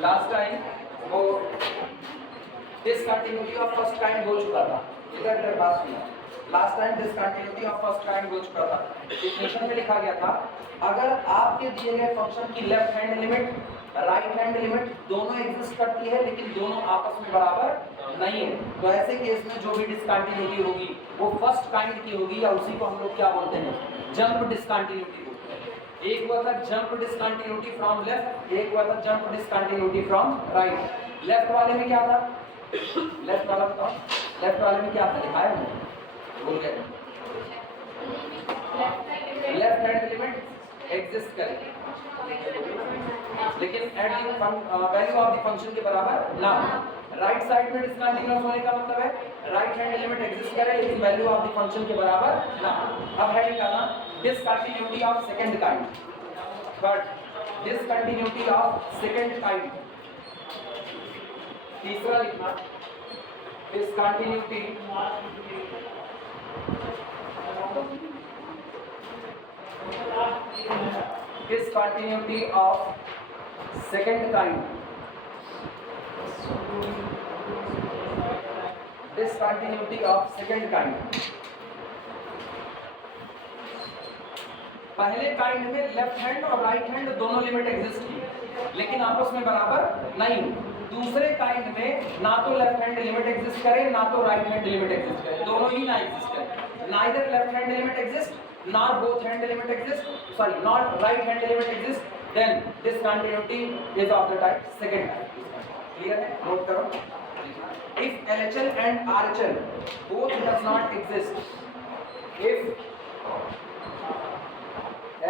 Last time वो discontinuity of first kind हो चुका था। इधर बात सुनिए, last time discontinuity of first kind हो चुका था। इक्वेशन में लिखा गया था अगर आपके दिए गए फंक्शन की left hand limit right hand limit दोनों एग्जिस्ट करती है लेकिन दोनों आपस में बराबर नहीं है, तो ऐसे केस में जो भी डिसकंटिन्यूटी होगी वो फर्स्ट काइंड की होगी, या उसी को हम लोग क्या बोलते हैं, जंप डिसकंटिन्यूटी बोलते हैं। एक हुआ था जंप डिसकंटिन्यूटी फ्रॉम लेफ्ट, एक हुआ था jump discontinuity from right. Left वाले में क्या था, लेफ्ट वाला बताओ, लेफ्ट वाले में क्या था, लिखा है भूल गए। लेफ्ट हैंड लिमिट एग्जिस्ट करेगी लेकिन at the value of the function के बराबर ना। राइट साइड में डिसकंटिन्यूअस होने का मतलब है राइट हैंड लिमिट एग्जिस्ट करे लेकिन वैल्यू ऑफ द फंक्शन के बराबर ना। अब है निकालना discontinuity of second kind, third discontinuity of second kind, तीसरा लिखना discontinuity discontinuity of second kind, discontinuity of second kind। पहले काइंड में लेफ्ट हैंड और राइट हैंड दोनों लिमिट एग्जिस्ट की लेकिन आपस में बराबर नहीं। दूसरे काइंड में ना तो लेफ्ट हैंड लिमिट एग्जिस्ट करे ना तो राइट हैंड लिमिट एग्जिस्ट करे, दोनों ही ना एग्जिस्ट करे। Neither left hand limit exist nor both hand limit exist, sorry, not right hand limit exist, then discontinuity is of the type second type। clear है, note करो। if LHL and RHL both does not exist, if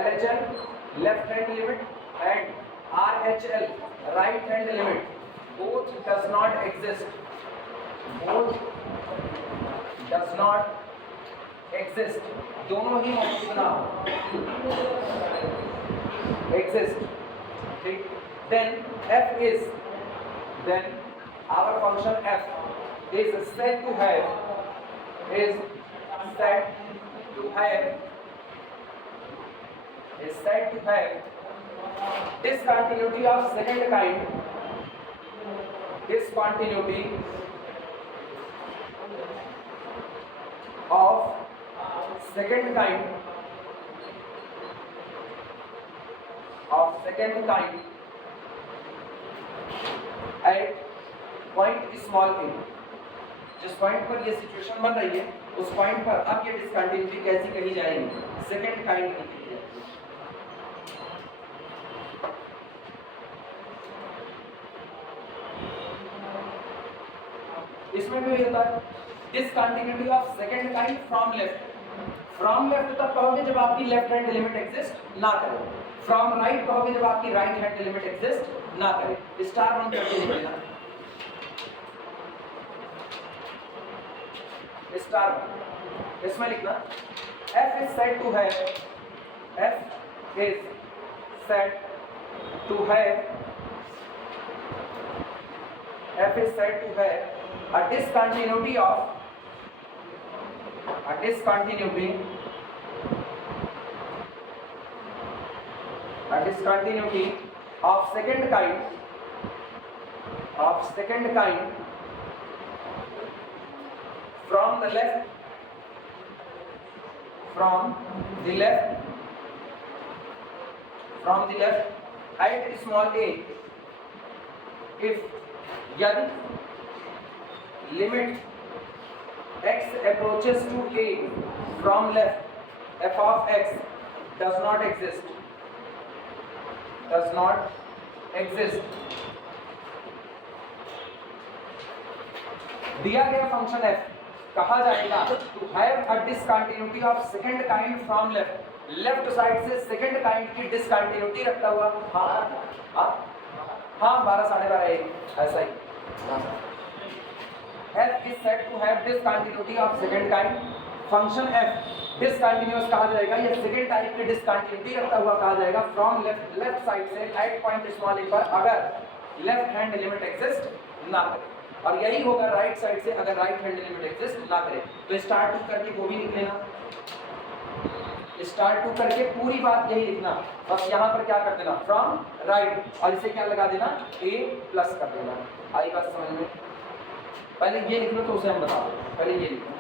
LHL left hand limit and RHL right hand limit both does not exist, both does not exist, दोनों ही मौजूद ना exist, ठीक। then f is, then our function f is said to have, is said to have, is said to have discontinuity of second kind, discontinuity of second kind, of second kind at point small a। जिस point पर ये situation बन रही है उस point पर अब ये डिसकंटिन्यूटी कैसी कही जाएगी, सेकंड काइंड की कही जाएगी। इसमें भी होता है discontinuity of second kind from left. From left तब कहोगे जब आपकी लेफ्ट हैंड लिमिट एग्जिस्ट ना करे, फ्रॉम राइट कहोगे जब आपकी राइट हैंड लिमिट एग्जिस्ट ना करे। स्टार वन करके लिख लेना, स्टार वन। इसमें लिखना f is said to have, f is said to have, f is said to have a discontinuity of, a discontinuity, a discontinuity of second kind, of second kind from the left, from the left, from the left at small a, if यदि limit x approaches to a from left, f of x does not exist, does not exist। दिया गया function f कहा जाएगा to have a discontinuity of second kind from left, left side से second kind की discontinuity रखता हुआ। हाँ 12 साढ़े 12 ऐसा ही। f is said to have discontinuity of second kind, function f discontinuous कहा जाएगा या सेकंड टाइप की डिसकंटिन्यूटी रखता हुआ कहा जाएगा फ्रॉम लेफ्ट, लेफ्ट साइड से एट पॉइंट स्मॉल ए पर अगर लेफ्ट हैंड लिमिट एग्जिस्ट ना करे, और यही होगा राइट साइड से अगर राइट हैंड लिमिट एग्जिस्ट ना करे। तो स्टार्ट करके वो भी लिख लेना। स्टार टू करके पूरी बात यही लिखना, बस यहाँ पर क्या कर देना फ्रॉम राइट, और इसे क्या लगा देना ए प्लस कर देना। आई बात समझ में? पहले ये लिख लो तो उसे हम बता दो, पहले ये लिखो।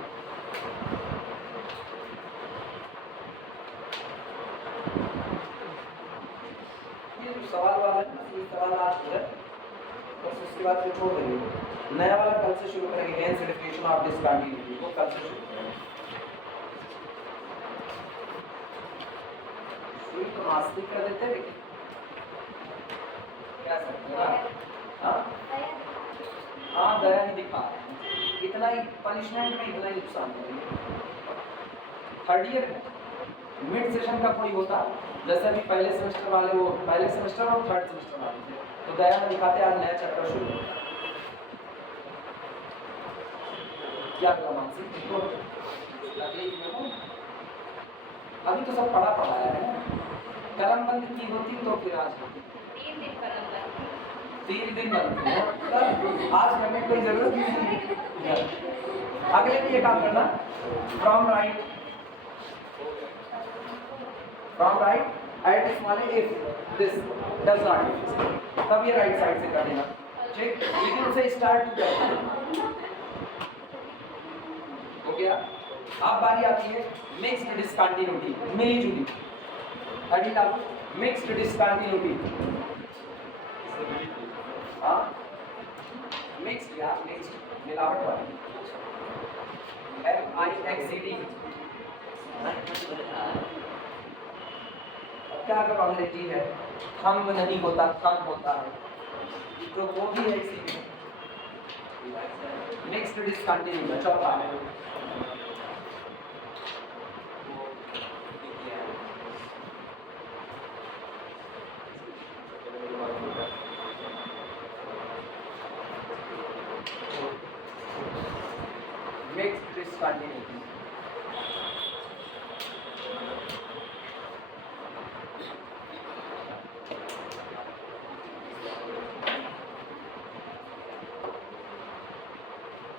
ये जो सवाल वाला है ना, ये सवाल आज है, बस उसके बाद फिर छोड़ देंगे। नया वाला कल से शुरू करेंगे, हेंस डेफिनेशन ऑफ डिसकंटिन्यूटी वो कल से शुरू करेंगे। ये तो आस्तिक कर देते हैं, लेकिन क्या सकते हैं? हाँ दया ही दिखा रहे हैं, इतना ही पनिशमेंट में इतना ही नुकसान है। थर्ड ईयर में मिड सेशन का कोई होता, जैसे अभी पहले सेमेस्टर वाले, वो पहले सेमेस्टर और थर्ड सेमेस्टर वाले थे, तो दया में दिखाते आज नया चैप्टर शुरू होता। क्या करा मानसिक तो अभी तो सब पढ़ा है, करम बंद की होती तो फिर आज होती 3 दिन बनती है, आज करने की कोई जरूरत नहीं। अगले भी ये काम करना, from right at small if this does not exist, तब ये राइट साइड से कर देना, ठीक। लेकिन उसे स्टार्ट टू करना हो गया। अब बारी आती है मिक्स्ड डिसकंटिन्यूटी, मिली जुली अगला मिक्स्ड डिसकंटिन्यूटी। हाँ मिक्स्ड या मिक्स्ड मिलावट वाली, MIXED। क्या करो अंग्रेजी है, थंब नहीं होता थंब होता है, तो वो भी है इसी में मिक्स्ड डिसकंटिन्यूटी। चौथा मिक्स्ड डिसकंटिन्यूटी।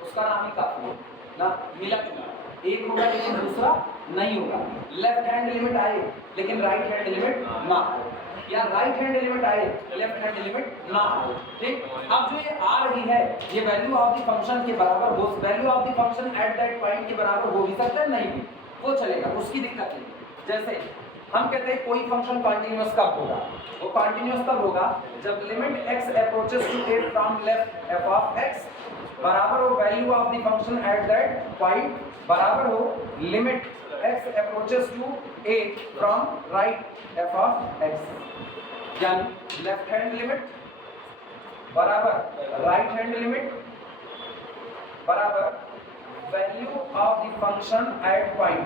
उसका नाम ही काफी है ना, मिला जुला, एक होगा लेकिन दूसरा नहीं होगा। लेफ्ट हैंड लिमिट आए लेकिन राइट हैंड लिमिट ना आए, या राइट हैंड लिमिट आए लेफ्ट हैंड लिमिट ना आए, ठीक। अब जो ये आ रही है, ये वैल्यू ऑफ द फंक्शन के बराबर हो, value of the function at that point के बराबर हो भी सकता है, नहीं भी, वो चलेगा, उसकी दिक्कत नहीं। जैसे हम कहते हैं कोई फंक्शन कॉन्टिन्यूअस कब होगा, वो कॉन्टिन्यूअस तब होगा जब limit x approaches to a from left f of x बराबर हो value of the function at that point बराबर हो limit x approaches to a from right f of x, यानी लेफ्ट हैंड लिमिट बराबर right hand limit बराबर value of the function at point,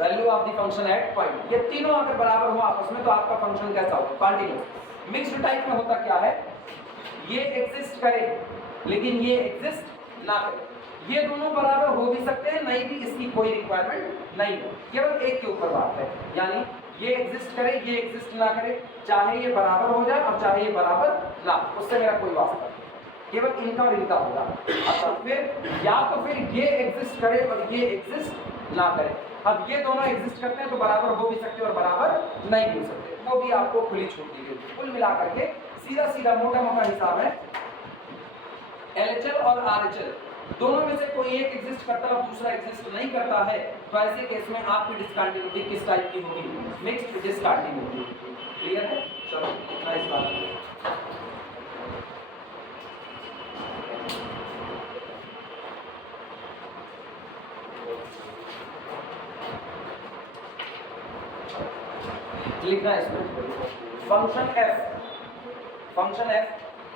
value of the function at point. ये तीनों अगर बराबर हो आपस में तो आपका फंक्शन कैसा होगा, कॉन्टिन्यूअस। मिक्स्ड टाइप में होता क्या है, ये एग्जिस्ट करे लेकिन ये एग्जिस्ट ना करे, ये दोनों बराबर हो भी सकते हैं, नहीं भी, इसकी कोई रिक्वायरमेंट नहीं है, केवल एक के ऊपर बात है, यानी ये एग्जिस्ट करे ये एग्जिस्ट ना करे, चाहे ये बराबर हो जाए और चाहे ये बराबर ना, उससे मेरा कोई वास्ता नहीं, केवल इनका और इनका होगा। अच्छा फिर या तो फिर ये एग्जिस्ट करे और ये एग्जिस्ट ना करे। अब ये दोनों एग्जिस्ट करते हैं तो बराबर हो भी सकते हैं और बराबर नहीं हो सकते, वो भी आपको खुली छूट दी गई। कुल मिलाकर के सीधा सीधा मोटा मोटा हिसाब है, LHL और RHL दोनों में से कोई एक एग्जिस्ट करता है और दूसरा एग्जिस्ट नहीं करता है, तो ऐसे केस में आपकी डिसकंटिन्यूटी किस टाइप की होगी, मिक्स्ड डिसकंटिन्यूटी। क्लियर है? चलो इतना इस बात में। लिखना है इसमें function f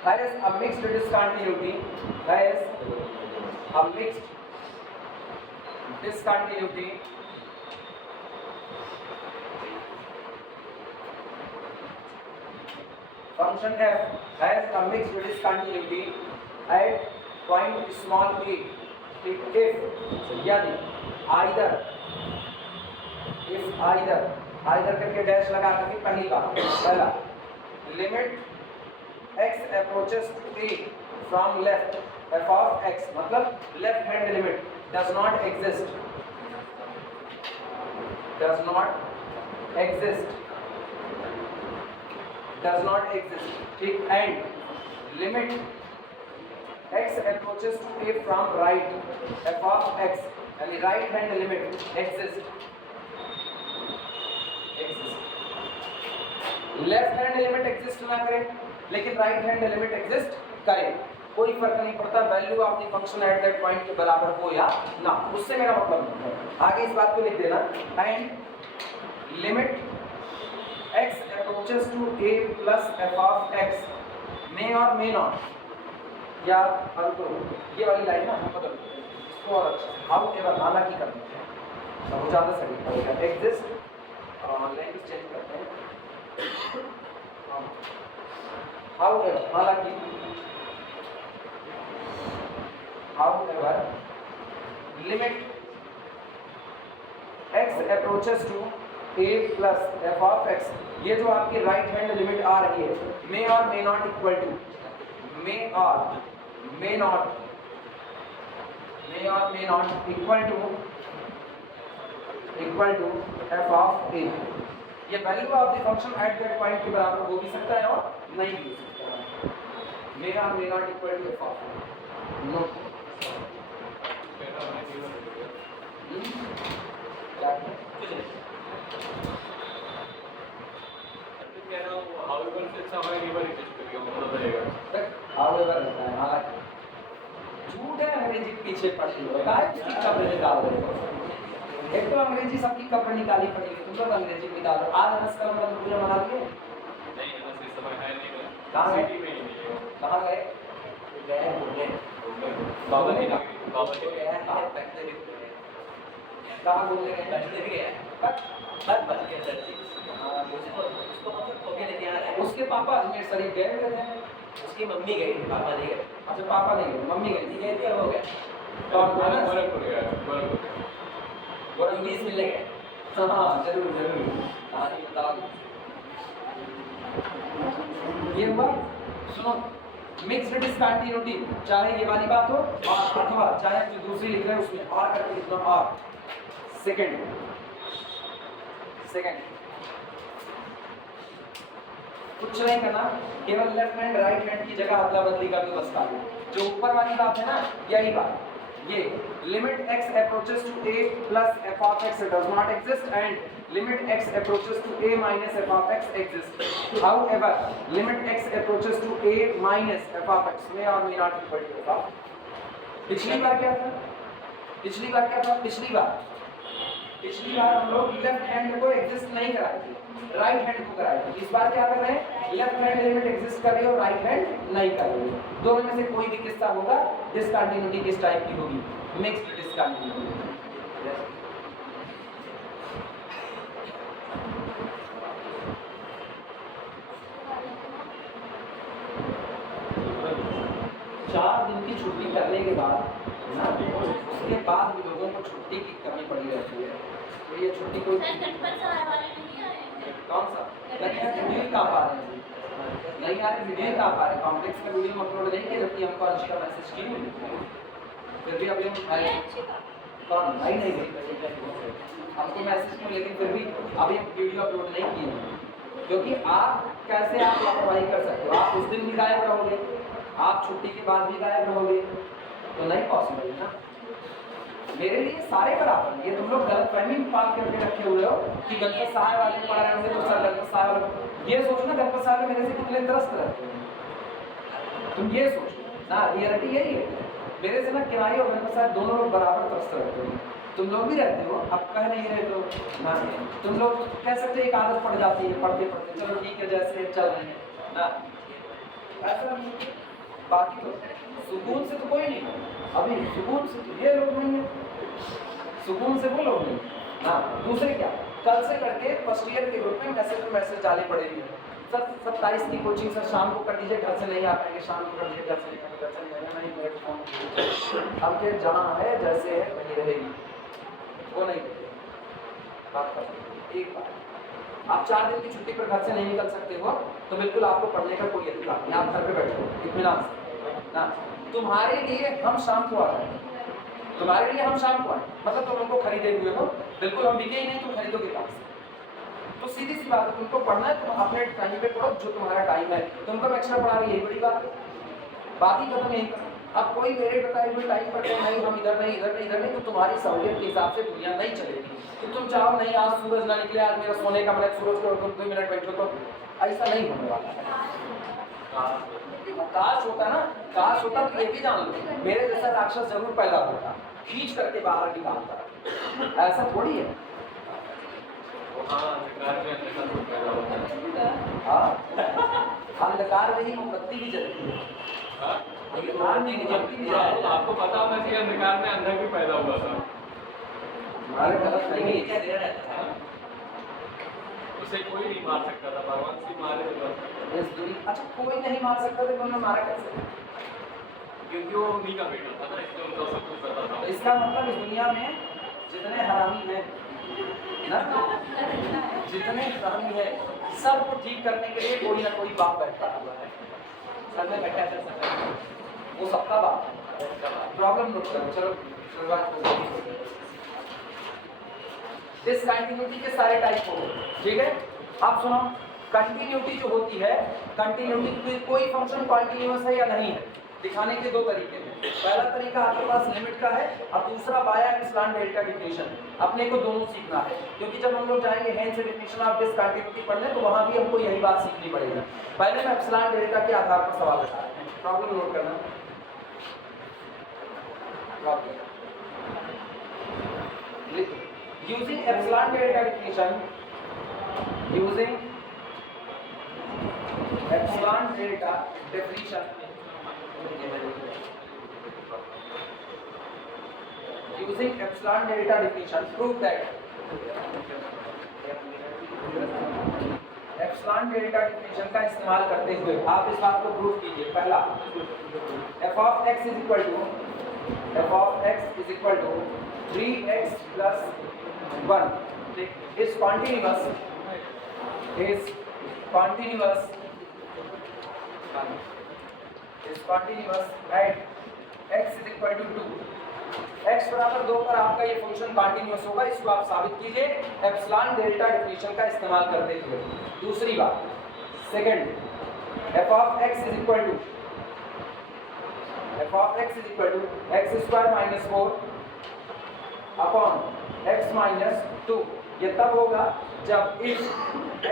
has a mixed discontinuity, has a mixed discontinuity function f has a mixed discontinuity at point small a if यदि either करके डैश लगा करके पहली बात पहला limit x approaches to a from left f of x मतलब left hand limit does not exist does not exist ठीक and limit x approaches to a from right f of x यानी right hand limit exist left hand limit exist ना करे लेकिन right hand limit exist करे, कोई फर्क नहीं पड़ता value of the function at that point के बराबर हो या ना, उससे मेरा मतलब है। आगे इस बात को लिख देना and limit x approaches to a plus f of x may or may not, या ये वाली लाइन ना हम बदल इसको और अच्छा हाउ एवर हालांकि करते हैं बहुत ज़्यादा सही पड़ेगा एग्जिस्ट लैंग्वेज चेंज करते हैं however हालांकि however limit x approaches to a plus f of x, ये जो आपकी राइट हैंड लिमिट आ रही है may or may not equal to may or may not equal to f of a, ये value of the function at that point के बराबर हो भी सकता है और नहीं भी हो सकता है। मे और may not equal to F of no क्या कह रहा हूं हाउएवर से अच्छा हमारे लीवर एग्जिस्ट करेगा मतलब रहेगा हाउएवर रहता है हालांकि झूठ है अंग्रेजी के पीछे पड़ी है काहे इसकी कब्र निकाल रहे हो, एक तो अंग्रेजी सबकी कब्र निकाली पड़ी है, तुम लोग अंग्रेजी निकाल रहे हो। आज अनस का मतलब पूरा मना लिए नहीं अनस इस समय है नहीं कहां है सिटी में ही नहीं है कहां गए बोले बाबा ने गया है कहां बोलने गए बैठने भी गया बस बस के सर जी उसको मतलब फोबिया लेने आ रहा है। उसके पापा अजमेर शरीफ गए हुए थे, उसकी मम्मी गई पापा नहीं गए। अच्छा पापा नहीं गए मम्मी गई मम्मी गई थी और हो गया कौन गोरखपुर गया गोरखपुर वो इंग्लिश मिलने गए। हाँ जरूर जरूर कहानी बताओ। ये हुआ सुनो मिक्स्ड डिसकंटिन्यूटी, चाहे ये वाली बात हो और अथवा चाहे जो दूसरी लिख रहे हैं उसमें और करके लिखना और सेकंड कुछ नहीं करना, केवल लेफ्ट हैंड राइट हैंड की जगह अदला बदली का व्यवस्था है। जो ऊपर वाली बात है ना यही बात, ये limit x approaches to a plus f of x does not exist and limit x approaches to a minus f of x exists. However, limit x approaches to a minus f of x may or may not equal to f of। पिछली बार क्या था पिछली बार हम लोग left hand को exist नहीं कराए थे, राइट हैंड को कराए थे। इस बार क्या कर रहे हैं लेफ्ट हैंड लिमिट एग्जिस्ट कर रही है और राइट हैंड नहीं कर रही है। दोनों में से कोई भी किस्सा होगा डिसकंटिन्यूटी किस टाइप की होगी, मिक्स्ड डिसकंटिन्यूटी। चार दिन की छुट्टी करने के बाद ना उसके बाद भी लोगों को छुट्टी की कमी पड़ी रहती है, तो ये छुट्टी कोई कौन सा वीडियो कहाँ पा रहे हैं नहीं आ रहे वीडियो कहाँ पा रहे हैं कॉम्प्लेक्स का वीडियो अपलोड नहीं किया जबकि हमको आज का मैसेज की फिर भी अभी कौन भाई नहीं हमको मैसेज क्यों, लेकिन फिर भी अभी वीडियो अपलोड नहीं किए क्योंकि आप कैसे आप लापरवाही कर सकते हो, आप उस दिन भी गायब रहोगे, आप छुट्टी के बाद भी गायब रहोगे, तो नहीं पॉसिबल है ना। मेरे लिए सारे बराबर हैं, ये तुम लोग गलतफहमी पाल करके रखे हुए हो कि गणपत साहब वाले पढ़ रहे होंगे तो सर गणपत साहब, ये सोचना गणपत साहब मेरे से कितने त्रस्त रहते हैं, तुम ये सोचो ना, रियलिटी यही है मेरे से ना किराए और गणपत साहब दोनों लोग बराबर त्रस्त रहते हैं। तुम लोग भी रहते हो, अब कह नहीं रहे तो ना, तुम लोग कह सकते एक आदत पड़ जाती है पढ़ते पढ़ते चलो ठीक है जैसे चल रहे हैं ना, ऐसा बाकी तो सुकून से तो कोई नहीं, अभी सुकून से तो ये लोग नहीं है, सुकून से वो लोग नहीं। हाँ दूसरे क्या, कल से करके फर्स्ट ईयर के ग्रुप में मैसेज डाले पड़ेगी सर 27 की कोचिंग सर शाम को कर दीजिए, घर से नहीं आ पाएंगे, शाम को कर दीजिए, घर से नहीं अब के जहाँ है जैसे है वही रहेगी, वो नहीं बात कर एक बात। आप 4 दिन की छुट्टी पर घर से नहीं निकल सकते हो तो बिल्कुल आपको पढ़ने का कोई अधिकार नहीं, आप घर पे बैठो इत्मीनान से ना, तुम्हारे लिए हम शाम को आ जाएंगे तुम्हारे लिए हम शाम को आए, मतलब तुम हमको खरीदे हुए हो, बिल्कुल हम बिके ही नहीं, तुम खरीदोगे कहाँ से? तो सीधी सी बात है, तुमको पढ़ना है, तुम अपने टाइम पे पढ़ो, जो तुम्हारा टाइम है। तुमको एक्स्ट्रा पढ़ा रही है, यही बड़ी बात है, बात ही खत्म यही कर। अब कोई मेरे बताए हुए टाइम पर कहे नहीं हम इधर नहीं इधर नहीं इधर नहीं, तो तुम्हारी सहूलियत के हिसाब से दुनिया नहीं चलेगी। तो तुम चाहो नहीं आज सूरज ना निकले, आज मेरा सोने का मन सूरज को तुम 2 मिनट बैठो, तो ऐसा नहीं होने वाला है। काश होता ना, काश होता तो ये भी जान लो मेरे जैसा राक्षस जरूर पैदा होता, खींच करके बाहर निकालता, ऐसा थोड़ी है। अंधकार में ही मोमबत्ती भी जलती है। आपको पता होना चाहिए अंधकार में अंधा भी पैदा हुआ था। हमारे गलत नहीं क्या दे रहा था? उसे कोई नहीं मार सकता था, भगवान से मारे तो बस। इस दुनिया, अच्छा कोई नहीं मार सकता था, उन्होंने मारा कैसे? क्योंकि वो उन्हीं का बेटा था ना, इसलिए उनको सब कुछ पता था। तो इसका मतलब इस दुनिया में जितने हरामी हैं ना, जितने हरामी हैं, सबको ठीक करने के लिए कोई ना कोई बाप बैठा हुआ है। सब में बैठा कर सकता है। वो सबका बाप है। प्रॉब्लम नोट करो, चलो शुरुआत करो। डिसकंटिन्यूटी के सारे टाइप हो गए, ठीक है। आप सुनो, कंटिन्यूटी जो होती है, कंटिन्यूटी कोई फंक्शन कॉन्टिन्यूअस है या नहीं है, दिखाने के 2 तरीके हैं। पहला तरीका आपके पास लिमिट का है, और दूसरा बाया एप्सिलॉन डेल्टा डिफिनेशन। अपने को दोनों सीखना है, क्योंकि जब हम लोग जाएंगे हेंस डेफिनेशन ऑफ डिसकंटिन्यूटी पढ़ने, तो वहां भी हमको यही बात सीखनी पड़ेगी। पहले मैं एप्सिलॉन डेल्टा के आधार पर सवाल उठा रहे हैं। प्रॉब्लम नोट करना, using epsilon delta definition, using epsilon delta definition, using epsilon delta definition, prove that epsilon delta definition का इस्तेमाल करते हुए आप इस बात को प्रूव कीजिए। पहला, f of x is equal to 3x plus 1 is continuous at x is equal to 2। x बराबर 2 पर आपका ये फंक्शन कंटिन्यूअस होगा, इसको आप साबित कीजिए एप्सिलॉन डेल्टा डिफिनेशन का इस्तेमाल करते हुए। दूसरी बात, second, f of x is equal to x square minus 4 upon x minus 2। ये तब होगा जब if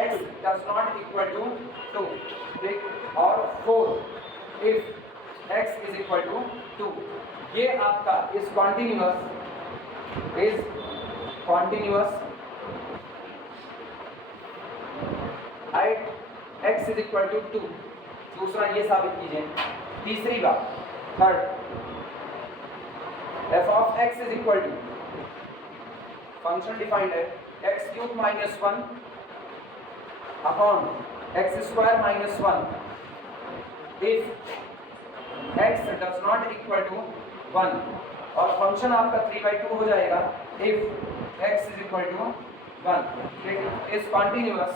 x does not equal to 2, ठीक, और 4 if x is equal to 2। ये आपका is continuous at x is equal to 2। दूसरा ये साबित कीजिए। तीसरी बात, third, f of x is equal to, function defined है x cube minus 1 upon x square minus 1 if x does not equal to 1, और फंक्शन आपका 3/2 हो जाएगा if x is equal to 1। is continuous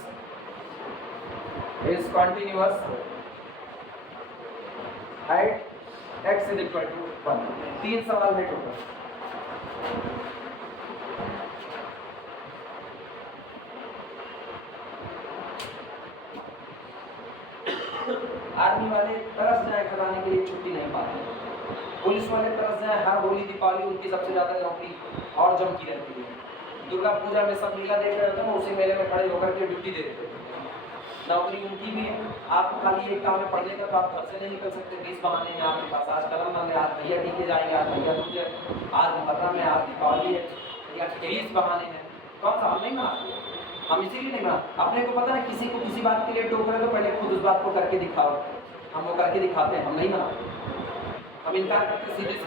at x is equal to 1। 3 सवाल है total. Army वाले तरस जाए कराने के लिए छुट्टी नहीं पाते, पुलिस वाले तरस जाए हर होली दीपावली उनकी सबसे ज्यादा नौकरी और जम की रहती है। दुर्गा पूजा में सब मेला देख रहे होते हैं, उसी मेले में खड़े होकर के ड्यूटी दे देते हैं, नौकरी उनकी भी है। आप खाली एक काम में पढ़ने का, तो आप घर से नहीं निकल सकते, 20 बहाने हैं आपके पास। आज कलम बंद है, आज भैया टीके जाएंगे, आज भैया दूज है, आज मुहर्रम है, आज दीपावली है, या 20 बहाने हैं। कौन सा? हम नहीं मनाते, हम इसीलिए नहीं मनाते। अपने को पता है किसी को किसी बात के लिए टोक रहे तो पहले खुद उस बात को करके दिखाओ, हम वो करके दिखाते हैं, हम नहीं मनाते, हम इनकार करते सीधे से।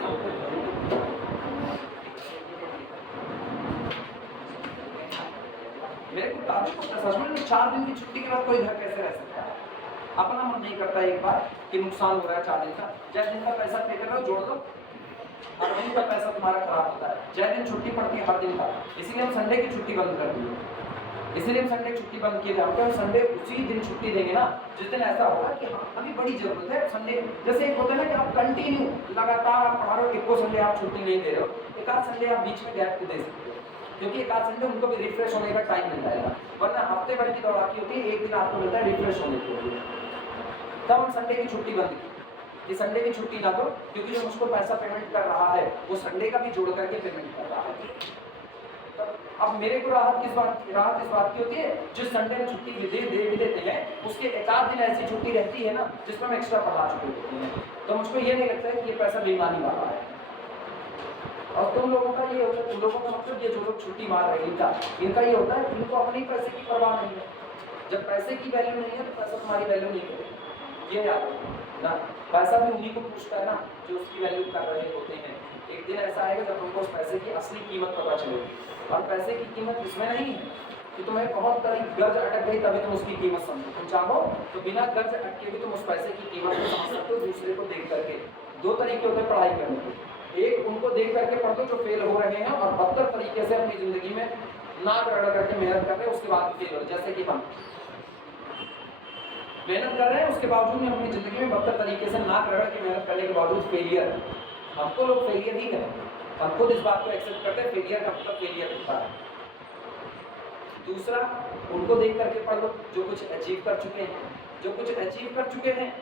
मेरे को ताज्जुब होता है सच में, 4 दिन की छुट्टी के बाद कोई घर कैसे रह सकता है? अपना मन नहीं करता एक बार कि नुकसान हो रहा है 4 दिन का। जय दिन का पैसा पे कर रहे हो, जोड़ दो, हर दिन का पैसा तुम्हारा खराब होता है। जय दिन छुट्टी पड़ती है हर दिन का, इसीलिए हम संडे की छुट्टी बंद कर दी है। इसीलिए हम संडे छुट्टी बंद किए थे। हम संडे उसी दिन छुट्टी देंगे ना जिस दिन ऐसा होगा कि हाँ अभी बड़ी जरूरत है संडे। जैसे एक होता है ना कि आप कंटिन्यू लगातार आप पढ़ा रहे हो, एक को संडे आप छुट्टी नहीं दे रहे हो, एक आध संडे आप बीच में गैप दे सकते हो, क्योंकि एक आध संडे उनको भी रिफ्रेश होने का टाइम मिल जाएगा। वरना हफ्ते भर की दौड़ाकी होती है, एक दिन आपको मिलता है रिफ्रेश होने के लिए। तब हम संडे की छुट्टी बंद की कि संडे की छुट्टी ना दो, क्योंकि जो मुझको पैसा पेमेंट कर रहा है वो संडे का भी जोड़ करके पेमेंट कर रहा है। अब मेरे को राहत इस बात की होती है, जो संडे में छुट्टी दे भी देते हैं उसके एक आध दिन ऐसी छुट्टी रहती है ना जिसमें हम एक्स्ट्रा पढ़ा चुके होते हैं, तो मुझको ये नहीं लगता है कि ये पैसा बेईमानी वाला है। और तुम लोगों का ये होता है, तुम लोगों का मतलब ये जो लोग छुट्टी मार रहे हैं इनका ये होता है, इनको अपने पैसे की परवाह नहीं है। जब पैसे की वैल्यू नहीं है तो पैसा तुम्हारी वैल्यू नहीं करेगा, ये याद रखो ना। पैसा भी उन्हीं को पूछता है ना जो उसकी वैल्यू कर रहे होते हैं। एक दिन ऐसा आएगा जब तुमको उस पैसे की असली कीमत पता चलेगी, और पैसे की कीमत इसमें नहीं है कि तुम्हें बहुत सारी गर्ज अटक गई तभी तुम उसकी कीमत समझो। तुम चाहो तो बिना गर्ज अटके भी तुम उस पैसे की कीमत को समझ सकते हो दूसरे को देख करके। दो तरीके होते हैं पढ़ाई करने के, एक उनको देख करके पढ़ दो जो फेल हो रहे हैं और बदतर तरीके से अपनी जिंदगी में नाक रगड़ करके मेहनत कर रहे हैं, उसके बाद फेल हो, जैसे कि हम मेहनत कर रहे हैं उसके बावजूद में अपनी जिंदगी में बदतर तरीके से नाक रगड़ के मेहनत करने के बावजूद फेलियर। हमको लोग फेलियर ही करें, हम खुद इस बात को एक्सेप्ट करते हैं, फेलियर का मतलब फेलियर होता है। दूसरा, उनको देख करके पढ़ो जो कुछ अचीव कर चुके हैं, जो कुछ अचीव कर चुके हैं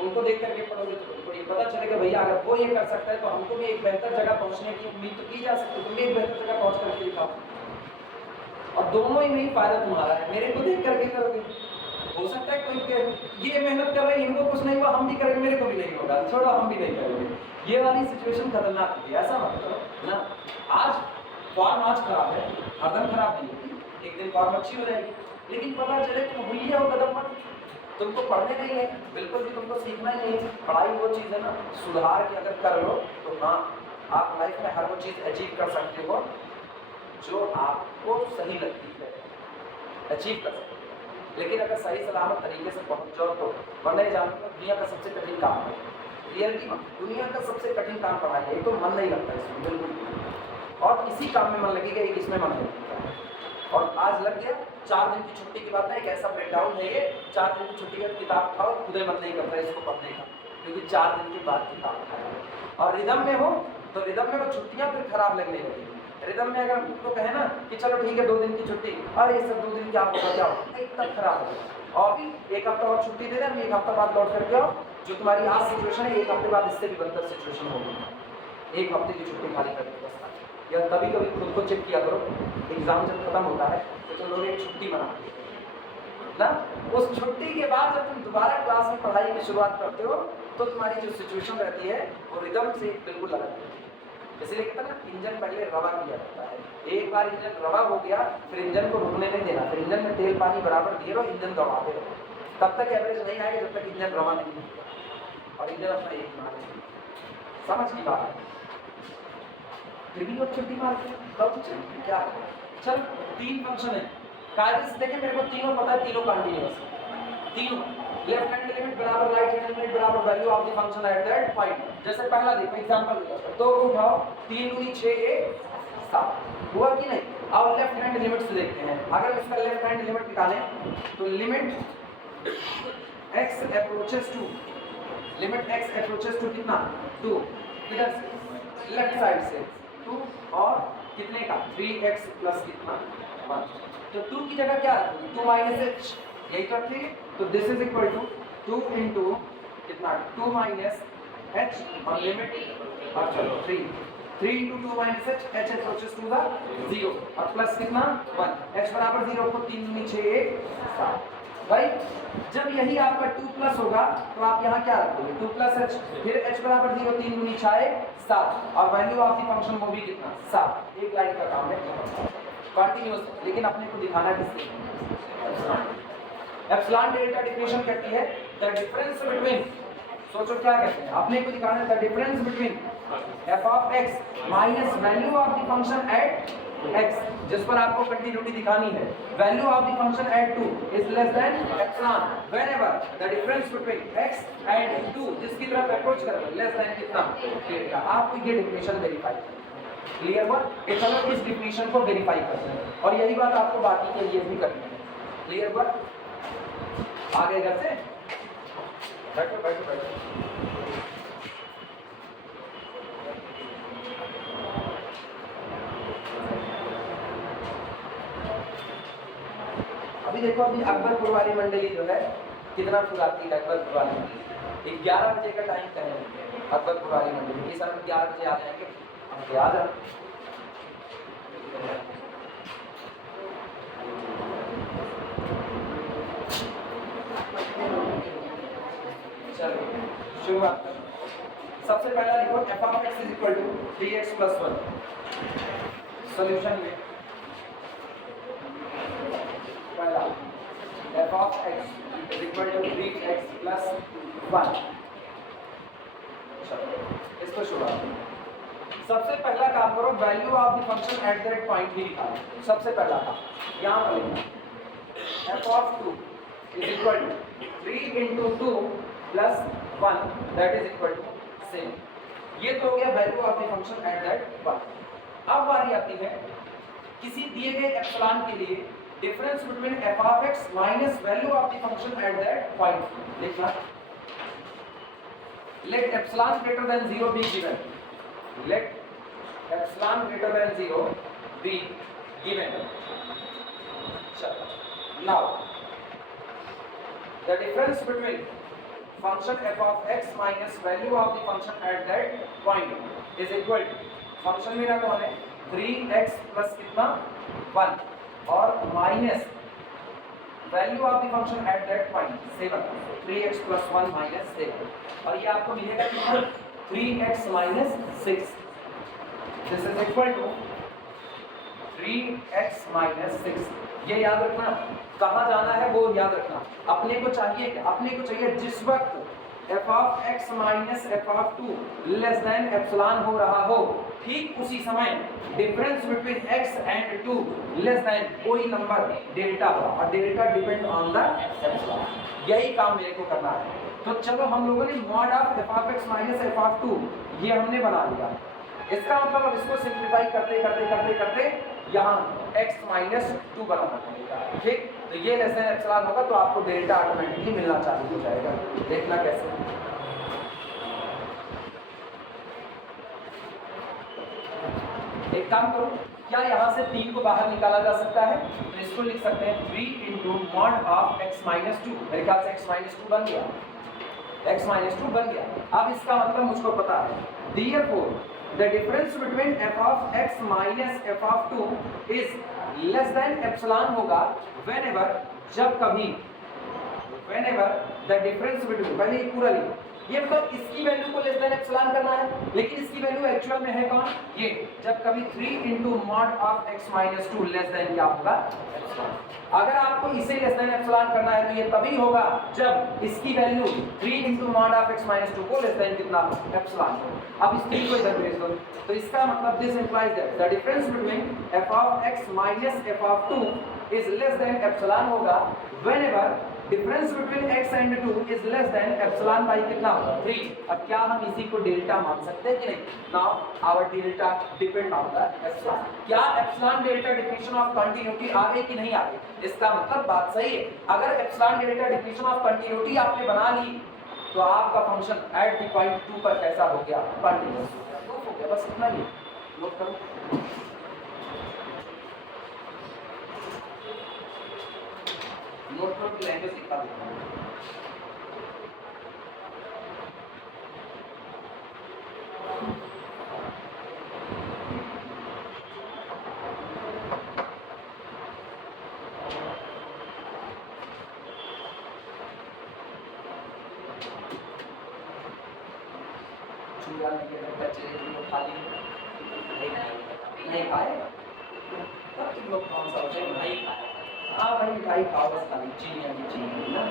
उनको देख करके पढ़ोगे तो तुमको ये पता चलेगा भैया अगर वो ये कर सकता है तो हमको भी एक बेहतर जगह पहुंचने की उम्मीद तो की जा सकती है, तुम भी एक बेहतर जगह पहुंच करके दिखाओ। और दोनों ही में ही फायदा तुम्हारा है, मेरे को देख करके करोगे, हो सकता है कोई ये मेहनत कर रहे हैं इनको कुछ नहीं हुआ हम भी करेंगे, मेरे को भी नहीं होगा, छोड़ो हम भी नहीं करेंगे, ये वाली सिचुएशन खतरनाक होती है। ऐसा मत करो ना। आज फॉर्म आज खराब है, हरदम खराब नहीं होती, एक दिन फॉर्म अच्छी हो जाएगी, लेकिन पता चले तुम भूलिए हो कदम मत, तुमको पढ़ने नहीं है, बिल्कुल भी तुमको सीखना ही नहीं है। पढ़ाई वो चीज़ है ना, सुधार के अगर कर लो तो हाँ आप लाइफ में हर वो चीज़ अचीव कर सकते हो जो आपको सही लगती है, अचीव कर सकते हो। लेकिन अगर सही सलामत तरीके से पहुंच जाओ तो वरना ये जानो दुनिया का सबसे कठिन काम है, रियलिटी में दुनिया का सबसे कठिन काम पढ़ाई है। तो मन नहीं लगता इसमें बिल्कुल, और किसी काम में मन लगेगा एक इसमें मन लगेगा। और आज लग गया 4 दिन की छुट्टी के बाद ना एक ऐसा ब्रेकडाउन है ये, 4 दिन की छुट्टी के बाद किताब उठाओ खुदे मन नहीं करता है इसको पढ़ने का, क्योंकि 4 दिन के बाद किताब उठाओ। और रिदम में हो तो रिदम में वो छुट्टियाँ फिर खराब लगने लगेगी। रिदम में अगर तो कहे ना कि चलो ठीक है 2 दिन की छुट्टी, अरे ये सब 2 दिन क्या होगा क्या होगा, एकदम खराब होगा। और भी एक हफ्ता और छुट्टी दे दें, अभी 1 हफ्ता बाद लौट करके आओ, जो तुम्हारी आज सिचुएशन है 1 हफ्ते बाद इससे भी बदतर सिचुएशन होगी। 1 हफ्ते की छुट्टी खाली करके बस। या कभी कभी खुद को चेक किया करो, एग्जाम जब खत्म होता है तो तुम लोग एक छुट्टी मनाते हो ना, उस छुट्टी के बाद जब तुम दोबारा क्लास में पढ़ाई की शुरुआत करते हो तो तुम्हारी जो सिचुएशन रहती है वो रिदम से बिल्कुल अलग है। इसलिए कहता है ना इंजन पहले रवा किया जाता है, एक बार इंजन रवा हो गया फिर इंजन को रुकने नहीं देना, फिर इंजन में तेल पानी बराबर दिए रहो, इंजन दौड़ाते रहो, तब तक एवरेज नहीं आएगा जब तक इंजन रवा नहीं होगा और इंजन अपना एक मार समझ की बात है। फिर भी लोग छुट्टी मारते हैं क्या चल 3 फंक्शन है कायदे से देखें, मेरे को तीनों पता है, तीनों कंटिन्यूअस, तीनों लेफ्ट हैंड लिमिट बराबर राइट हैंड लिमिट बराबर value of the function at that point. जैसे पहला देखो एग्जांपल तो उठाओ 3 दूनी 6 1 7 हुआ कि नहीं। अब लेफ्ट हैंड लिमिट से देखते हैं, अगर इसका लेफ्ट हैंड लिमिट निकालें तो limit x approaches to, limit x approaches to कितना 2, इधर से लेफ्ट साइड से 2 और कितने का 3x प्लस कितना 1, तो 2 की जगह क्या रखोगे 2 माइनस h, यही तो रखेंगे। तो this is equal to 2 into कितना 2 माइनस h और लिमिट और चलो 3 into 2 minus h approaches to the 0 और प्लस कितना 1, h बराबर 0 को 3 दूनी 6 1 7 भाई। जब यही आपका 2 प्लस होगा तो आप यहाँ क्या रखोगे 2 प्लस h, फिर h बराबर 0 3 दूनी 6 7 और वैल्यू ऑफ द फंक्शन वो भी कितना 7। एक लाइन का काम है कंटिन्यूअस, लेकिन अपने को दिखाना किससे एप्सिलॉन डेल्टा डिफिनेशन कहती है द डिफरेंस बिटवीन, सोचो क्या कहते हैं, अपने को दिखाना है the difference between f of x minus value of the function eight x, जिस पर आपको कंटिन्यूटी दिखानी है, value of the function eight 2 is less than epsilon whenever the difference between x and 2 जिसकी तरफ अप्रोच करेगा लेस देन कितना delta. आपको ये डिफिनेशन वेरीफाई क्लियर हुआ? चलो इस डिफिनेशन को वेरीफाई करते हैं और यही बात आपको बाकी के लिए भी करनी है। क्लियर हुआ? आगे घर से बैठो बैठो बैठो। अभी देखो अपनी अकबरपुर वाली मंडली जो है कितना फुलाती है। अकबरपुर वाली मंडली 11 बजे का टाइम करेंगे। अकबरपुर वाली मंडली सर हम 11 बजे आ जाएंगे, हम आ जाओ। चलो शुरुआत करो। सबसे पहला लिखो f of x is equal to 3x plus 1। Solution में पहला f of x is equal to 3x plus 1। चलो इसको शुरुआत करो। सबसे पहला काम करो, value of the function at that point ही निकालो। सबसे पहला काम यहाँ पर लिखना f of 2 is equal to 3 into 2 plus 1 that is equal to 7। ये तो हो गया value of the function at that point. अब बारी आती है किसी दिए गए एप्सिलॉन के लिए difference between f of x minus value of the function at that point. लिखना let epsilon greater than 0 be given। let epsilon greater than 0 be given। now the difference between function f of x minus value of the function at that point is equal to function मेरा कौन है 3x plus कितना 1 और minus value of the function at that point 7। 3x plus 1 minus 7 और ये आपको मिलेगा कितना 3x minus 6। This is equal to 3x minus 6। ये याद रखना, कहाँ जाना है वो याद रखना। अपने को चाहिए क्या? अपने को चाहिए जिस वक्त f of x minus f of 2 less than epsilon हो रहा हो, ठीक उसी समय difference between x and 2 less than कोई नंबर डेल्टा हो और delta depend on the epsilon। यही काम मेरे को करना है। तो चलो हम लोगों ने mod of f of x minus f of 2 ये हमने बना लिया। इसका मतलब अब इसको सिंप्लीफाई करते करते करते करते यहाँ x minus 2 बनाना पड़ेगा। ठीक, तो ये लेस देन एप्सिलॉन होगा तो आपको डेल्टा ऑटोमेटिकली मिलना चालू हो जाएगा। देखना कैसे। एक काम करो, क्या यहाँ से 3 को बाहर निकाला जा सकता है? तो इसको लिख सकते हैं 3 into mod of x minus 2। मेरे ख्याल से x minus 2 बन गया, x minus 2 बन गया। अब इसका मतलब मुझको पता है therefore the difference between f of x minus f of 2 is less than epsilon होगा whenever जब कभी whenever the difference between, पहले ये पूरा लिखो, ये मतलब इसकी वैल्यू को लेस देन एप्सिलॉन करना है, लेकिन इसकी वैल्यू एक्चुअल में है कौन? ये जब कभी 3 into mod of x minus 2 less than क्या होगा एप्सिलॉन। अगर आपको इसे लेस देन एप्सिलॉन करना है तो ये तभी होगा जब इसकी value 3 into mod of x minus 2 को लेस देन कितना एप्सिलॉन हो। अब इस 3 को इधर भेज दो, तो इसका मतलब this implies that the difference between f of x minus f of 2 is less than epsilon होगा whenever difference between x and 2 is less than epsilon by कितना होगा 3। अब क्या हम इसी को डेल्टा मान सकते हैं कि नहीं? Now our delta depend on the epsilon. क्या epsilon delta definition of continuity आ गई कि नहीं आ गई? इसका मतलब बात सही है। अगर epsilon delta definition of continuity आपने बना ली तो आपका फंक्शन एट द पॉइंट 2 पर कैसा हो गया? कंटीन्यूअस हो गया। बस इतना ही नोट करो। नोट करो कि लैंग्वेज सिखा देता हूँ। चूड़ा बच्चे खा लिए नहीं खाए तब तुम लोग कौन सा होता है? नहीं खाए। हाँ भाई मिठाई खाओ, बस खाली चीनी की चीनी ना,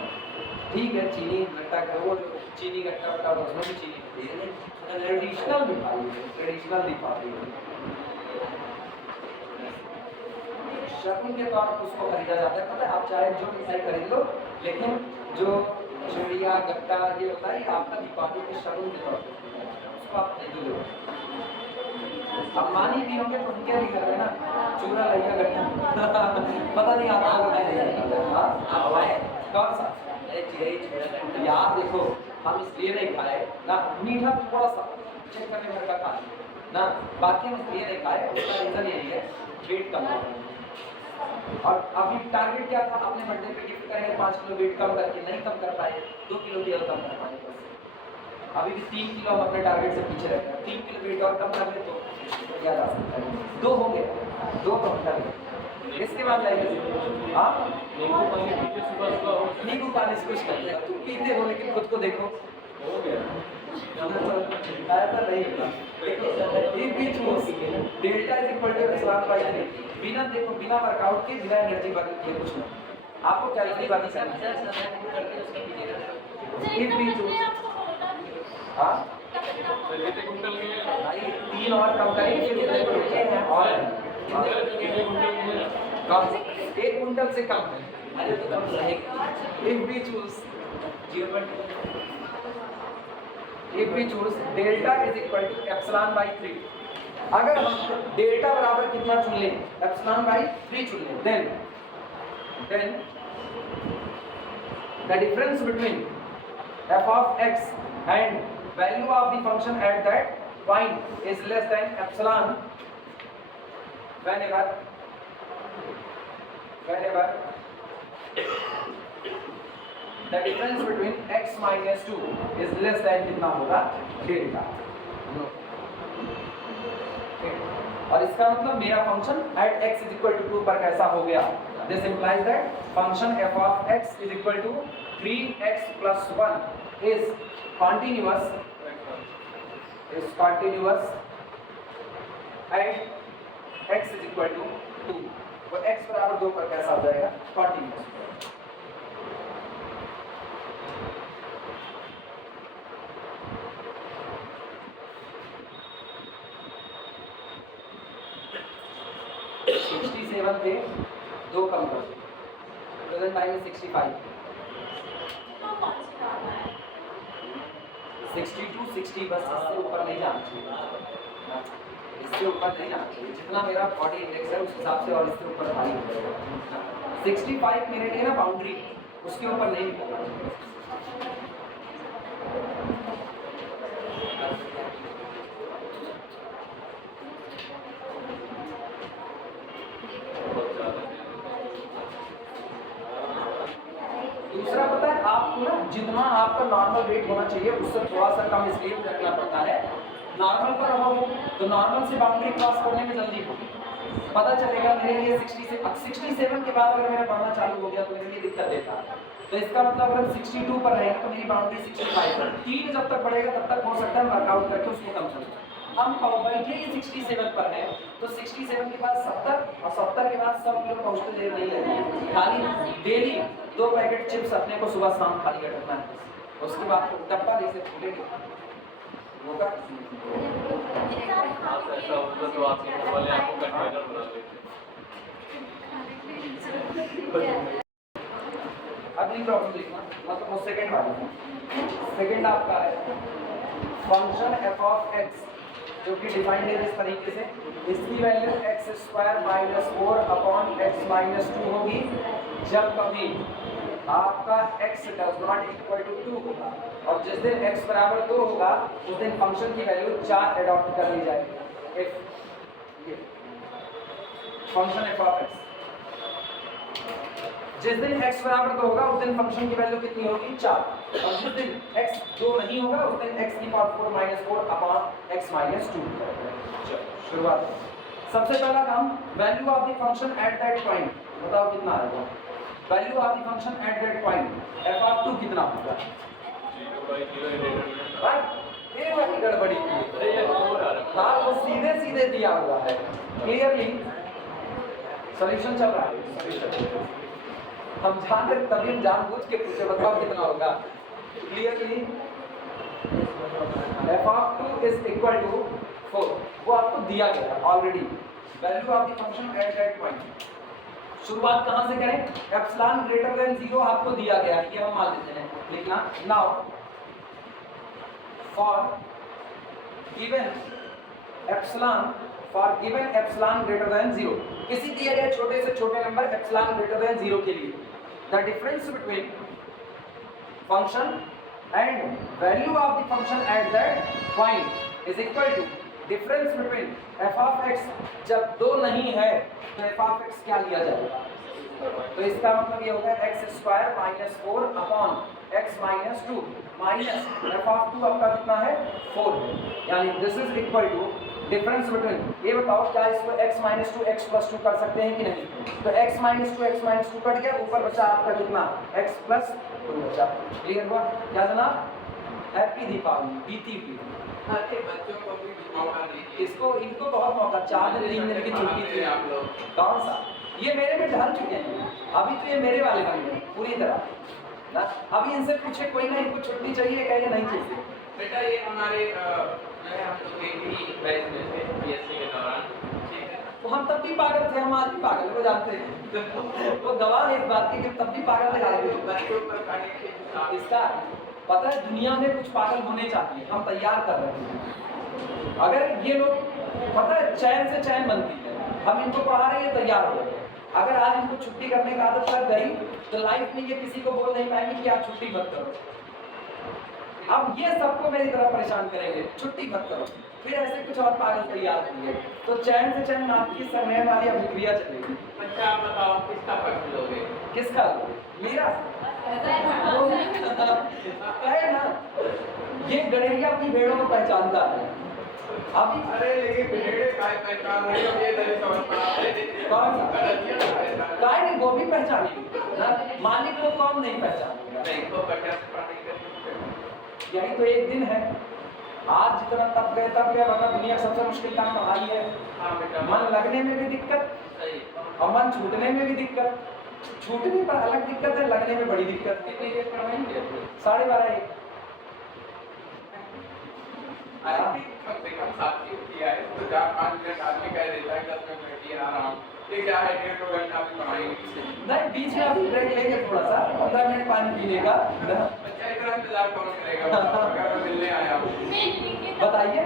ठीक है। चीनी गट्टा का वो चीनी गट्टा वट्टा उसमें भी चीनी होती है। ट्रेडिशनल मिठाई है, ट्रेडिशनल दिखाती है। शगुन के तौर पर उसको खरीदा जाता है। पता है, आप चाहे जो मिठाई खरीद लो, लेकिन जो चूड़िया गट्टा ये होता है आपका दीपावली के शगुन के तौर पर उसको आप खरीद लो। अब मानी भी होंगे तो उनके भी घर में ना चूरा लइया गट्टा पता नहीं आता होगा कि नहीं आता। हाँ आप खाए? कौन सा अरे चिड़ै छोड़ा करता यार देखो हम इसलिए नहीं खाए ना, मीठा थोड़ा सा चेक करने भर का खा लिया ना, बाकी हम इसलिए नहीं खाए, उसका रीजन यही है वेट कम करना है। और अभी टारगेट क्या था, अपने बर्थडे पे गिफ्ट करेंगे 5 किलो वेट कम करके, नहीं कम कर पाए, 2 किलो केवल कम कर पाए बस। अभी भी 3 किलो हम अपने टारगेट से पीछे रहते हैं, 3 किलो वेट और कम कर ले तो क्या जा सकता है, 2 होंगे, 2 कम कर ले। इसके बाद जाएंगे हाँ नींबू पानी पीजिए सुबह सुबह हो नींबू पानी से कुछ कर लेगा, तुम पीते हो लेकिन खुद को देखो हो गया ऐसा नहीं होता। देखो एक भी choose delta is equal to epsilon by 3, बिना देखो बिना वर्कआउट के बिना एनर्जी बर्न किए कुछ नहीं, आपको कैलोरी बर्न करनी है। करके उसका कीजिएगा। एक भी चूज हाँ कितने कुंटल के लिए भाई 3 और कम करेंगे फिर कितने को रुके हैं और कितने कुंटल के लिए कम 1 कुंटल से कम है। अरे तो कम रहेगा। एक भी choose 0.2 if we choose delta is equal to epsilon by 3, अगर हम डेल्टा बराबर कितना चुन लें, epsilon by 3 चुन लें, then the difference between f of x and value of the function at that point is less than epsilon whenever the difference between x minus 2 is less than कितना होगा delta. और इसका मतलब मेरा function at x is equal to 2 पर कैसा हो गया, this implies that function f of x is equal to 3x plus 1 is continuous at x is equal to 2, वो x बराबर 2 पर कैसा हो जाएगा, continuous। थे 2 कम कर दो, प्रेजेंट टाइम में 65, 62, 60 बस, इससे ऊपर नहीं जाना चाहिए, इससे ऊपर नहीं जाना चाहिए, जितना मेरा बॉडी इंडेक्स है उस हिसाब से, और इससे ऊपर खाली हो जाएगा। 65 मेरे लिए ना बाउंड्री, उसके ऊपर नहीं निकलना चाहिए। दूसरा पता है आपको ना, जितना आपका नॉर्मल वेट होना चाहिए उससे थोड़ा सा कम इसलिए रखना पड़ता है। नॉर्मल पर रहोगे तो नॉर्मल से बाउंड्री क्रॉस करने में जल्दी होगी, पता चलेगा मेरे लिए 67 के बाद अगर मेरा बढ़ना चालू हो गया तो मेरे लिए दिक्कत देता है। तो इसका मतलब अगर 62 पर रहेगा तो मेरी बाउंड्री 65 पर, 3 जब तक बढ़ेगा तब तक हो सकता है वर्कआउट करके उसको कम चलता है। हम बैठे ही 67 पर है तो 67 के बाद 70 और 70 के बाद 100 किलो पहुँचते देर नहीं लगेगी। खाली डेली 2 पैकेट चिप्स अपने को सुबह शाम खाली रखना है, उसके बाद डब्बा जैसे फूलेगी होगा। आप ऐसा होता तो आपके घर वाले आपको कंटेनर बना लेते। अगली प्रॉब्लम देखना, मतलब वो सेकंड वाली, सेकंड आपका है फंक्शन f of x जो कि डिफाइंड है इस तरीके से, इसकी value x² minus 4 upon x minus 2 होगी जब कभी आपका x does not equal to 2 होगा, और जिस दिन x बराबर 2 होगा उस दिन फंक्शन की वैल्यू 4 एडॉप्ट कर ली जाएगी। फंक्शन f of x जिस दिन x बराबर 2 होगा उस दिन फंक्शन की वैल्यू कितनी होगी 4, और जिस दिन x 2 नहीं होगा उस दिन x की power 4 minus 4 upon x minus 2। शुरुआत, सबसे पहला काम value of the function at that point, बताओ कितना आएगा value of the function at that point, f of 2 कितना होगा, 0/0 ये वाली गड़बड़ी अरे ये हो रहा है। हाँ वो सीधे सीधे दिया हुआ है, क्लियरली सॉल्यूशन चल रहा है, हम जानते तभी हम जानबूझ के पूछे बताओ कितना होगा। Clearly f of 2 is equal to 4, वो आपको दिया गया already, value of the function at that point. शुरुआत कहाँ से करें, एप्सिलॉन ग्रेटर देन 0 आपको दिया गया है, ये हम मान लेते हैं, लिखना now for given epsilon for given epsilon greater than 0, किसी दिए गए छोटे से छोटे नंबर एप्सिलॉन ग्रेटर देन 0 के लिए the difference between function and value of the function at that point is equal to difference between f of x, जब 2 नहीं है तो f ऑफ x क्या लिया जाएगा, तो इसका मतलब ये होगा x square minus 4 upon x minus 2 minus f of 2 आपका कितना है 4 है, यानी this is equal to difference between, ये बताओ क्या इसको x माइनस 2 x प्लस 2 कर सकते हैं कि नहीं, तो x माइनस 2 कट गया, ऊपर बचा आपका कितना x प्लस 2 बचा। क्लियर हुआ क्या जनाब? हैप्पी दीपावली, बीती हुई बच्चों को भी मौका दीजिए। इसको इनको बहुत मौका, 4 दिन 3 दिन की छुट्टी थी आप लोग। कौन सा, ये मेरे में ढल चुके हैं, अभी तो ये मेरे वाले बन गए पूरी तरह ना। अभी इनसे पूछे कोई ना, इनको छुट्टी चाहिए कहेंगे नहीं चाहिए। बेटा ये हमारे हम लोग एक ही बैच में थे बीएससी के दौरान, ठीक है। तो हम तब भी पागल थे, हम आज भी पागल को जानते हैं, वो गवाह है इस बात की कि तब भी पागल थे आज भी। बच्चों पर खाने के इसका पता है दुनिया में कुछ पागल होने चाहिए, हम तैयार कर रहे हैं। अगर ये लोग पता है चैन से चैन बनती है, हम इनको पढ़ा रहे हैं तैयार हो गए। अगर आज इनको छुट्टी करने की आदत लग गई तो लाइफ में ये किसी को बोल नहीं पाएंगे कि आप छुट्टी मत करो। अब ये सबको मेरी तरह परेशान करेंगे, छुट्टी मत करो, फिर ऐसे कुछ और पागल तैयार होंगे, तो चैन से चैन आपकी सरनेम वाली अभिक्रिया चलेगी। अच्छा बताओ किसका पक्ष लोगे? किसका? मेरा है ना, ये गड़ेरिया अपनी भेड़ों को पहचानता है। अभी अरे लेकिन भेड़े काय पहचान रही हो, ये नहीं समझ पा रहे। कौन सा? पहचान काय नहीं, वो भी पहचानेगी ना, मालिक को कौन नहीं पहचानेगा? नहीं तो पचास पानी कर यही तो एक दिन है, आज जितना तब गए वरना दुनिया का सबसे मुश्किल काम पढ़ाई है। हाँ बेटा मन लगने में भी दिक्कत सही। और मन छूटने में भी दिक्कत, छूटने पर अलग दिक्कत है, लगने में बड़ी दिक्कत है। कितनी देर पढ़ाएंगे? 12:30 कम से कम 7 की किया है तो 4-5 मिनट आदमी कह देता है 10 मिनट बैठिए आराम, ये क्या है 1.5-2 घंटा भी पढ़ाएंगे। नहीं, बीच में अभी ब्रेक लेंगे थोड़ा सा, 15 मिनट पानी पीने का। बच्चा इतना इंतजार कौन करेगा? अगर मैं मिलने आया हूँ बताइए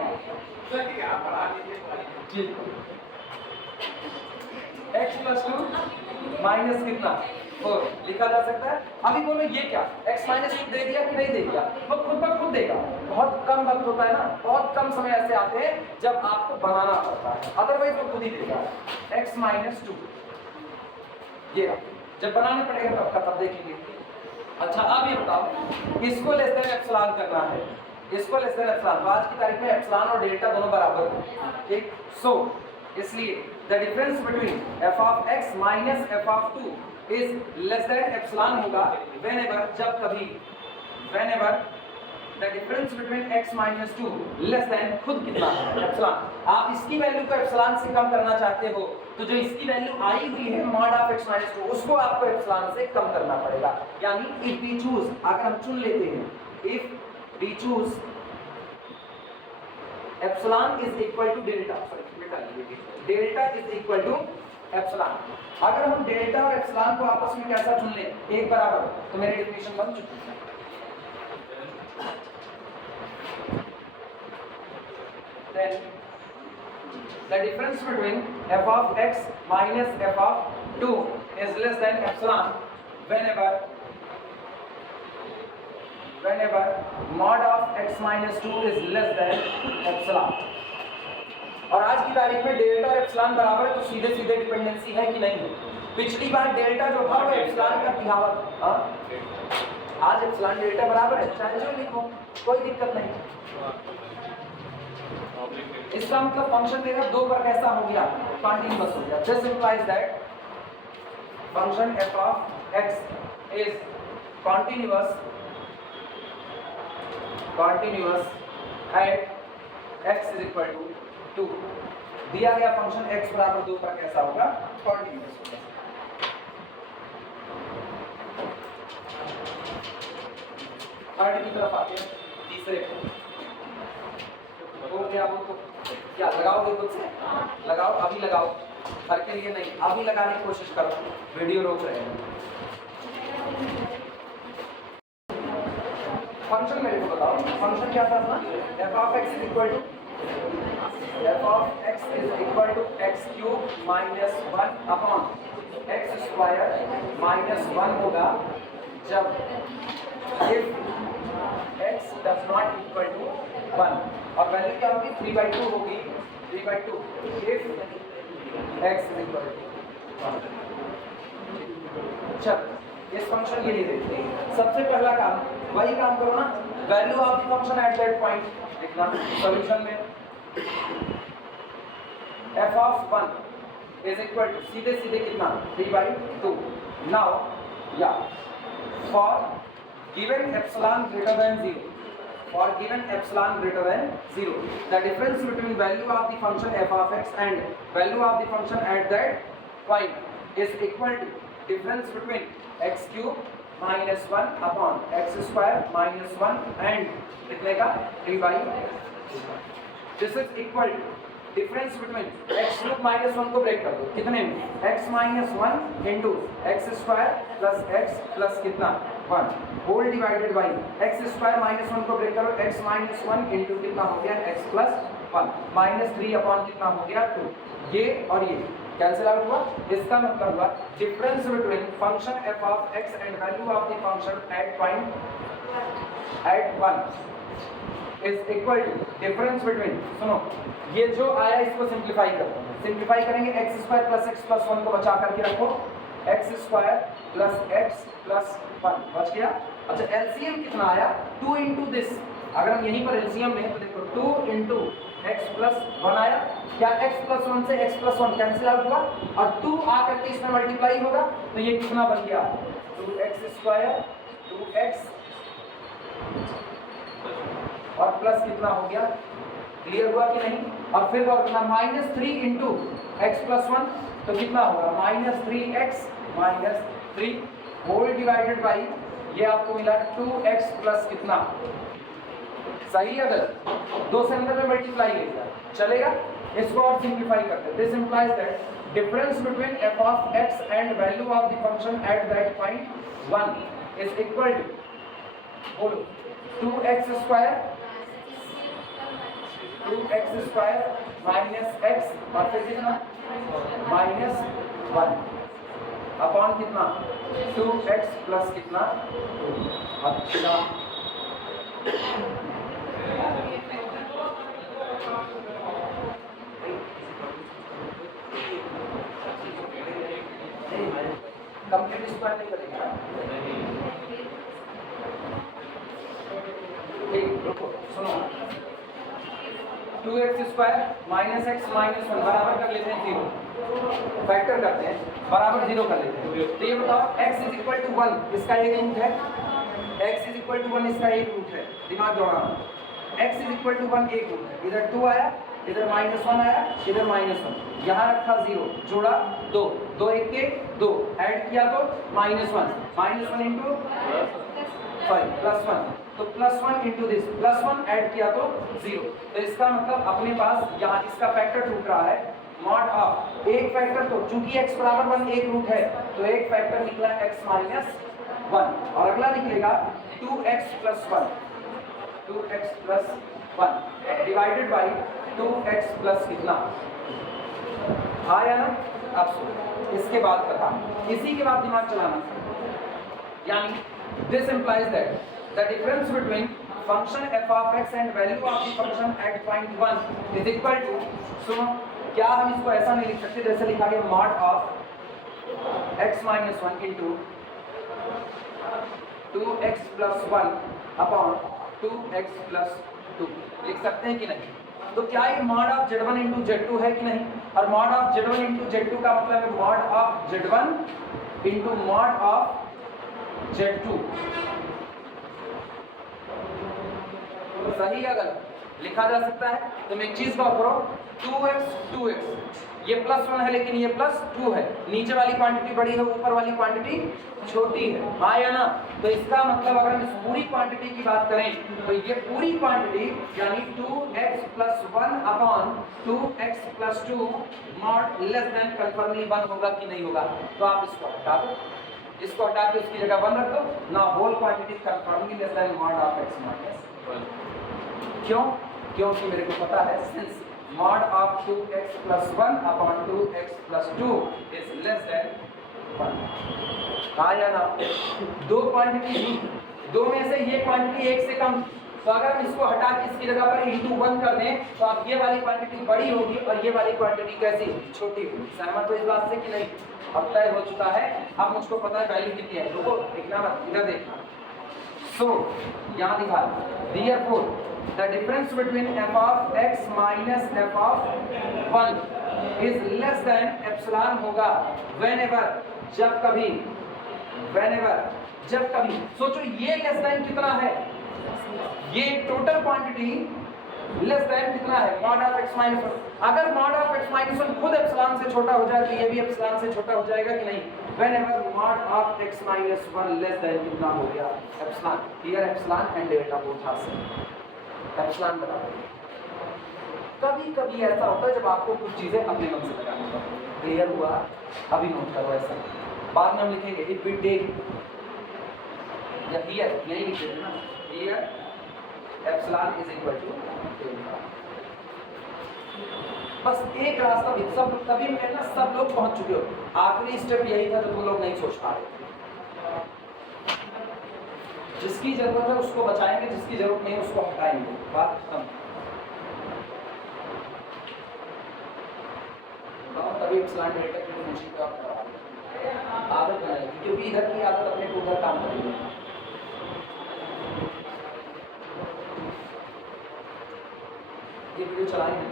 तो ठीक है, आप पढ़ा दीजिए। x प्लस 2 माइनस कितना 4 लिखा जा सकता है। अभी बोलो ये क्या x माइनस 2 दे दिया कि नहीं दे दिया? वो खुद ब खुद देगा। बहुत कम वक्त होता है ना, बहुत कम समय ऐसे आते हैं जब आपको बनाना पड़ता है, अदरवाइज वो खुद ही देगा। x माइनस 2 ये जब बनाने पड़ेगा तब का तब देखेंगे। अच्छा अब ये बताओ, इसको लेस देन एप्सिलॉन करना है, इसको लेस देन एप्सिलॉन, तो आज की तारीख में एप्सिलॉन और डेल्टा दोनों बराबर हैं, ठीक। सो इसलिए the difference between f of x minus f of 2 is less than epsilon होगा व्हेनेवर, जब कभी, whenever the difference between x minus 2 less than खुद कितना है एप्सिलॉन। आप इसकी वैल्यू को एप्सिलॉन से कम करना चाहते हो तो जो इसकी वैल्यू आई हुई है मॉड ऑफ x माइनस 2 उसको आपको एप्सिलॉन से कम करना पड़ेगा। यानी इफ वी चूज, अगर हम चुन लेते हैं, if we choose epsilon is equal to delta, delta is equal to epsilon, अगर हम डेल्टा और एप्सिलॉन को आपस में कैसा चुन लें एक बराबर, तो मेरी डेफिनेशन बन चुकी है। Then the difference between f of x minus f of 2 is less than epsilon whenever mod of x minus 2 is less than epsilon। और आज की तारीख में डेल्टा और एप्सिलॉन बराबर है तो सीधे सीधे डिपेंडेंसी है कि नहीं है? पिछली बार डेल्टा जो था वो एप्सिलॉन का तिहावत, हाँ आज एप्सिलॉन डेल्टा बराबर है, चाहे जो लिखो कोई दिक्कत नहीं। इसका मतलब फंक्शन मेरा 2 पर कैसा हो गया, कंटीन्यूअस हो गया। This implies that function f of x is continuous at x is equal to 2। दिया गया फंक्शन x बराबर 2 पर कैसा होगा, कंटीन्यूअस होगा। थर्ड की तरफ आते हैं, तीसरे हो गया वो तो क्या लगाओगे खुद से? लगाओ, अभी लगाओ, घर के लिए नहीं, अभी लगाने की कोशिश करो, वीडियो रोक रहे हैं। फंक्शन मेरे को बताओ, फंक्शन क्या था अपना? f of x is equal to f of x is equal to x cube minus 1 upon x square minus 1 होगा जब if x does not equal to 1 और वैल्यू क्या होगी 3/2 होगी 3/2 if x is equal to 1। चल इस function ये देखते हैं। सबसे पहला काम वही काम करो ना, value of the function at that point लिखना सॉल्यूशन में। f of 1 is equal to सीधे सीधे कितना 3/2। नाउ या for given epsilon greater than 0, for given epsilon greater than 0, the difference between value of the function f of x and value of the function at that point is equal to difference between x cube minus 1 upon x square minus 1 and कितने का 3/2। This is equal to difference between x cube minus 1 को break कर दो कितने में x minus 1 into x square plus x plus कितना 1 whole divided by x square minus 1 को break करो x minus 1 into कितना हो गया x plus 1 minus 3 upon कितना हो गया 2। ये और ये कैंसिल आउट हुआ। इसका मतलब हुआ difference between function f of x and value of the function at point at 1 is equal to difference between, सुनो ये जो आया इसको सिंप्लीफाई करो, सिंप्लीफाई करेंगे x square plus x plus 1 को बचा करके रखो x square plus x plus 1 बच गया। अच्छा एलसीएम कितना आया 2 इंटू दिस, अगर हम यहीं पर एलसीएम लें तो देखो 2 इंटू एक्स प्लस 1 आया, क्या x प्लस 1 से x प्लस 1 कैंसिल आउट हुआ और 2 आकर के इसमें मल्टीप्लाई होगा तो ये कितना बन गया 2x स्क्वायर 2x और प्लस कितना हो गया, क्लियर हुआ कि नहीं। और फिर और कितना माइनस 3 इंटू एक्स प्लस 1 तो कितना होगा minus 3x minus 3 whole divided by ये आपको मिला 2x प्लस कितना, सही है गलत, दो से अंदर में मल्टीप्लाई लेगा चलेगा। इसको और सिंप्लीफाई करते हैं। This implies that difference between f of x and value of the function at that point 1 is equal to बोलो 2x स्क्वायर माइनस x और फिर कितना माइनस 1 अपॉन कितना 2x प्लस कितना 2। अच्छा कंप्लीट स्क्वायर नहीं करेंगे ठीक, रुको सुनो 2x square minus x minus 1 बराबर कर लेते हैं 0, फैक्टर करते हैं बराबर 0 कर लेते हैं। तो ये बताओ x इज इक्वल टू 1 इसका एक रूट है, x इज इक्वल टू 1 इसका एक रूट है, दिमाग दौड़ाना। x इज इक्वल टू 1 एक रूट है, इधर 2 आया इधर माइनस 1 आया इधर माइनस 1, यहाँ रखा 0 जोड़ा 2 2 1 के 2 ऐड किया तो माइनस 1 इंटू 5 प्लस 1 तो plus 1 into this plus 1 add किया तो 0। तो इसका मतलब अपने पास यहाँ इसका फैक्टर टूट रहा है मॉड ऑफ एक फैक्टर, तो चूंकि x बराबर 1 एक रूट है तो एक फैक्टर निकला x माइनस 1 और अगला निकलेगा 2x plus 1 divided by 2x plus कितना आया ना। अब सुनो इसके बाद कथा, इसी के बाद दिमाग चलाना, यानी this implies that the difference between function f of x and value of the function at point 1 is equal to, सुनो क्या हम इसको ऐसा नहीं लिख सकते जैसे लिखा गया mod of x minus 1 into 2x plus 1 upon 2x plus 2 लिख सकते हैं कि नहीं। तो क्या ये mod of z1 into z2 है कि नहीं, और mod of z1 into z2 का मतलब है mod of z1 into mod of z2, सही है गलत लिखा जा सकता है। तो मैं एक चीज का करो 2x ये प्लस 1 है लेकिन ये प्लस 2 है, नीचे वाली क्वांटिटी बड़ी है ऊपर वाली क्वांटिटी छोटी है, हाँ या ना। तो इसका मतलब अगर हम इस पूरी क्वांटिटी की बात करें तो ये पूरी क्वांटिटी यानी 2x plus 1 upon 2x plus 2 mod less than confirmly 1 होगा कि नहीं होगा। तो आप इसको हटा दो, इसको हटा के उसकी जगह 1 रख दो ना, whole quantity conformally less than mod of x minus 1। क्यों? क्योंकि मेरे को पता है since mod of 2x plus 1 upon 2x plus 2 is less than 1। कहा या ना? दो क्वांटिटी, दो में से ये क्वांटिटी एक से कम, तो अगर हम इसको हटा के इसकी जगह पर इंटू 1 कर दें तो अब ये वाली क्वांटिटी बड़ी होगी और ये वाली क्वांटिटी कैसी छोटी होगी। सहमत हो इस बात से कि नहीं? अब तय हो चुका है। अब मुझको पता है वैल्यू कितनी है। रुको, देखना मत, इधर देखना। सो यहाँ दिखा, therefore the difference between f of x minus f of 1 is less than epsilon होगा whenever, जब कभी, whenever, जब कभी। सोचो ये लेस देन कितना है, ये टोटल क्वांटिटी लेस देन कितना है, मॉड ऑफ x माइनस 1। अगर मॉड ऑफ x माइनस 1 खुद एप्सिलॉन से छोटा हो जाए तो ये भी एप्सिलॉन से छोटा हो जाएगा कि नहीं? Whenever mod of x minus 1 less than कितना हो गया, epsilon. Here epsilon and delta both are same, epsilon बराबर। कभी कभी ऐसा होता है जब आपको कुछ चीजें अपने मन से लगानी पड़ती है। क्लियर हुआ? अभी नोट करो ऐसा, बाद में हम लिखेंगे इफ वी टेक या हियर, यही लिख देते ना, here epsilon is equal to delta. बस एक रास्ता भी, सब तभी मैं ना सब लोग पहुंच चुके हो। आखिरी स्टेप यही था जो तुम लोग नहीं सोच पा रहे। जिसकी जरूरत है उसको बचाएंगे, जिसकी जरूरत नहीं उसको हटाएंगे, बात खत्म। तभी एप्सिलॉन डेल्टा की डेफिनेशन को आप करवा आदत बनाएगी, क्योंकि इधर की आदत अपने को उधर काम करेगी। ये वीडियो चलाएंगे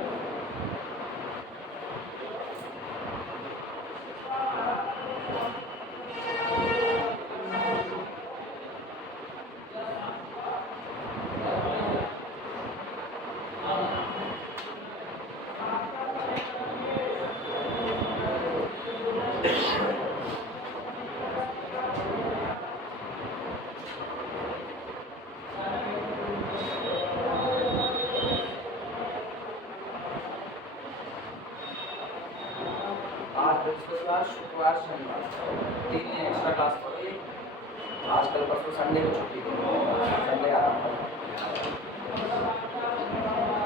बृहस्पतिवार, शुक्रवार, शनिवार 3 दिन एक्स्ट्रा क्लास करोगे। आजकल परसों संडे को छुट्टी दो, संडे आराम करो।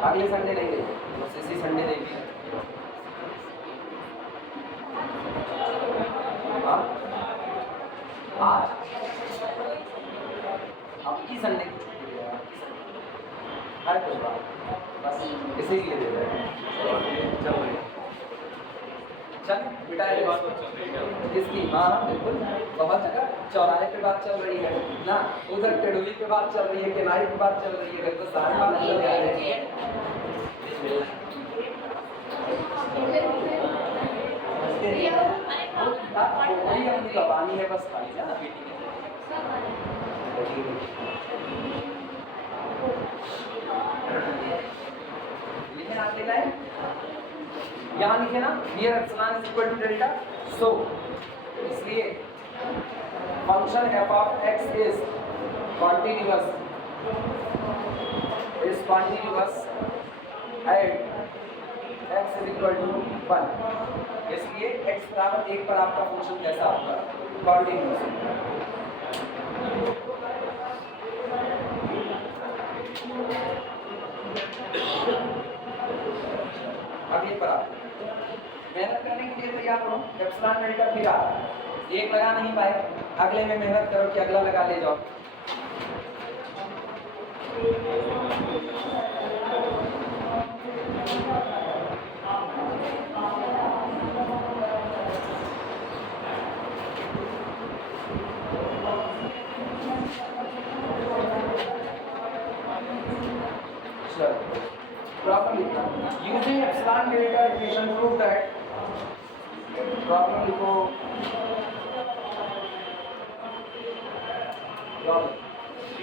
अगले संडे नहीं देगी, बस इसी संडे देगी। आज अब की संडे की छुट्टी है, हर कुछ बात बस इसीलिए दे रहे हैं। चल बेटा ये बात किसकी? हाँ बिल्कुल, बहुत जगह चौराहे पे बात चल रही है ना, उधर टेडोली पे बात चल रही है, केनाई पे बात चल रही है, तो सारी बात चल रही है। वही अपनी जबानी है बस खाली ना। लिखे ना अगली लाइन, यहाँ लिखे ना, here epsilon is equal to delta. So इसलिए function f of x is continuous at x is equal to 1। इसलिए x बराबर 1 पर आपका फंक्शन कैसा होगा? कॉन्टिन्यूअस। अब ये पर आप मेहनत करने के लिए तैयार हो। एप्सिलॉन डेल्टा फिर आप एक लगा नहीं पाए, अगले में मेहनत करो कि अगला लगा ले जाओ। Problem using epsilon delta equation prove that problem लिखो।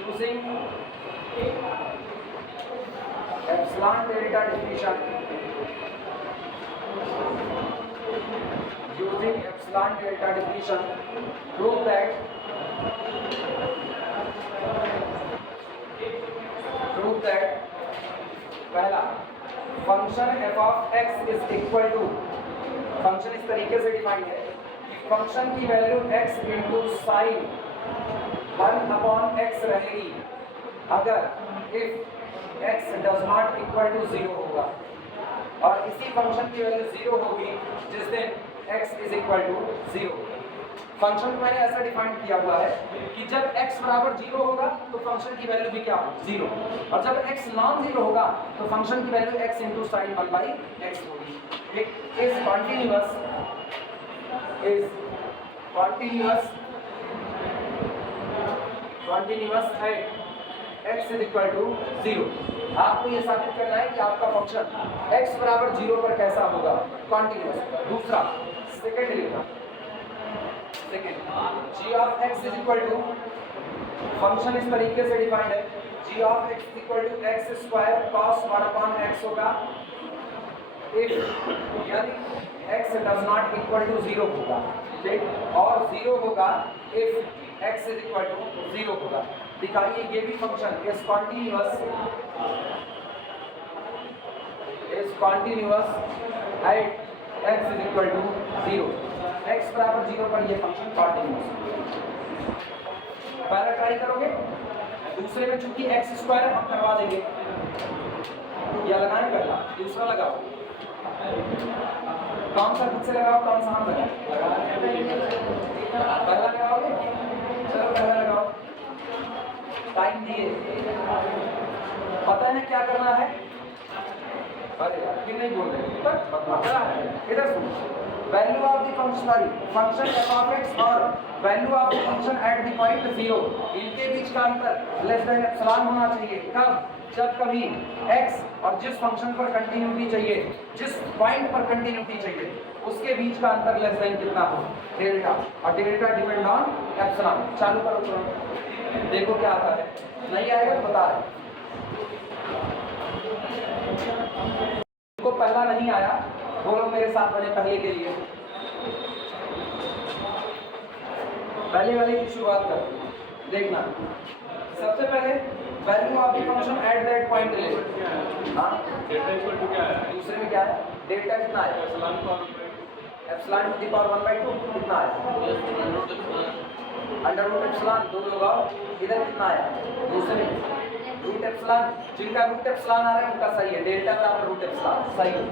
Using epsilon delta definition, prove that पहला function f of x is equal to, function इस तरीके से डिफाइन है, फंक्शन की value x into sine 1 upon x रहेगी। अगर if x does not equal to 0 होगा और इसी फंक्शन की वैल्यू 0 होगी जिस दिन x is equal to 0। Function को मैंने ऐसा डिफाइन किया हुआ है कि जब x बराबर 0 होगा तो फंक्शन की वैल्यू भी क्या होगी 0, और जब x नॉन 0 होगा तो फंक्शन की value x into sign 1/x होगी। ठीक, is continuous at x is equal to 0। आपको ये साबित करना है कि आपका फंक्शन x बराबर 0 पर कैसा होगा, कॉन्टिन्यूअस। दूसरा सेकंड लिखना, g of x is equal to, function इस तरीके से डिफाइंड है, g of x is equal to x square cos 1/x होगा इफ यदि x does not equal to 0 होगा, ठीक, और 0 होगा if x is equal to 0 होगा। दिखाइए ये भी function is continuous at x is equal to 0। x बराबर 0 पर ये फंक्शन कॉन्टिन्यूअस। पहला ट्राई करोगे, दूसरे में चूंकि x स्क्वायर हम करवा देंगे, या लगाएं पहला, दूसरा लगाओ, कौन सा खुद से लगाओ, कौन सा हम लगाओ, पहला लगाओगे, चलो पहला लगाओ, टाइम दिए, पता है ना क्या करना है, अरे यार क्यों नहीं बोल रहे, इधर सुनो, value of the function f of x और value of the function at the point 0, इनके बीच का अंतर लेस देन एप्सिलॉन होना चाहिए। कब? जब कभी x और जिस फंक्शन पर कंटिन्यूटी चाहिए, जिस पॉइंट पर कंटिन्यूटी चाहिए, उसके बीच का अंतर लेस देन कितना हो, डेल्टा, और डेल्टा डिपेंड ऑन एप्सिलॉन। चालू करो तुरंत, देखो क्या आता है, नहीं आएगा तो बता रहे, को पहला नहीं आया बोलो मेरे साथ बने पहले के लिए, पहले वाले की शुरुआत कर देखना। सबसे पहले value of the function at that point ले, हाँ डेल्टा इक्वल टू क्या है, दूसरे में क्या है, डेल्टा कितना है, एप्सिलॉन टू द पावर 1/2 कितना है, अंडर रूट एप्सिलॉन, दो लगाओ, इधर कितना है, दूसरे में रूट एप्सिलॉन, जिनका रूट एप्सिलॉन आ रहा है उनका सही है, डेल्टा बराबर रूट एप्सिलॉन सही है।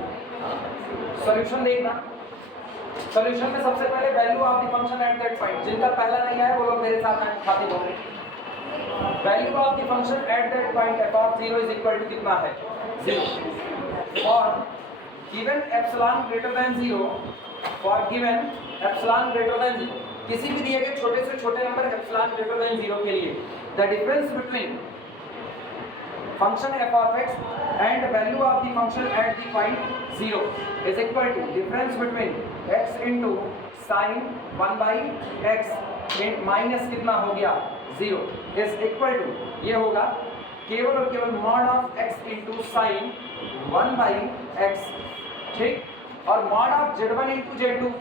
सॉल्यूशन देखना, सॉल्यूशन में सबसे पहले value of the function at that point, जिनका पहला नहीं आया वो लोग मेरे साथ आए खाते होंगे। Value of the function at that point f of 0 is equal to कितना है, 0, और given epsilon greater than 0, for given epsilon greater than 0, किसी भी दिए गए छोटे से छोटे नंबर एप्सिलॉन ग्रेटर देन 0 के लिए the difference between function f of x and value of the function at the point 0 is equal to difference between x into sin 1/x minus कितना हो गया 0 is equal to, ये होगा केवल और केवल mod of x into sin 1/x, ठीक, और mod of z1 into z2,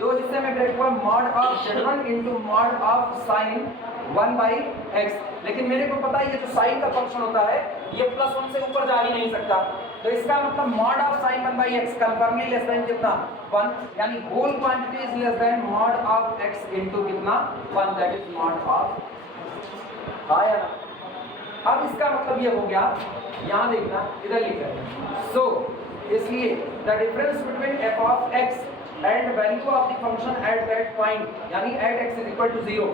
दो हिस्से में ब्रेक हुआ, mod of z1 into mod of sin 1/x, लेकिन मेरे को पता है ये जो साइन का फंक्शन होता है ये +1 से ऊपर जा ही नहीं सकता, तो इसका मतलब mod of sin 1/x conformally less than कितना 1, यानी whole quantity is less than mod of x into कितना 1, दैट इज mod of, हाँ या ना। अब इसका मतलब ये हो गया, यहाँ देखना इधर लिखा है, सो इसलिए the difference between f of x and value of the function at that point, यानी at x is equal to 0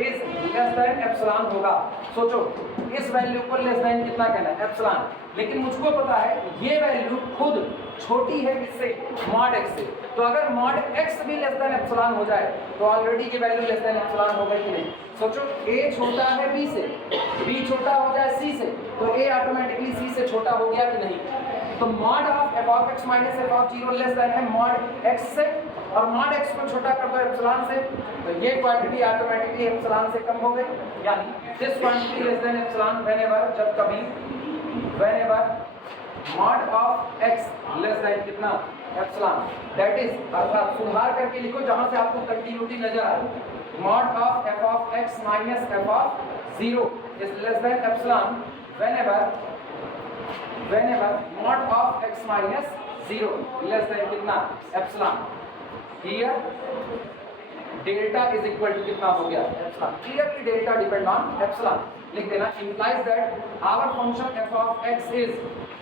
is less than epsilon होगा। सोचो इस वैल्यू को लेस देन कितना कहना है, एप्सिलॉन, लेकिन मुझको पता है ये वैल्यू खुद छोटी है किससे, मॉड x से, तो अगर मॉड x भी लेस देन एप्सिलॉन हो जाए तो ऑलरेडी ये वैल्यू लेस देन एप्सिलॉन हो गई कि नहीं। सोचो a छोटा है b से, b छोटा हो जाए c से, तो a ऑटोमेटिकली c से छोटा हो गया कि नहीं, तो mod of f of x minus f of 0 less than है मॉड x से, और मॉड x को छोटा कर दो एप्सिलॉन से, तो ये क्वांटिटी ऑटोमेटिकली एप्सिलॉन से कम हो गई, यानी this quantity less than epsilon whenever, जब कभी whenever mod of x less than कितना एप्सिलॉन, दैट इज, अर्थात सुधार करके लिखो जहां से आपको कंटिन्यूटी नजर आए, mod of f of x minus f of 0 is less than epsilon whenever mod of x minus 0 less than कितना एप्सिलॉन। Here delta is equal to कितना हो गया epsilon. Clearly delta depend on epsilon लिख देना, implies that our function f of x is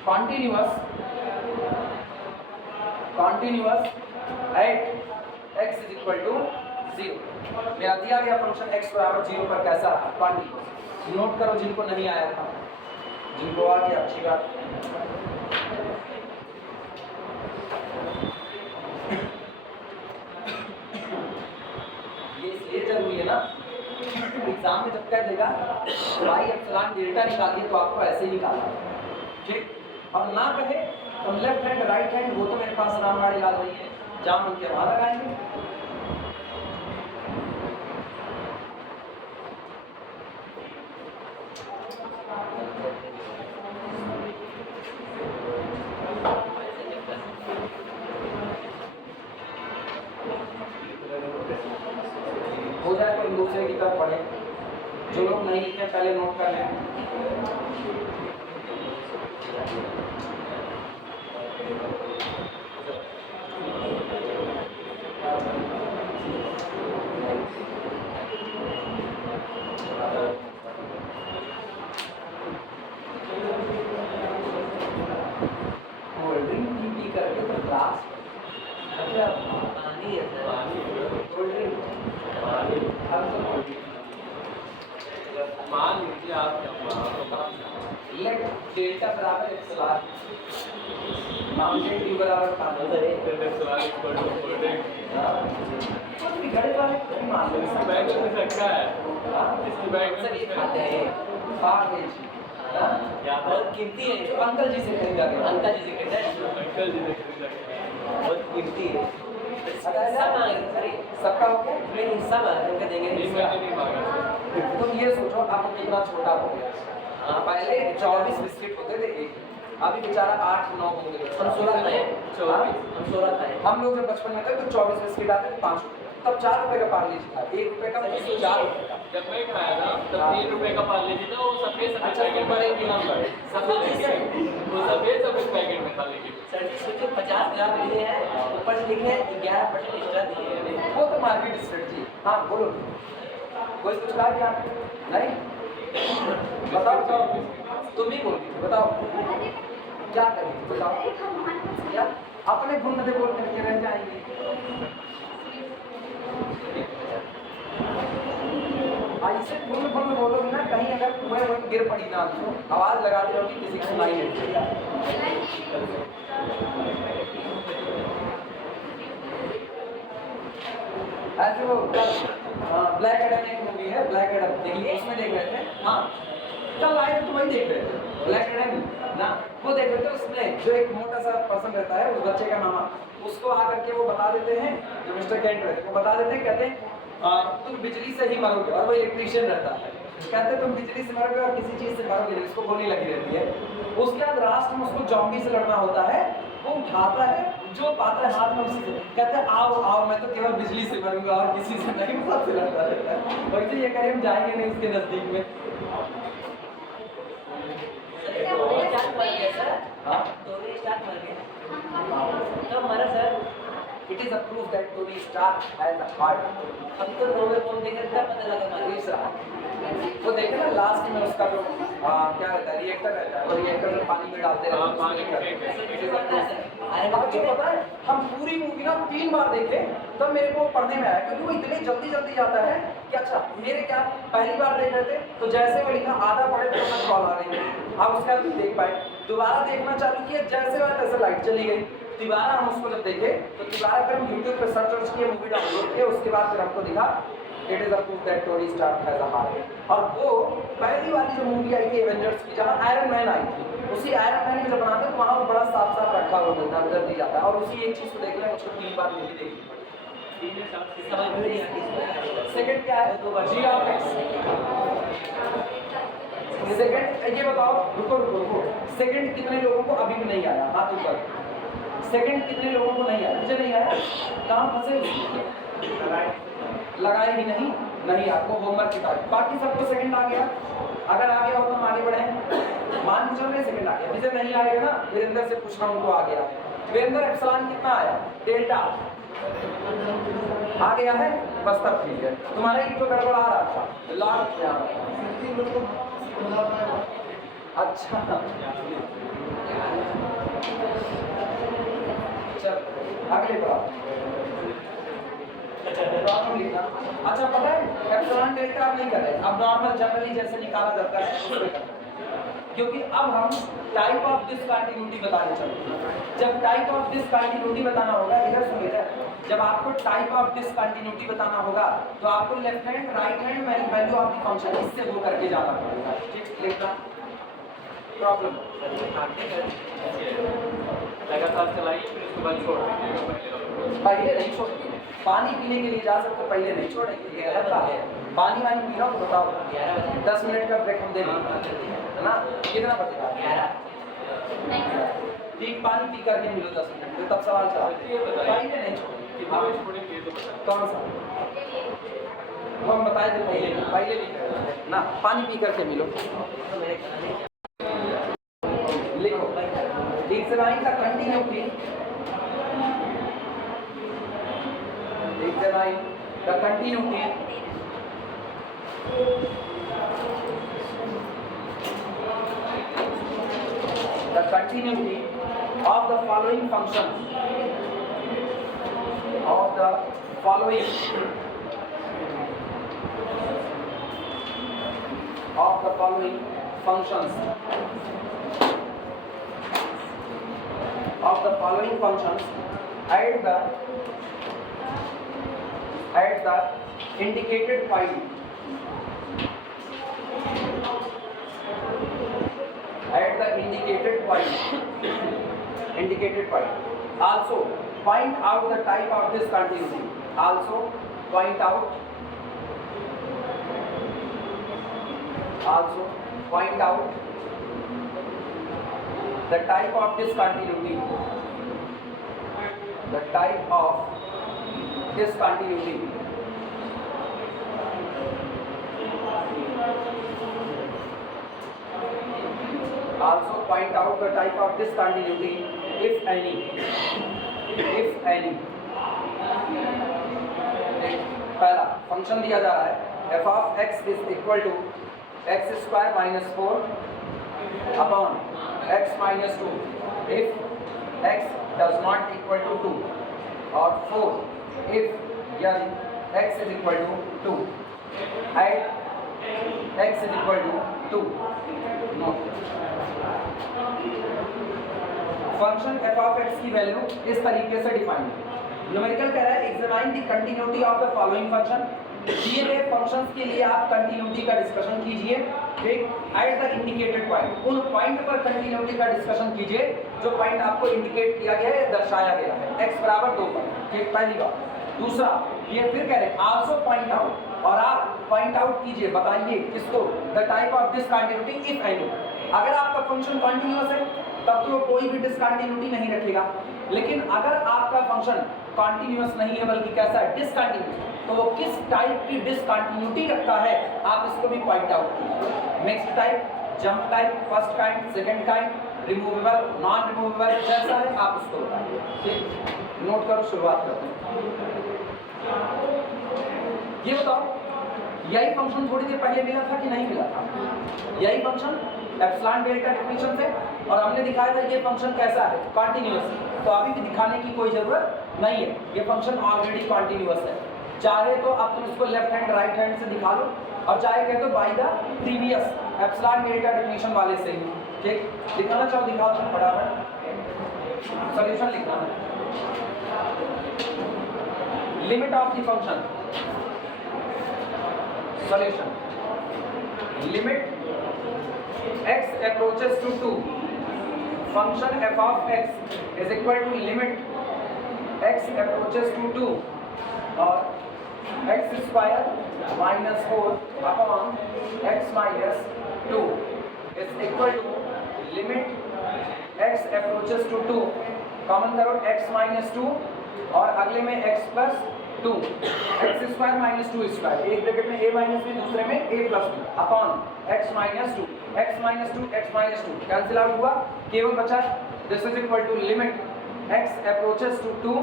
continuous at x is equal to 0। मेरा दिया गया फंक्शन x बराबर 0 पर कैसा रहा, कंटिन्यूअस। नोट करो जिनको नहीं आया था, जिनको आ गया अच्छी बात। ये इसलिए जरूरी है ना, एग्जाम में जब कह देगा y एप्सिलॉन डेल्टा निकालिए तो आपको ऐसे ही निकालना है, ठीक। और ना कहे तो लेफ्ट हैंड राइट हैंड वो तो मेरे पास रामगाड़ी लाल रही है, जहाँ मन के वहाँ लगाएंगे। हो जाए तो दूसरे की तरफ पढ़े, जो लोग नहीं लिखे पहले नोट कर लें। कोल्ड ड्रिंक पी करके तो क्लास पानी है सर, कोल्ड ड्रिंक अब तो कोल्ड ड्रिंक मान लीजिए आप लेट डेल्टा बराबर एप्सिलॉन, माउंटेन ड्यू बराबर पानी। तो बिगड़े वाले को मान लो, इसकी बैग में रखा है, इसकी बैग सर ये खाते हैं पार्लेज बहुत कीमती है, जो अंकल जी से खरीदा गया। अंकल जी से कहते हैं अंकल जी ने खरीदा है। बहुत कीमती है। अच्छा, हिस्सा मांगे थे सर, ये सबका हो गया। मेरे हिस्सा मांगे थे, देंगे नहीं, हिस्सा। मैंने नहीं मांगा। तुम ये सोचो आपको कितना छोटा हो गया। हाँ, पहले 24 बिस्किट होते थे एक, अभी बेचारा 8-9 हो गए। हम 16 खाए, हाँ? हम 16 खाए। हम लोग जब बचपन में थे तो 24 बिस्किट आते थे 5 रुपए, तब 4 रुपए का पार्ले था, 1 रुपए का 4 रुपए का। जब मैं खाया था तब 3 रुपए का पार्ले जी था, वो सफेद सफेद अच्छा, पैकेट बड़े में की नाम बड़े। वो सफेद सफेद पैकेट में था। लेकिन सर जी सोचिए 50 ग्राम लिए हैं, ऊपर से लिखे हैं 11% एक्स्ट्रा दिए हैं। वो तो मार्केट स्ट्रेटजी। हाँ बोलो, कोई कुछ कहा क्या? नहीं बताओ, तुम ही बोल बताओ क्या करेंगे, बताओ। या अपने गुण दे बोल करके रह जाएंगे। ऐसे गुण बोलोगे ना, कहीं अगर कुएं वहीं गिर पड़ी ना तो आवाज लगाते रहोगी, किसी को सुनाई नहीं देगा। ऐसे वो ब्लैक एडम एक मूवी है, ब्लैक एडम देखिए, उसमें देख रहे थे। हाँ कल आए थे तो वही देख रहे थे, ब्लैक एडम ना, वो देख रहे थे। उसमें जो एक मोटा सा पर्सन रहता है, उस बच्चे का मामा, उसको आकर के वो बता देते हैं, जो मिस्टर केंट रहते हैं वो बता देते हैं, कहते हैं तुम बिजली से ही मरोगे, और वो इलेक्ट्रीशियन रहता है। कहते हैं तुम बिजली से मरोगे और किसी चीज से मरोगे नहीं, उसको गोली लगी रहती है। उसके बाद लास्ट में उसको जॉम्बी से लड़ना होता है, वो उठाता है, जो पाता है हाथ में उसी से, कहते हैं आओ आओ मैं तो केवल बिजली से मरूंगा और किसी से नहीं, वो सबसे लड़ता रहता है। वैसे ये करें हम जाएंगे नहीं उसके नजदीक में। टोनी स्टार्क मर गया सर। हाँ टोनी स्टार्क मर गया, कब मरा sir? It is a proof that Tony Stark has a heart. हम तो नोवे बोल देकर क्या पता लगा मारे तीसरा वो देखे ना लास्ट में उसका जो क्या रहता है, रिएक्टर रहता है, वो रिएक्टर में पानी में डालते रहते हैं, पानी में आपको पता है हम पूरी मूवी ना 3 बार देखे, तब मेरे को पढ़ने में आया, क्योंकि वो इतने जल्दी जल्दी जाता है कि अच्छा मेरे क्या पहली बार देख रहे थे तो जैसे वो लिखा आधा पढ़े तो मैं कॉल आ गई, अब उसका भी देख पाए, दोबारा देखना चालू किया, जैसे वह तैसे लाइट चली गई। दोबारा हम उसको जब देखे तो दोबारा फिर हम यूट्यूब पर सर्च किए, मूवी डाउनलोड किए, उसके बाद फिर हमको दिखा it is a proof that Tony Stark has a heart. और वो पहली वाली जो मूवी आई थी एवेंजर्स की, जहाँ आयरन मैन आई थी, उसी आयरन मैन में जब बनाते हैं तो वहाँ वो बड़ा साफ साफ रखा हुआ मिलता है, नजर दी जाता है। और उसी एक चीज़ को देखने में मुझको 3 बार मूवी देखी पड़ी। समझ में नहीं आती। सेकंड क्या है, जी ऑफ एक्स। सेकंड ये बताओ, रुको रुको रुको, सेकंड कितने लोगों को अभी भी नहीं आया, हाथ ऊपर। सेकंड कितने लोगों को नहीं आया? मुझे नहीं आया, कहाँ फंसे? लगाए ही नहीं, नहीं आपको होमवर्क किताब, बाकी सबको सेकंड आ गया। अगर आ गया हो तो हम आगे बढ़े, मान के चल रहे सेकंड आ गया। मुझे नहीं आएगा ना, वीरेंद्र से पूछ रहा हूँ उनको आ गया। वीरेंद्र एप्सिलॉन कितना आया? डेल्टा आ गया है। बस तब ठीक है। तुम्हारा एक तो गड़बड़ आ रहा था लास्ट में आ रहा था। अच्छा चल अगले बार प्रॉब्लम लिखना। अच्छा पता है एप्सिलॉन डेल्टा आप नहीं कर रहे, अब नॉर्मल जनरली जैसे निकाला जाता है उसमें करना है। क्योंकि अब हम टाइप ऑफ डिसकंटिन्यूटी बताने चले। जब टाइप ऑफ डिसकंटिन्यूटी बताना होगा, इधर सुनिए, जब आपको टाइप ऑफ डिसकंटिन्यूटी बताना होगा तो आपको left hand right hand value of the function इससे वो करके जाना पड़ेगा। ठीक लिखना प्रॉब्लम लगातार चलाइए फिर उसके बाद छोड़ दीजिएगा पहले नहीं छोड़ेंगे। पानी पीने के लिए जा सकते, पहले नहीं छोड़ेंगे, ये गलत बात है। पानी वानी पी रहा हो तो बताओ, 10 मिनट का ब्रेक हम दे देंगे, है ना? कितना बचेगा? ठीक, पानी पी करके मिलो 10 मिनट में, तब सवाल चला। पहले नहीं छोड़ेंगे। कौन सा वो हम बताए थे पहले भी ना, पानी पी करके मिलो। लिखो एक्सलाइन का कंटिन्यूटी, एक्सलाइन का continuity of the following functions at the indicated point. At the indicated point. Also point out the type of this continuity. Also point out the type of discontinuity. The type of discontinuity. Also point out the type of discontinuity, if any. पहला function दिया जा रहा है f of x is equal to x square minus 4 upon x minus 2 if x does not equal to 2, or 4 if x is equal to 2 and x is equal to 2. No. Function f of x की value इस तरीके से define है। Numerical कह रहा है examine the continuity of the following function. दिए गए फंक्शंस के लिए आप कंटिन्यूटी का डिस्कशन कीजिए, ठीक, एट द इंडिकेटेड पॉइंट। उन पॉइंट पर कंटिन्यूटी का डिस्कशन कीजिए जो पॉइंट आपको इंडिकेट किया गया है, दर्शाया गया है, x बराबर 2 पर, ठीक, पहली बात। दूसरा ये फिर कह रहे हैं आल्सो पॉइंट आउट, और आप पॉइंट आउट कीजिए, बताइए किसको, the type of discontinuity if any. अगर आपका फंक्शन कॉन्टिन्यूअस है तब तो कोई भी डिसकंटिन्यूटी नहीं रखेगा, लेकिन अगर आपका फंक्शन कॉन्टिन्यूअस नहीं है बल्कि कैसा है, डिसकंटिन्यूअस, तो वो किस टाइप की डिसकंटिन्यूटी रखता है आप इसको भी पॉइंट आउट कीजिए। Mixed type, jump type, first kind, second kind, removable, non removable, जैसा है आप उसको बताइए, ठीक। नोट करो, शुरुआत करते हैं। ये बताओ यही फंक्शन थोड़ी देर पहले मिला था कि नहीं मिला था? यही फंक्शन एप्सिलॉन डेल्टा डेफिनेशन से, और हमने दिखाया था ये फंक्शन कैसा है, कॉन्टिन्यूअस। तो अभी भी दिखाने की कोई जरूरत नहीं है, ये फंक्शन ऑलरेडी कॉन्टिन्यूअस है। चाहे तो अब तुम इसको लेफ्ट हैंड राइट हैंड से दिखा लो, और चाहे कह दो by the previous epsilon delta definition वाले से ही, ठीक। दिखाना चाहो दिखाओ तुम फटाफट, सॉल्यूशन लिखना है। Limit of the function, solution, limit x approaches to 2, function f of x is equal to limit x approaches to 2 or x square minus 4 upon x minus 2 is equal to limit x approaches to 2, common करो x minus 2 और अगले में x plus 2, x square minus 2 square, एक bracket में a minus b, दूसरे में a plus b upon x minus 2, x minus 2 cancel out हुआ, केवल बचा this is equal to limit x approaches to 2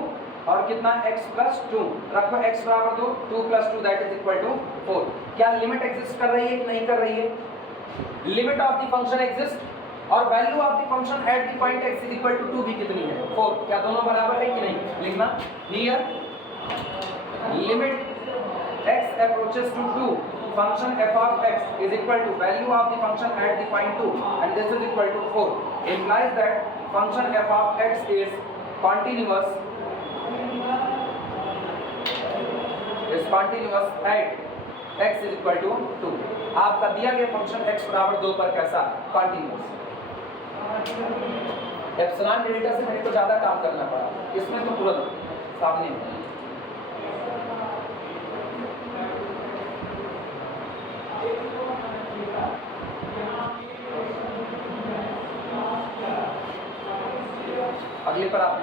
और कितना x प्लस 2 रखो, x बराबर 2, 2 plus 2 that is equal to 4। क्या लिमिट एग्जिस्ट कर रही है कि नहीं कर रही है? Limit of the function exist और value of the function at the point x is equal to 2 भी कितनी है? 4। क्या दोनों बराबर है कि नहीं? लिखना here limit x approaches to 2 function f of x is equal to value of the function at the point 2 and this is equal to 4 implies that function f of x is continuous at x is equal to 2। आपका दिया गया function x बराबर 2 पर कैसा? Continuous. Epsilon delta से मेरे को ज्यादा काम करना पड़ा, इसमें तो तुरंत सामने है। अगले पर आप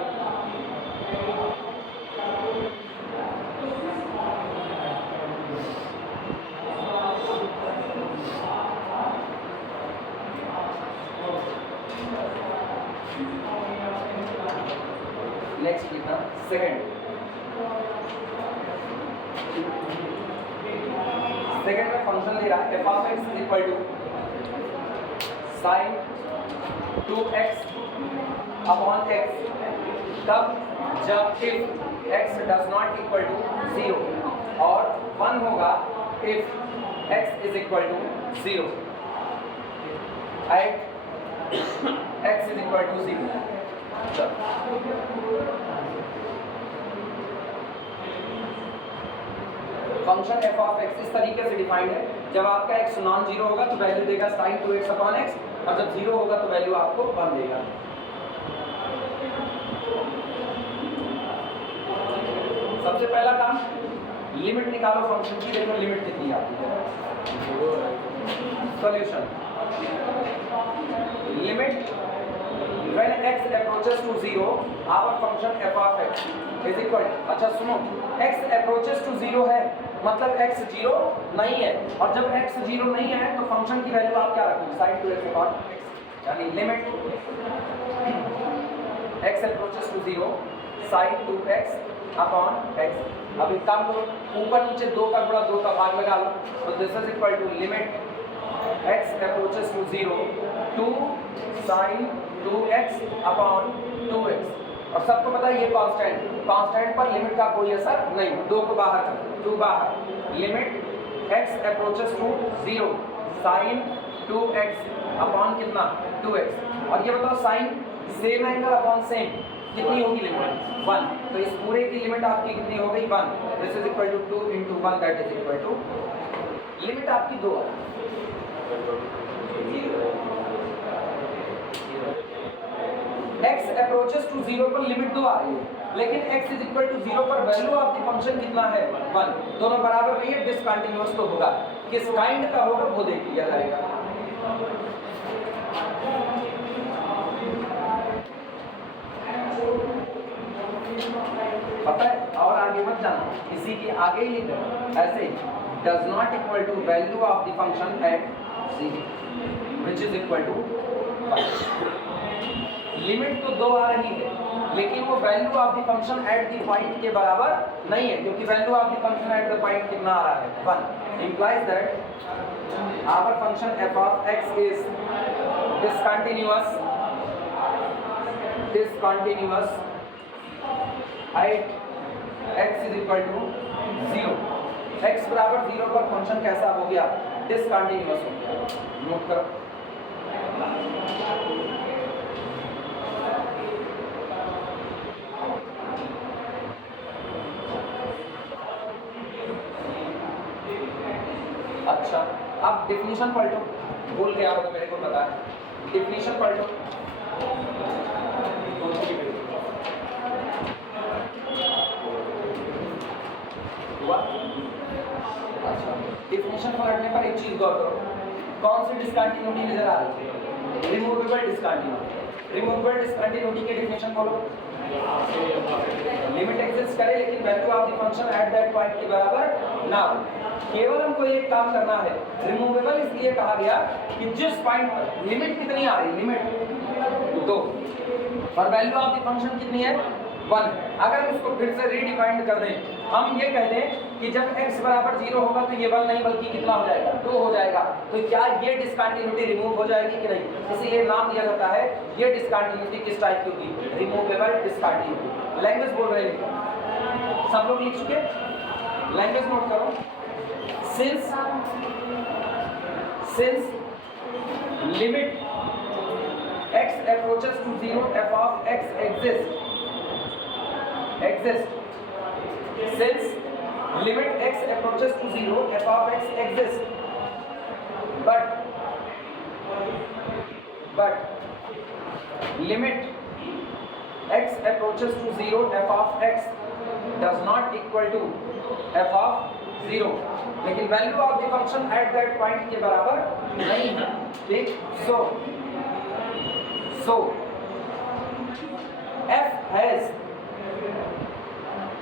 नेक्स्ट लिखना सेकंड में फंक्शन ले रहा है f of x equal to sin 2x upon x, तब जब if x does not equal to 0 और 1 होगा if x is equal to 0 at x is equal to 0। Function f of x इस तरीके से डिफाइंड है, जब आपका x नॉन जीरो होगा तो वैल्यू देगा sin 2x अपॉन x, और जब जीरो होगा तो वैल्यू आपको 1 देगा। सबसे पहला काम लिमिट निकालो फंक्शन की, देखो लिमिट कितनी आती है। Solution limit when x approaches to 0 our function f of x is equal, अच्छा सुनो, x approaches to 0 है मतलब x 0 नहीं है, और जब x 0 नहीं है तो फंक्शन की वैल्यू आप क्या रखोगे? sin 2x अपॉन x, यानी limit x approaches to 0 sin 2x upon x। अब एक काम करो, ऊपर नीचे 2 का गुणा 2 का भाग लगा लो, तो this is equal to limit x approaches to 0 2 sin 2x upon 2x। और सबको पता है ये कांस्टेंट पर लिमिट का कोई असर नहीं, 2 को बाहर कर, 2 बाहर, limit x approaches to 0 sin 2x upon कितना? 2x। और ये बताओ sine same angle upon same कितनी होगी? लिमिट 1, तो इस पूरे की लिमिट आपकी कितनी हो गई? 1। This is equal to 2 into 1 that is equal to, limit आपकी 2 है। x approaches to 0 पर लिमिट 2 आ रही है, लेकिन x is equal to 0 पर वैल्यू ऑफ द फंक्शन कितना है? 1। दोनों बराबर नहीं है, डिसकंटिन्यूअस तो होगा, किस काइंड का होगा वो देख लिया जाएगा। पता है, और आगे मत जाना, इसी के आगे ही लिख दो ऐसे, does not equal to value of the function at 0 which is equal to 5। Limit तो 2 आ रही है, लेकिन वो value of the function at the point के बराबर नहीं है, क्योंकि value of the function at the point कितना आ रहा है? 1। implies that our function f of x is discontinuous at x is equal to 0। x बराबर 0 पर फंक्शन कैसा हो गया? डिसकंटिन्यूअस हो गया। नोट करो, अच्छा अब डिफिनीशन पलटो, भूल गया होगा, मेरे को पता है, डिफिनीशन पलटो। अच्छा डिफिनीशन पलटने पर एक चीज गौर करो, कौन सी डिसकंटिन्यूटी नजर आ रही है? Removable discontinuity. रिमूवेबल डिसकंटिन्यूटी की डिफिनीशन बोलो। लिमिट एग्जिस्ट करे लेकिन value of the function at that point के बराबर ना हो। केवल हमको एक काम करना है, रिमूवेबल इसलिए कहा गया कि जिस पॉइंट लिमिट कितनी आ रही है? लिमिट 2 और वैल्यू ऑफ द फंक्शन कितनी है? 1 है। अगर हम इसको फिर से रीडिफाइंड कर दें, हम ये कह दें कि जब x बराबर 0 होगा तो ये 1 नहीं बल्कि कितना हो जाएगा, 2 हो जाएगा। तो क्या ये डिसकंटिन्यूटी रिमूव हो जाएगी कि नहीं? इसीलिए नाम दिया जाता है ये डिसकंटिन्यूटी किस टाइप की होगी? Removable discontinuity. लैंग्वेज बोल रहे हैं सब लोग, लिख चुके? लैंग्वेज नोट करो। Since limit x approaches to 0 f of x exists since limit x approaches to 0 f of x exists but limit x approaches to 0 f of x does not equal to f of 0, लेकिन value of the function at that point के बराबर नहीं है। ठीक, so f has,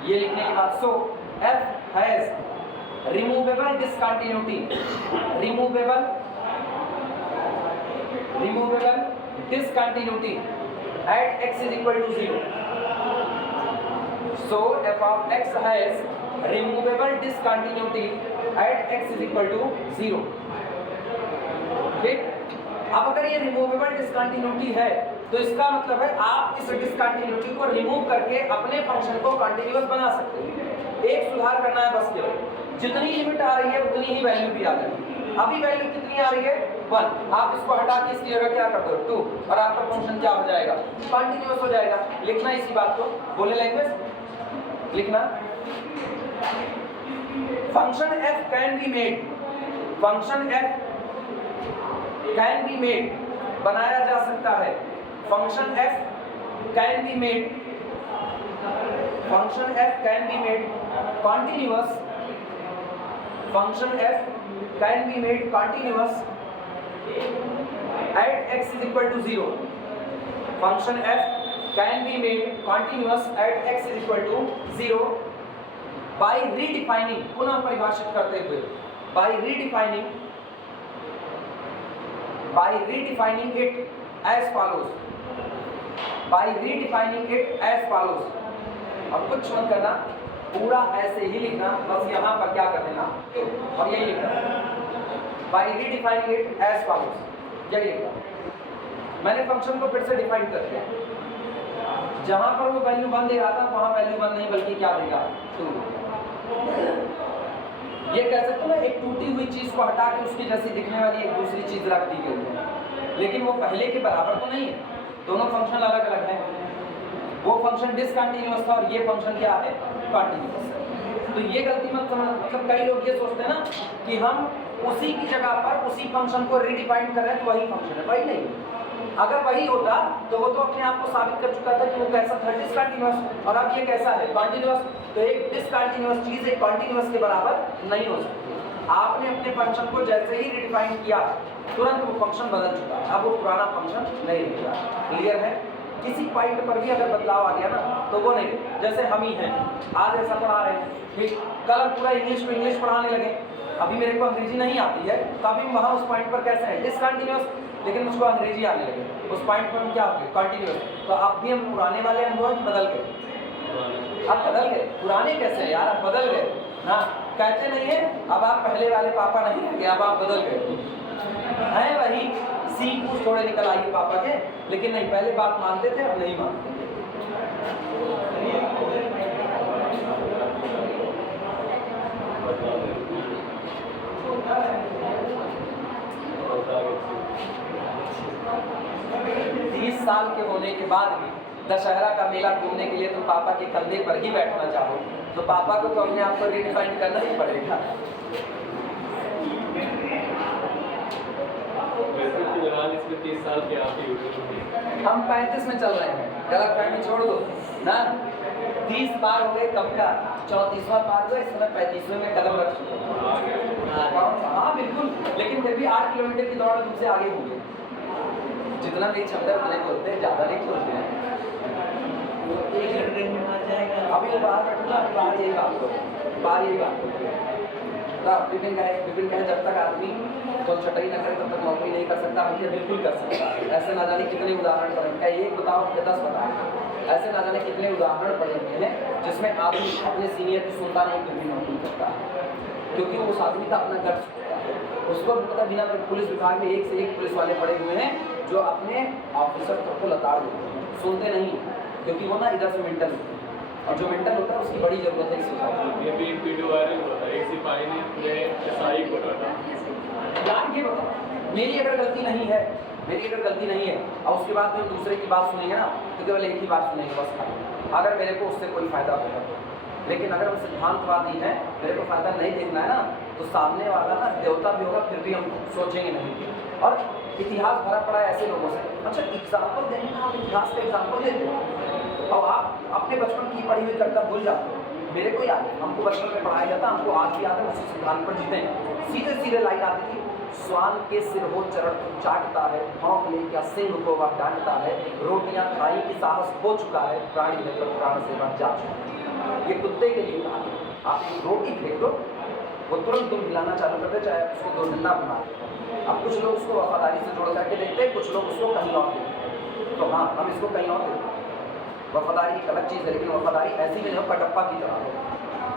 ये लिखने के बाद so f has removable discontinuity at x is equal to 0. So f of x has removable discontinuity at x is equal to 0. ठीक, अब अगर ये रिमूवेबल डिसकंटिन्यूटी है तो इसका मतलब है आप इस डिसकंटिन्यूटी को रिमूव करके अपने फंक्शन को कंटिन्यूअस बना सकते हैं। एक सुधार करना है बस, केवल जितनी लिमिट आ रही है उतनी ही वैल्यू भी आ जाएगी। अभी वैल्यू कितनी आ रही है? 1। आप इसको हटा के इसकी जगह क्या कर दो? 2, और आपका फंक्शन क्या हो जाएगा? कंटिन्यूअस हो जाएगा। लिखना इसी बात को, बोले लैंग्वेज लिखना। Function f can be made, function f can be made, बनाया जा सकता है। Function f can be made, function f can be made continuous, function f can be made continuous at x is equal to 0, function f can be made continuous at x is equal to 0 by redefining, पुनः परिभाषित करते हुए, by redefining it as follows, अब कुछ मत करना, पूरा ऐसे ही लिखना, बस यहाँ पर क्या कर देना और यही लिखना, by redefining it as follows, यही लिखना। मैंने फंक्शन को फिर से डिफाइन कर दिया, जहाँ पर वो वैल्यू 1 दे रहा था वहाँ वैल्यू 1 नहीं बल्कि क्या देगा? 2। ये कह सकते हो ना, एक टूटी हुई चीज को हटा के उसकी जैसी दिखने वाली एक दूसरी चीज रख दी गई है, लेकिन वो पहले के बराबर तो नहीं है, दोनों फंक्शन अलग अलग हैं। वो फंक्शन डिसकंटिन्यूअस था और ये फंक्शन क्या है? कंटिन्यूअस। तो ये गलती मत समझना, मतलब कई लोग ये सोचते हैं ना कि हम उसी की जगह पर उसी फंक्शन को रीडिफाइन कर रहे हैं तो वही फंक्शन है, वही नहीं। अगर वही होता तो वो तो अपने आप को साबित कर चुका था कि वो कैसा था? डिसकंटिन्यूअस। और अब ये कैसा है? कंटिन्यूअस। तो एक डिसकंटिन्यूअस चीज एक कंटिन्यूअस के बराबर नहीं हो सकती। आपने अपने फंक्शन को जैसे ही रिडिफाइन किया तुरंत वो फंक्शन बदल चुका है, अब वो पुराना फंक्शन नहीं रहेगा। क्लियर है? किसी पॉइंट पर भी अगर बदलाव आ गया ना तो वो नहीं, जैसे हम ही हैं आज ऐसा पढ़ा रहे हैं, ठीक, कल हम पूरा इंग्लिश में इंग्लिश पढ़ाने लगे, अभी मेरे को अंग्रेजी नहीं आती है तो अभी वहाँ उस पॉइंट पर कैसे हैं? डिसकंटिन्यूअस, लेकिन मुझको अंग्रेजी आने लगे, उस पॉइंट पर हम क्या हो गए? कंटिन्यूअस। तो अब भी हम पुराने वाले अनुभव बदल गए, अब बदल गए। पुराने कैसे यार? अब बदल गए ना, कहते नहीं है अब आप पहले वाले पापा नहीं रहे, अब आप बदल गए हैं, वही सीख थोड़े निकल आइए पापा के, लेकिन नहीं, पहले बात मानते थे अब नहीं मानते। साल के होने के बाद भी दशहरा का मेला घूमने के लिए तुम पापा के कंधे पर ही बैठना चाहो तो पापा को तो अपने आप को रिडिफाइन करना ही पड़ेगा। हम 35 में चल रहे हैं, गलत फहमी छोड़ दो ना। 30 पार हो गए, कब का 34वां पार हुआ, इस समय 35वें में कदम रख चुके। हाँ बिल्कुल, लेकिन फिर भी 8 किलोमीटर की दौड़ तुमसे आगे हो गए। जितना भी क्षमता उतने बोलते हैं, ज़्यादा नहीं बोलते हैं। एक घंटे में आ जाएगा। अभी बाहर बैठना, बाहर यही बात करो, बाहर यही बात करो। विपिन का है जब तक आदमी तो छटाई न करे तब तक नौकरी नहीं कर सकता, भैया बिल्कुल कर सकता है। ऐसे ना जाने कितने उदाहरण पड़े, क्या एक बताओ या 10 बताओ, ऐसे ना जाने कितने उदाहरण पड़े हुए हैं जिसमें आदमी अपने सीनियर की सुनता नहीं फिर भी नौकरी करता है, क्योंकि उस आदमी का अपना गट्स होता है। उसको भी पता, बिना पुलिस विभाग में एक से एक पुलिस वाले पड़े हुए हैं जो अपने ऑफिसर को लताड़ देते हैं, सुनते नहीं, क्योंकि वो ना इधर से मेंटल होते हैं, और जो मेंटल होता है उसकी बड़ी जरूरत है इस सोसाइटी। ये भी एक वीडियो वायरल हुआ था, एक सिपाही ने पूरे एसआई को डांटा। यार ये बताओ, मेरी अगर गलती नहीं है, और उसके बाद में दूसरे की बात सुनेंगे ना तो केवल एक ही बात सुनेंगे बस, अगर मेरे को उससे कोई फायदा होगा तो। लेकिन अगर हम सिद्धांतवादी हैं, मेरे को फायदा नहीं देखना है ना, तो सामने वाला ना देवता भी होगा फिर भी हम सोचेंगे नहीं। और इतिहास भरा पड़ा है ऐसे लोगों से। अच्छा एग्जाम्पल देंगे ना, आप इतिहास का एग्जाम्पल देते हो और आप अपने बचपन की पढ़ी हुई करता भूल जाते हो। मेरे को याद है, हमको बचपन में पढ़ाया जाता, हमको आज भी याद है, उसी सिद्धांत पर जीते हैं। सीधे सीधे लाइन आती थी, स्वान के सिर हो चरण चाटता है, भौंक ले क्या सिंह को वह डांटता है, रोटियां खाई की साहस हो चुका है, प्राणी लेकर प्राण से वह जा चुका है। ये कुत्ते के लिए कहा है। आप एक रोटी फेंक दो, वो तुरंत तुम हिलाना चालू कर दे, चाहे उसको दो डंडा बना दे। अब कुछ लोग उसको वफादारी से जोड़ करके देखते हैं, कुछ लोग उसको कहीं और देखते हैं। तो हाँ, हम इसको कहीं और देखते हैं। वफादारी एक अलग चीज़ है, लेकिन वफादारी ऐसी भी नहीं हो कटप्पा की तरह हो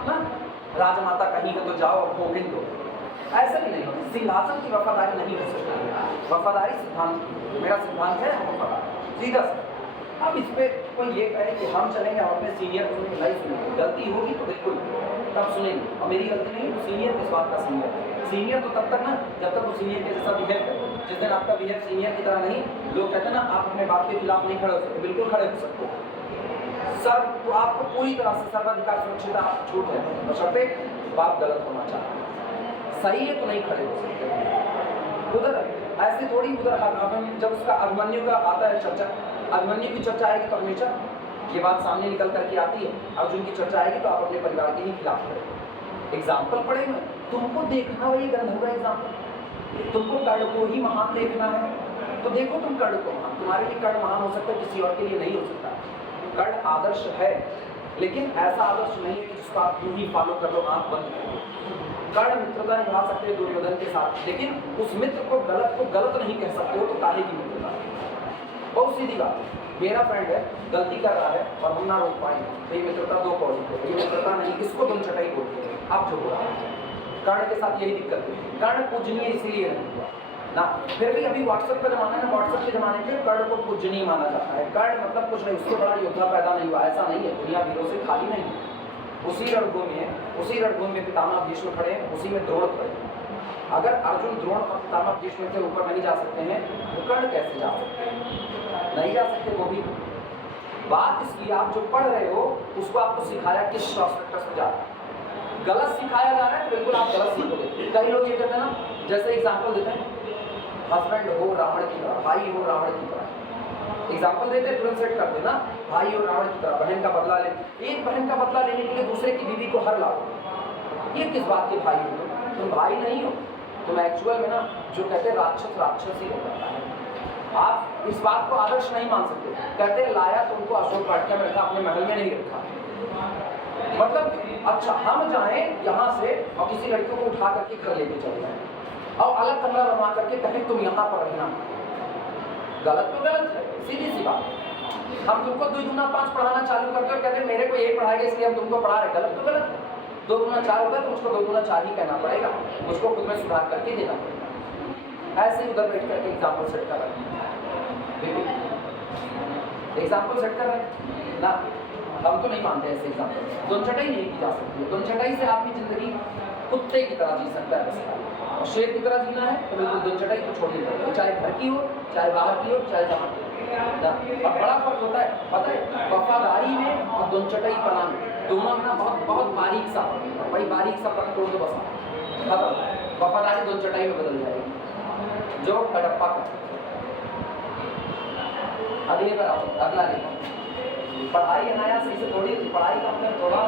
ना, राजमाता कहीं है तो जाओ और भोगिन दो, ऐसा भी नहीं हो। सिंहासन की वफादारी नहीं हो सकती। वफादारी सिद्धांत, मेरा सिद्धांत है वफादारी, सीधा सा। अब इस पर कोई ये कहे कि हम चलेंगे हम अपने सीनियर को नहीं सुनेंगे, गलती होगी तो बिल्कुल तब सुनेंगे, और मेरी गलती नहीं तो सीनियर किस बात का सीनियर तो तब तक ना जब तक वो सीनियर के जैसा बिहेव करे। जिस दिन आपका बिहेव सीनियर की तरह नहीं, लोग कहते हैं ना आप अपने बाप के खिलाफ नहीं खड़े हो सकते, बिल्कुल खड़े हो सकते हो सर, तो आपको पूरी तरह से सर्वाधिकार सुरक्षित छूट है, बशर्ते बाप गलत होना चाहते हैं, सही है तो नहीं खड़े हो सकते। उधर ऐसे थोड़ी, उधर जब उसका अभिमन्यु का आता है चर्चा, अभिमन्यु की चर्चा आएगी तो हमेशा ये बात सामने निकल करके आती है। अर्जुन की चर्चा आएगी तो आप अपने परिवार के ही खिलाफ खड़े। एग्जाम्पल पढ़े में तुमको देखना वही गंधर्व एग्जाम्पल, तुमको कर्ण को ही महान देखना है तो देखो तुम कर्ण को महान, तुम्हारे लिए कर्ण महान हो सकता है, किसी और के लिए नहीं हो सकता। कर्ण आदर्श है, लेकिन ऐसा आदर्श नहीं है कि जिसको आप यूं ही फॉलो कर लो आंख बंद कर। कर्ण मित्रता निभा सकते हैं दुर्योधन के साथ, लेकिन उस मित्र को गलत नहीं कह सकते हो, तो काहे की मित्रता। बहुत सीधी बात, मेरा फ्रेंड है गलती कर रहा है और हम ना रोक पाएंगे तो ये मित्रता दो पौड़ी है, ये मित्रता नहीं, इसको तुम चटाई बोलते हैं। आप जो बोला कर्ण के साथ यही दिक्कत है, कर्ण पूजनीय इसीलिए नहीं हुआ ना। फिर भी अभी व्हाट्सएप का जमाना है, व्हाट्सएप के जमाने में कर्ण को पूजनीय माना जाता है। कर्ण मतलब कुछ नहीं, उससे बड़ा योद्धा पैदा नहीं हुआ, ऐसा नहीं है, दुनिया वीरों से खाली नहीं है। उसी रणभूमि है, उसी रणभूमि में पितामह भीष्म खड़े हैं, उसी में द्रोण खड़े हैं। अगर अर्जुन द्रोण और पितामह भीष्म के ऊपर नहीं जा सकते हैं तो कर्ण कैसे जा सकते हैं? नहीं जा सकते। वो भी बात इसकी, आप जो पढ़ रहे हो उसको आपको सिखाया किस प्रोस्पेक्टस में जा रहा है, गलत सिखाया जा रहा है तो बिल्कुल आप गलत सीखोगे। कई लोग ये कहते हैं ना, जैसे एग्जाम्पल देते हैं, हस्बैंड हो रावण की तरह, भाई हो रावण की तरह, एग्जाम्पल देते हैं तुरंत सेट कर देना, भाई हो रावण की तरह, बहन का बदला ले। एक बहन का बदला लेने के लिए दूसरे की बीवी को हर लाओ, ये किस बात के भाई हो? तुम भाई नहीं हो, तुम एक्चुअल में ना जो कहते हैं राक्षस ही होता है। आप इस बात को आदर्श नहीं मान सकते। कहते हैं लाया तुमको अशोक वाटिका में रखा, अपने महल में नहीं रखा। मतलब अच्छा हम जाएं यहाँ से और किसी लड़कियों को उठा करके घर लेके चले जाएं और अलग कमरा बनवा करके कहें तुम यहाँ पर रहना, गलत तो गलत है, सीधी सी बात। हम तुमको 2 दूना 5 पढ़ाना चालू करते हो, कहते मेरे को 1 पढ़ाएगा इसलिए हम तुमको पढ़ा रहे, गलत तो गलत है। 2 दूना 4 होगा तो मुझको 2 दूना 4 ही कहना पड़ेगा, मुझको खुद में सुधार करके देना पड़ेगा। ऐसे ही उधर बैठ करके एग्जाम्पल सेट कर रहे हैं, एग्जाम्पल सेट कर रहे हैं ना, हम तो नहीं मानते ऐसे एग्जाम्पल। दुनचटाई नहीं की जा सकती है, दुनचटाई से आपकी जिंदगी कुत्ते की तरह जी सकता है, और शेर की तरह जीना है तो बिल्कुल दुनचटाई को छोड़ देना, चाहे घर की हो, चाहे बाहर की हो, चाहे जहाँ की हो। और बड़ा फर्क होता है पता है, वफादारी में और दुनचटाई पना में, दोनों में ना बहुत बारीक सा, बड़ी बारीक सा फर्क तोड़ दो बस खत्म। वफादारी दुनचटाई में बदल जाएगी, जो कटप्पा का। अगले पर आओ, अगला देखो। पढ़ाई अनाया सही से थोड़ी, पढ़ाई का मतलब थोड़ा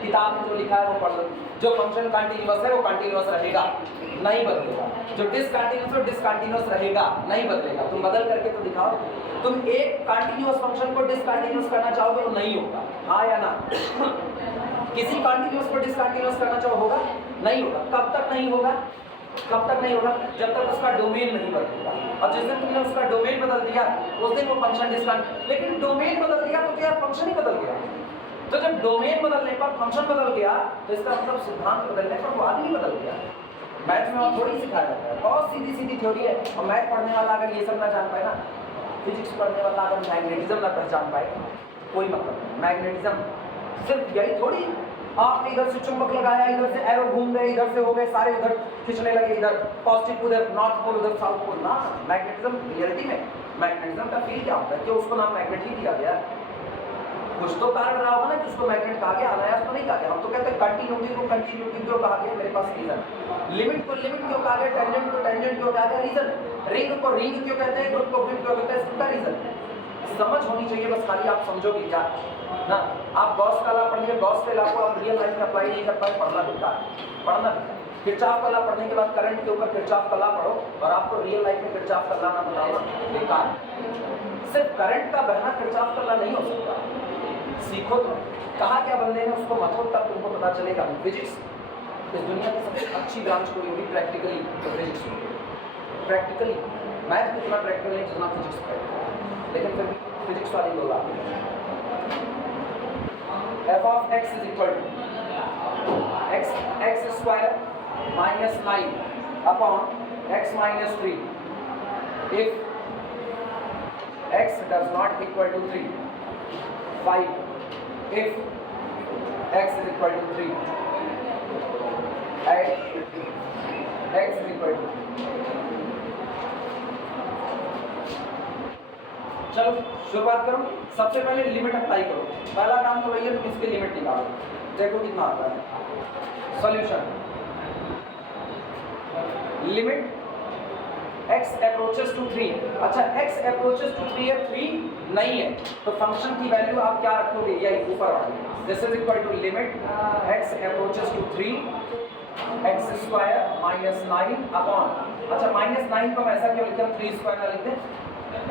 किताब में जो लिखा है वो पढ़ लो। जो फंक्शन कंटिन्यूअस है वो कंटिन्यूअस रहेगा, नहीं बदलेगा। जो डिसकंटिन्यूअस है डिसकंटिन्यूअस रहेगा, नहीं बदलेगा। तुम बदल करके तो दिखाओ। तुम एक कंटिन्यूअस फंक्शन को डिसकंटिन्यूअस करना चाहोगे तो नहीं होगा, हाँ या ना? किसी कंटिन्यूअस को डिसकंटिन्यूअस करना चाहो होगा? नहीं होगा। कब तक नहीं होगा? कब तक नहीं होगा? जब तक उसका डोमेन नहीं बदलेगा। और जिस दिन तुमने उसका डोमेन बदल दिया उस दिन वो फंक्शन डिसकंटिन्यूअस। लेकिन डोमेन बदल दिया तो यार फंक्शन ही बदल गया। तो जब डोमेन बदलने पर फंक्शन बदल गया तो इसका मतलब सिद्धांत बदलने पर वो आदमी बदल गया। मैथ में और थोड़ी सिखाया जाता है, बहुत सीधी सीधी थ्योरी है। और मैथ पढ़ने वाला अगर ये सब ना जान पाए ना, फिजिक्स पढ़ने वाला अगर मैग्नेटिज्म ना पहचान पाए, कोई मतलब नहीं। मैग्नेटिज्म सिर्फ यही थोड़ी आपने इधर से चुंबक लगाया, इधर से एरो घूम गए, इधर से हो गए सारे, उधर खींचने लगे, इधर पॉजिटिव उधर नॉर्थ पोल उधर साउथ पोल ना। मैग्नेटिज्म रियलिटी में मैग्नेटिज्म का फील्ड क्या होता है कि उसको नाम मैग्नेट ही दिया गया। कुछ तो कारण रहा होगा ना कि उसको मैग्नेट कहा गया, अनायास तो नहीं कहा गया। हम तो कहते हैं कंटिन्यूटी को कंटिन्यूटी क्यों कहा गया, मेरे पास रीजन। लिमिट को लिमिट क्यों कहा गया, टेंजेंट को टेंजेंट क्यों कहा गया, रीजन। रिंग को रिंग क्यों कहते हैं, ग्रुप को ग्रुप क्यों कहते हैं, इसका रीजन। समझ होनी चाहिए बस, खाली आप समझोगे क्या ना। आप गॉस का लॉ पढ़िए, गॉस के लॉ को आप रियल लाइफ में अप्लाई नहीं कर पाए, पढ़ना बेकार, पढ़ना बेकार। किरचॉफ का लॉ पढ़ने के बाद करंट के ऊपर किरचॉफ का लॉ पढ़ो और आपको रियल लाइफ में किरचॉफ का लॉ ना बताओ, बेकार। सिर्फ करंट का बहना किरचॉफ का लॉ नहीं हो सकता। सीखो तो कहा क्या बंदे ने, उसको मत हो तब तुमको पता चलेगा। फिजिक्स इस दुनिया की सबसे अच्छी ब्रांच कोई होगी प्रैक्टिकली तो फिजिक्स होगी। प्रैक्टिकली मैथ भी इतना प्रैक्टिकल नहीं जितना फिजिक्स प्रैक्टिकल, लेकिन फिर फिजिक्स वाले लोग आते हैं। F of x is equal to x square minus 9 upon x minus 3 if x does not equal to 3, 5 if x is equal to 3 and x is equal to 3। चलो शुरुआत करो। सबसे पहले लिमिट अप्लाई करो। पहला काम तो वही है, तुम इसकी लिमिट निकालो, देखो कितना आता है। Solution limit x approaches to 3। अच्छा x approaches to 3 है, 3 नहीं है तो फंक्शन की वैल्यू आप क्या रखोगे, यही ऊपर वाली। This is equal to limit x approaches to 3 x square minus 9 upon, अच्छा माइनस 9 को हम ऐसा क्यों लिखते हैं, 3 स्क्वायर ना लिखते हैं,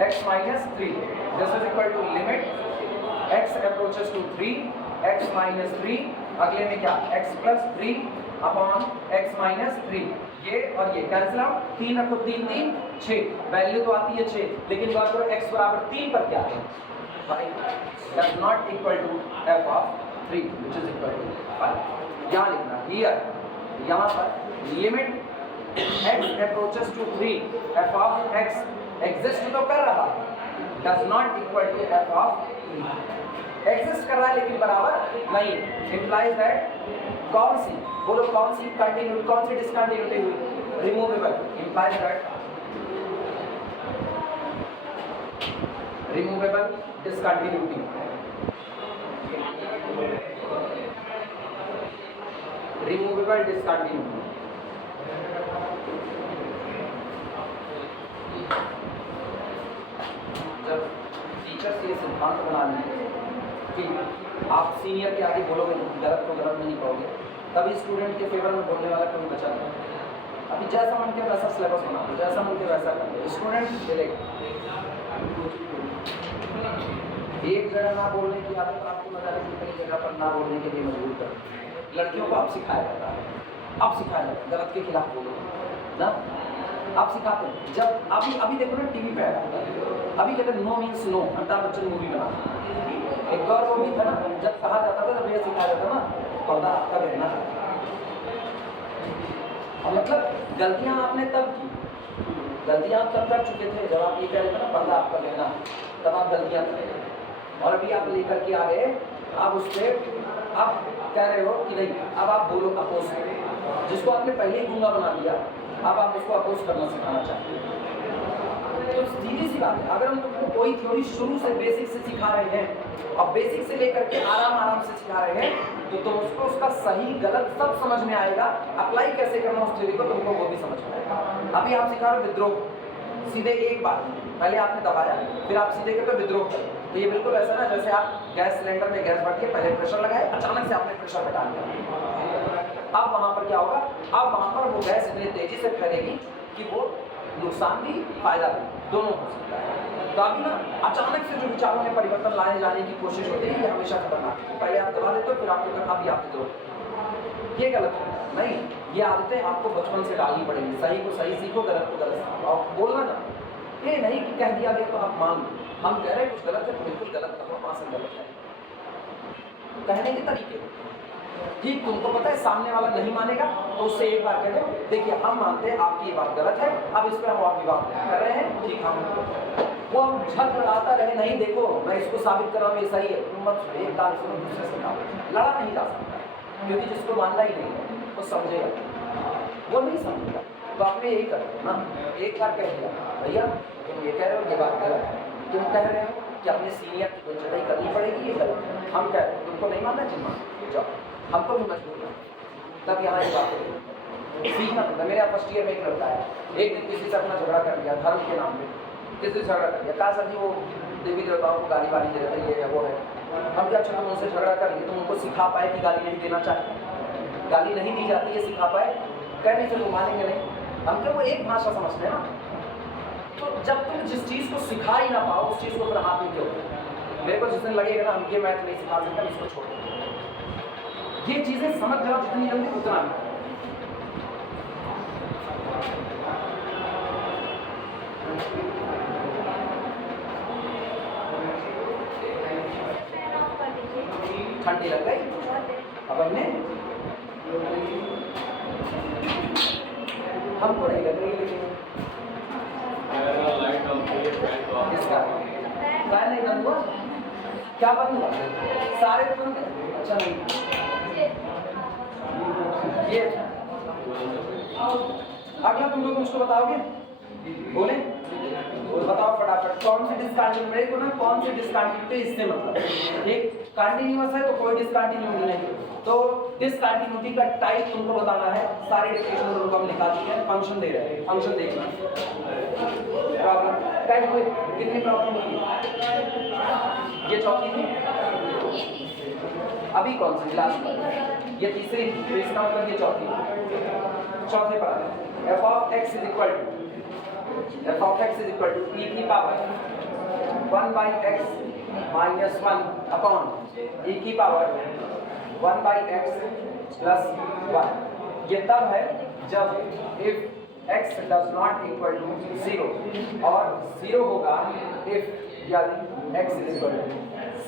x minus 3। This is equal to limit x approaches to 3 x minus 3, अगले में क्या x plus 3 upon x minus 3। ये और ये कैंसिल आउट, 3 रखो, 3 3 6, वैल्यू तो आती है 6, लेकिन बात करो x बराबर 3 पर क्या है, 5 that not equal to f of 3 which is equal to 5। यहाँ लिखना हियर, यहाँ पर limit x approaches to 3 f of x exist तो कर रहा है, does not equal to f of 3। Exist कर रहा है लेकिन बराबर नहीं, इंप्लाइज दैट कौन सी, बोलो कौन सी कंटिन्यू, कौन सी डिसकंटिन्यूटी हुई, removable. Implies that removable discontinuity, removable discontinuity. जब टीचर से ये सिद्धांत बना लिए कि आप सीनियर के आगे बोलोगे गलत को गलत नहीं कहोगे, तभी स्टूडेंट के फेवर में बोलने वाला कोई बचा नहीं। अभी जैसा मन के वैसा सिलेबस बना दो, जैसा मन के वैसा कर दो, स्टूडेंट मिलेगा। एक जगह ना बोलने की आदत आपको लगा रही है, कई जगह पर ना बोलने के लिए मजबूर कर। लड़कियों को आप सिखाया जाता है, अब सिखाया जाता है गलत के खिलाफ बोलो ना, आप सिखाते हैं। जब अभी देखो ना टीवी पे आया, अभी कहते हैं no means no, Amitabh Bachchan movie बना, एक दौर वो भी था ना जब कहा जाता था तब ये सिखाया जाता ना पर्दा आपका रहना। और मतलब गलतियां आपने तब की, गलतियां आप तब कर चुके थे जब आप ये कह रहे थे ना पर्दा आपका रहना, तब आप गलतियां कर रहे थे। और अभी आप लेकर के आ गए, आप उस पर आप कह रहे हो कि नहीं, अब आप बोलो अपोज, जिसको आपने पहले ही गूंगा बना दिया अब आप उसको अपोज करना सिखाना चाहते हैं। तो सीधी सी बात है, अगर हम तुमको कोई थ्योरी शुरू से बेसिक से सिखा रहे हैं और बेसिक से लेकर के आराम से सिखा रहे हैं तो तुम उसको उसका सही गलत सब समझ में आएगा, अप्लाई कैसे करना उस थ्योरी को तुमको वो भी समझ में आएगा। अभी आप सिखा रहे हो विद्रोह, सीधे एक बार पहले आपने दबाया फिर आप सीधे कहते हो विद्रोह करो, तो ये बिल्कुल ऐसा ना जैसे आप गैस सिलेंडर में गैस भर के पहले प्रेशर लगाए, अचानक से आपने प्रेशर हटा दिया। अब वहाँ पर क्या होगा, अब वहाँ पर वो गैस इतनी तेजी से फैलेगी कि वो नुकसान भी फायदा भी दोनों हो सकता है। तो अभी ना अचानक से जो विचारों में परिवर्तन लाने लाने की कोशिश होती है ये हमेशा खतरनाक है। पहले आप दबा देते हो फिर आपको अभी आप दो, ये गलत है। नहीं, ये आदतें आपको बचपन से डालनी पड़ेगी। सही को सही सीखो, गलत को गलत सीखो। और बोलना ना, ये नहीं कि कह दिया गया तो आप मान लो। हम कह रहे हैं कुछ गलत है तो बिल्कुल गलत कहो, वहाँ से गलत है। कहने के तरीके ठीक, तुमको पता है सामने वाला नहीं मानेगा तो उससे एक बार कह दो, देखिए हम मानते हैं आपकी ये बात गलत है, अब इस पर हम और विवाद कर रहे हैं, ठीक हम वो हम झक लड़ाता रहे, नहीं देखो मैं इसको साबित कर रहा हूँ ये सही है, तुम मत एक बार सुनो दूसरे से कहा, लड़ा नहीं जा सकता क्योंकि जिसको मानना ही नहीं है वो समझेगा, वो नहीं समझेगा। तो आपने यही कर ना, एक बार कह दिया भैया तुम ये कह रहे हो ये बात गलत है, तुम कह रहे हो कि अपने सीनियर की बेइज्जती करनी पड़ेगी, ये गलत है। हम कह रहे हैं तुमको नहीं मानना चाहिए, मान जाओ, हमको भी मजबूर है। तब यहाँ एक बात सीखना पड़ता। मेरे फर्स्ट ईयर में एक लड़का है, एक दिन किसी से अपना झगड़ा कर लिया धर्म के नाम पे, किसी से झगड़ा कर लिया, कहा सर जी वो देवी देवताओं को गाली वाली दे रहे थे, ये है वो है। हम क्या अच्छा तुम उनसे झगड़ा कर लिए, तुम उनको सिखा पाए कि गाली नहीं देना चाहिए, गाली नहीं दी जाती है, सिखा पाए, कहने से वो मानेंगे नहीं। हम क्या वो एक भाषा समझते हैं ना, तो जब तुम जिस चीज़ को सिखा ही ना पाओ उस चीज़ को फिर हाथ में क्यों। मेरे को जिस दिन लगेगा ना हम ये मैथ नहीं सिखा सकता, इसको छोड़ दो। ये चीज़ें समझ जाओ जितनी जल्दी उतना नहीं। ठंडी लग गई अब इन्हें, हमको नहीं लग रही लेकिन लाइट ऑफ है, फैन ऑफ है। इसका फैन नहीं बंद हुआ, क्या बंद हुआ, सारे बंद थे। अच्छा नहीं ये अगला तुम लोग मुझको बताओगे, बोले बताओ फटाफट कौन सी डिसकंटिन्यूटी को ना, कौन सी डिसकंटिन्यूटी इससे मतलब एक कंटिन्यूअस है तो कोई डिसकंटिन्यूटी नहीं, तो डिसकंटिन्यूटी का टाइप तुमको बताना है। सारी डेफिनेशन तुमको हम लिखा दी है, फंक्शन दे रहे हैं, फंक्शन देखना। प्रॉब्लम टाइप हुई, कितनी प्रॉब्लम हुई, ये चौथी थी, अभी कौन सी लास्ट, ये तीसरी थी, तो इसका मतलब ये चौथी। चौथे पर आते हैं, f of x is equal to e की power 1 by x minus 1 upon e की पावर 1 by x plus 1। ये तब है जब if x does not equal to 0 और 0 होगा if यानी x is equal to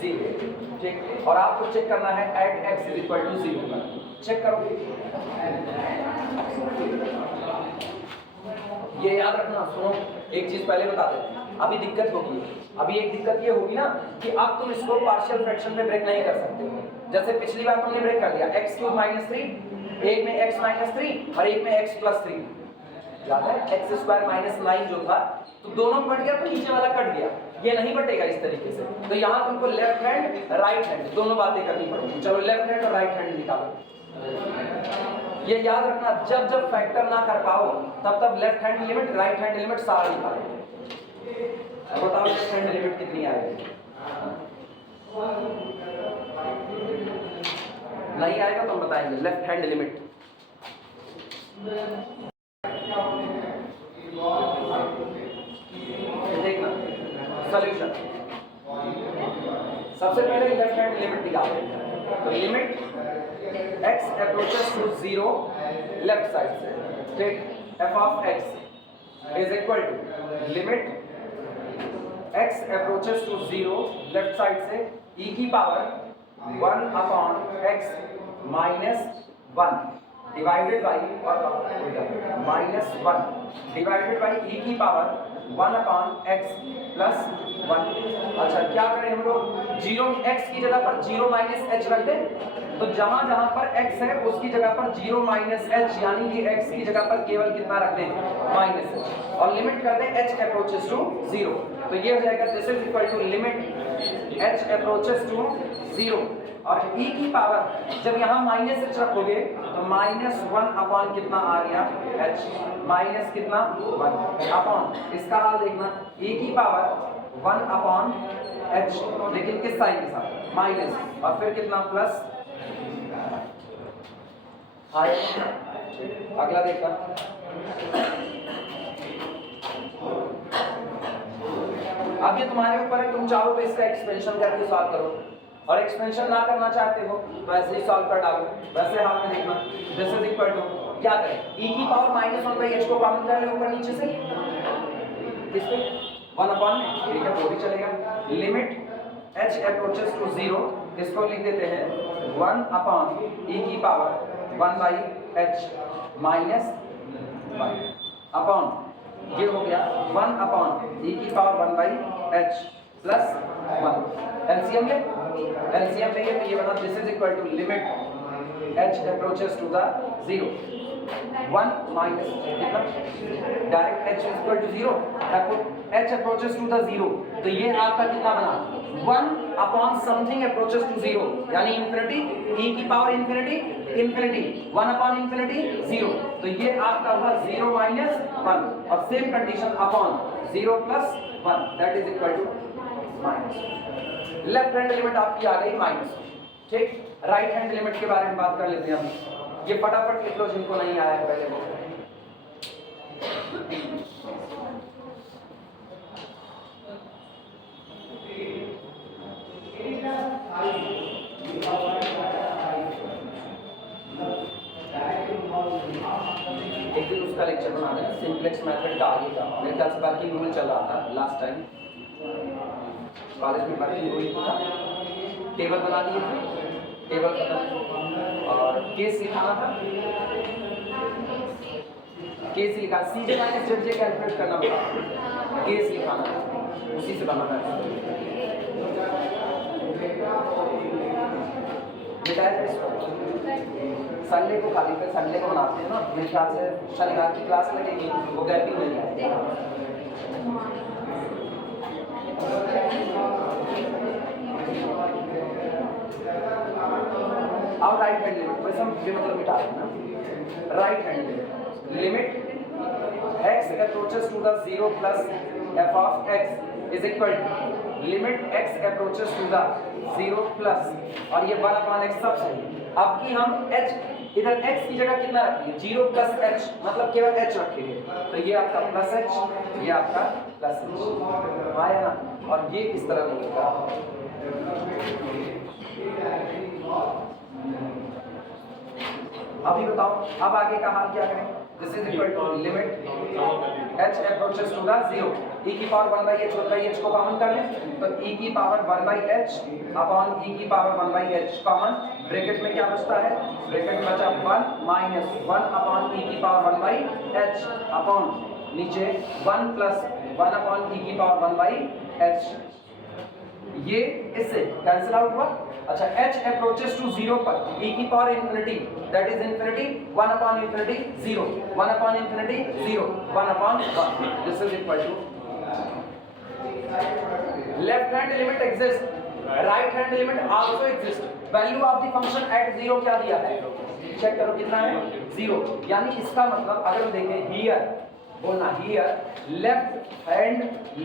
0, ठीक। और आपको चेक करना है at x is equal to 0 पर, चेक करो। ये याद रखना, सुनो एक चीज पहले बता देते, अभी दिक्कत होगी, अभी एक दिक्कत ये होगी ना कि अब तुम इसको पार्शियल फ्रैक्शन में ब्रेक नहीं कर सकते। जैसे पिछली बार तुमने ब्रेक कर दिया x³ -3, एक में x -3 और एक में x + 3, याद है x² -9 जो था, तो दोनों कट गया तो नीचे वाला कट गया, ये नहीं बटेगा इस तरीके से। तो यहाँ तुमको लेफ्ट हैंड राइट हैंड दोनों बातें करनी पड़ेगी। चलो लेफ्ट हैंड और राइट हैंड निकालो। ये याद रखना, जब जब फैक्टर ना कर पाओ तब तब left hand limit right hand limit सारा निकालो। बताओ लेफ्ट हैंड लिमिट कितनी आएगी, नहीं आएगा तो हम बताएंगे लेफ्ट हैंड लिमिट। देखना सॉल्यूशन, सबसे पहले लेफ्ट हैंड लिमिट निकालो। तो limit x approaches to 0 left side से, ठीक, f of x is equal to limit x approaches to 0 left side से e की power 1 upon x minus 1 divided by -1 divided by e की power 1 upon x plus 1। अच्छा क्या करें हम लोग, 0 x की जगह पर 0 h रख दें, तो जहां जहां पर x है उसकी जगह पर 0 h, यानी कि x की जगह पर केवल कितना रख दें -h, और लिमिट कर दें h approaches to 0। तो ये हो जाएगा this is equal to limit h approaches to 0 और e की पावर जब यहाँ -h रखोगे तो -1 अपॉन कितना आ गया h, माइनस कितना 1 अपॉन, इसका हाल देखना e की पावर 1 अपॉन h, लेकिन किस साइन के साथ माइनस, और फिर कितना प्लस आएगा। अगला देखना, अब ये तुम्हारे ऊपर है, तुम चाहो तो इसका एक्सपेंशन करके सॉल्व करो, और एक्सपेंशन ना करना चाहते हो तो ऐसे ही सॉल्व कर डालो। वैसे हाल में देखना, दिस इज इक्वल टू क्या करें, e की पावर -1/h को कॉमन कर ले ऊपर नीचे से, किसको 1 अपॉन में, ठीक है वो भी चलेगा। लिमिट h अप्रोचेस टू 0, इसको लिख देते हैं 1 अपॉन e की पावर 1/h माइनस 1 अपॉन, ये हो गया 1 अपॉन e की पावर 1/h प्लस 1। एलसीएम ले, एलसीएम लेंगे तो ये बना this is equal to limit h approaches to the 0 1 minus कितना, direct h is equal to 0, h approaches to the 0, तो ये आपका कितना बना 1 अपॉन समथिंग अप्रोचेस टू 0, यानी इंफिनिटी, e की power infinity infinity 1 upon infinity 0, तो ये आपका हुआ 0 माइनस 1, और same condition upon 0 plus 1 that is equal to minus. Left hand limit आपकी आ गई माइनस, ठीक। राइट हैंड लिमिट के बारे में बात कर लेते हैं हम, ये फटाफट लिख लो जिनको नहीं आया है पहले वो। एक दिन उसका लेक्चर बना देना, सिंप्लेक्स मेथड का आगे का, मेरे ख्याल से वर्किंग रूल चल रहा था लास्ट टाइम कॉलेज में, वर्किंग रूल था, टेबल बना दिए थे, टेबल खत्म, और केस लिखाना था, केस लिखा CJ माइनस ZJ कैलकुलेट करना पड़ा, केस लिखाना था, उसी से बनाना है। संडे को खाली पे, संडे को बनाते हैं ना, मेरे ख्याल से शनिवार की क्लास लगेगी, वो गैपिंग नहीं है। और राइट हैंड लिमिट, वैसे हम ये मतलब मिटा दें ना, right hand limit x approaches to the 0 plus f of x is equal to limit x approaches to the 0 plus, और ये 1 upon x सब सही। अब की हम h, इधर x की जगह कितना रखेंगे 0 plus h, मतलब केवल h रखेंगे, तो ये आपका प्लस h, ये आपका प्लस h आया ना, और ये इस तरह मिलेगा। अभी बताओ अब आगे का हाल क्या करें, this is equal to limit h approaches to the 0, e की पावर 1/h होता है, h को कॉमन कर लें, तो e की पावर 1/h अपॉन e की पावर 1/h कॉमन, ब्रैकेट में क्या बचता है, ब्रैकेट में बचा 1 माइनस 1 अपॉन e की पावर 1/h अपॉन नीचे 1 प्लस 1 अपॉन e की पावर 1/h, ये इससे कैंसिल आउट हुआ। अच्छा, h अप्रोचेस टू 0 पर e की power infinity that is infinity 1 upon infinity 0, 1 upon infinity 0, 1 upon 1, this is equal to left hand limit exist, right hand limit also exist. Value of the function at 0 क्या दिया है, check करो कितना है 0, यानी इसका मतलब अगर हम देखें हियर, बोलना here left hand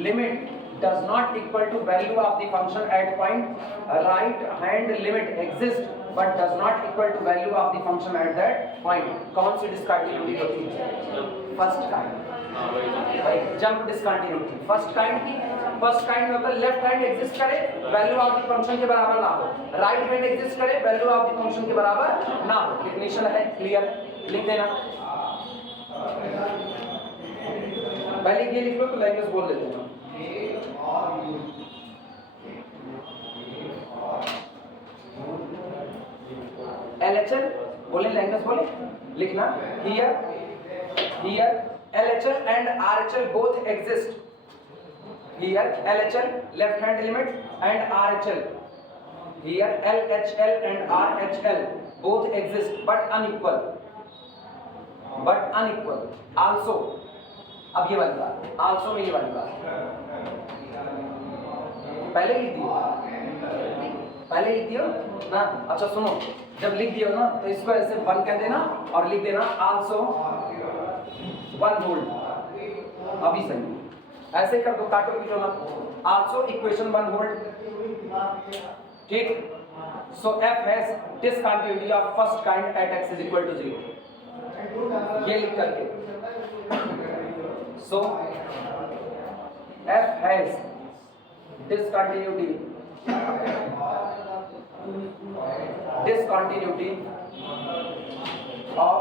limit does not equal to value of the function at point, right hand limit exists but does not equal to value of the function at that point। कौन सी discontinuity होती है, first kind, jump discontinuity first kind की। First kind मतलब left hand exist करे value of the function के बराबर ना हो, राइट हैंड एग्जिस्ट करे वैल्यू ऑफ द फंक्शन के बराबर ना हो। डेफिनेशन है क्लियर, लिख देना, पहले ये लिख लो तो लैंग्वेज बोल देते हैं। LHL बोले, लैंग्वेज बोले, लिखना here LHL and RHL both exist, here LHL left hand limit and RHL, here LHL and RHL both exist but unequal, also, अब ये वाली बात also में ये वाली बात पहले लिख दियो, पहले लिख दियो ना। अच्छा सुनो, जब लिख दियो ना तो इसको ऐसे 1 कह देना और लिख देना also 1 वोल्ट, अभी सही ऐसे कर दो, काटो भी ना, also equation 1 वोल्ट, ठीक। So f has discontinuity of first kind at x is equal to 0, ये लिख करके। So f has discontinuity of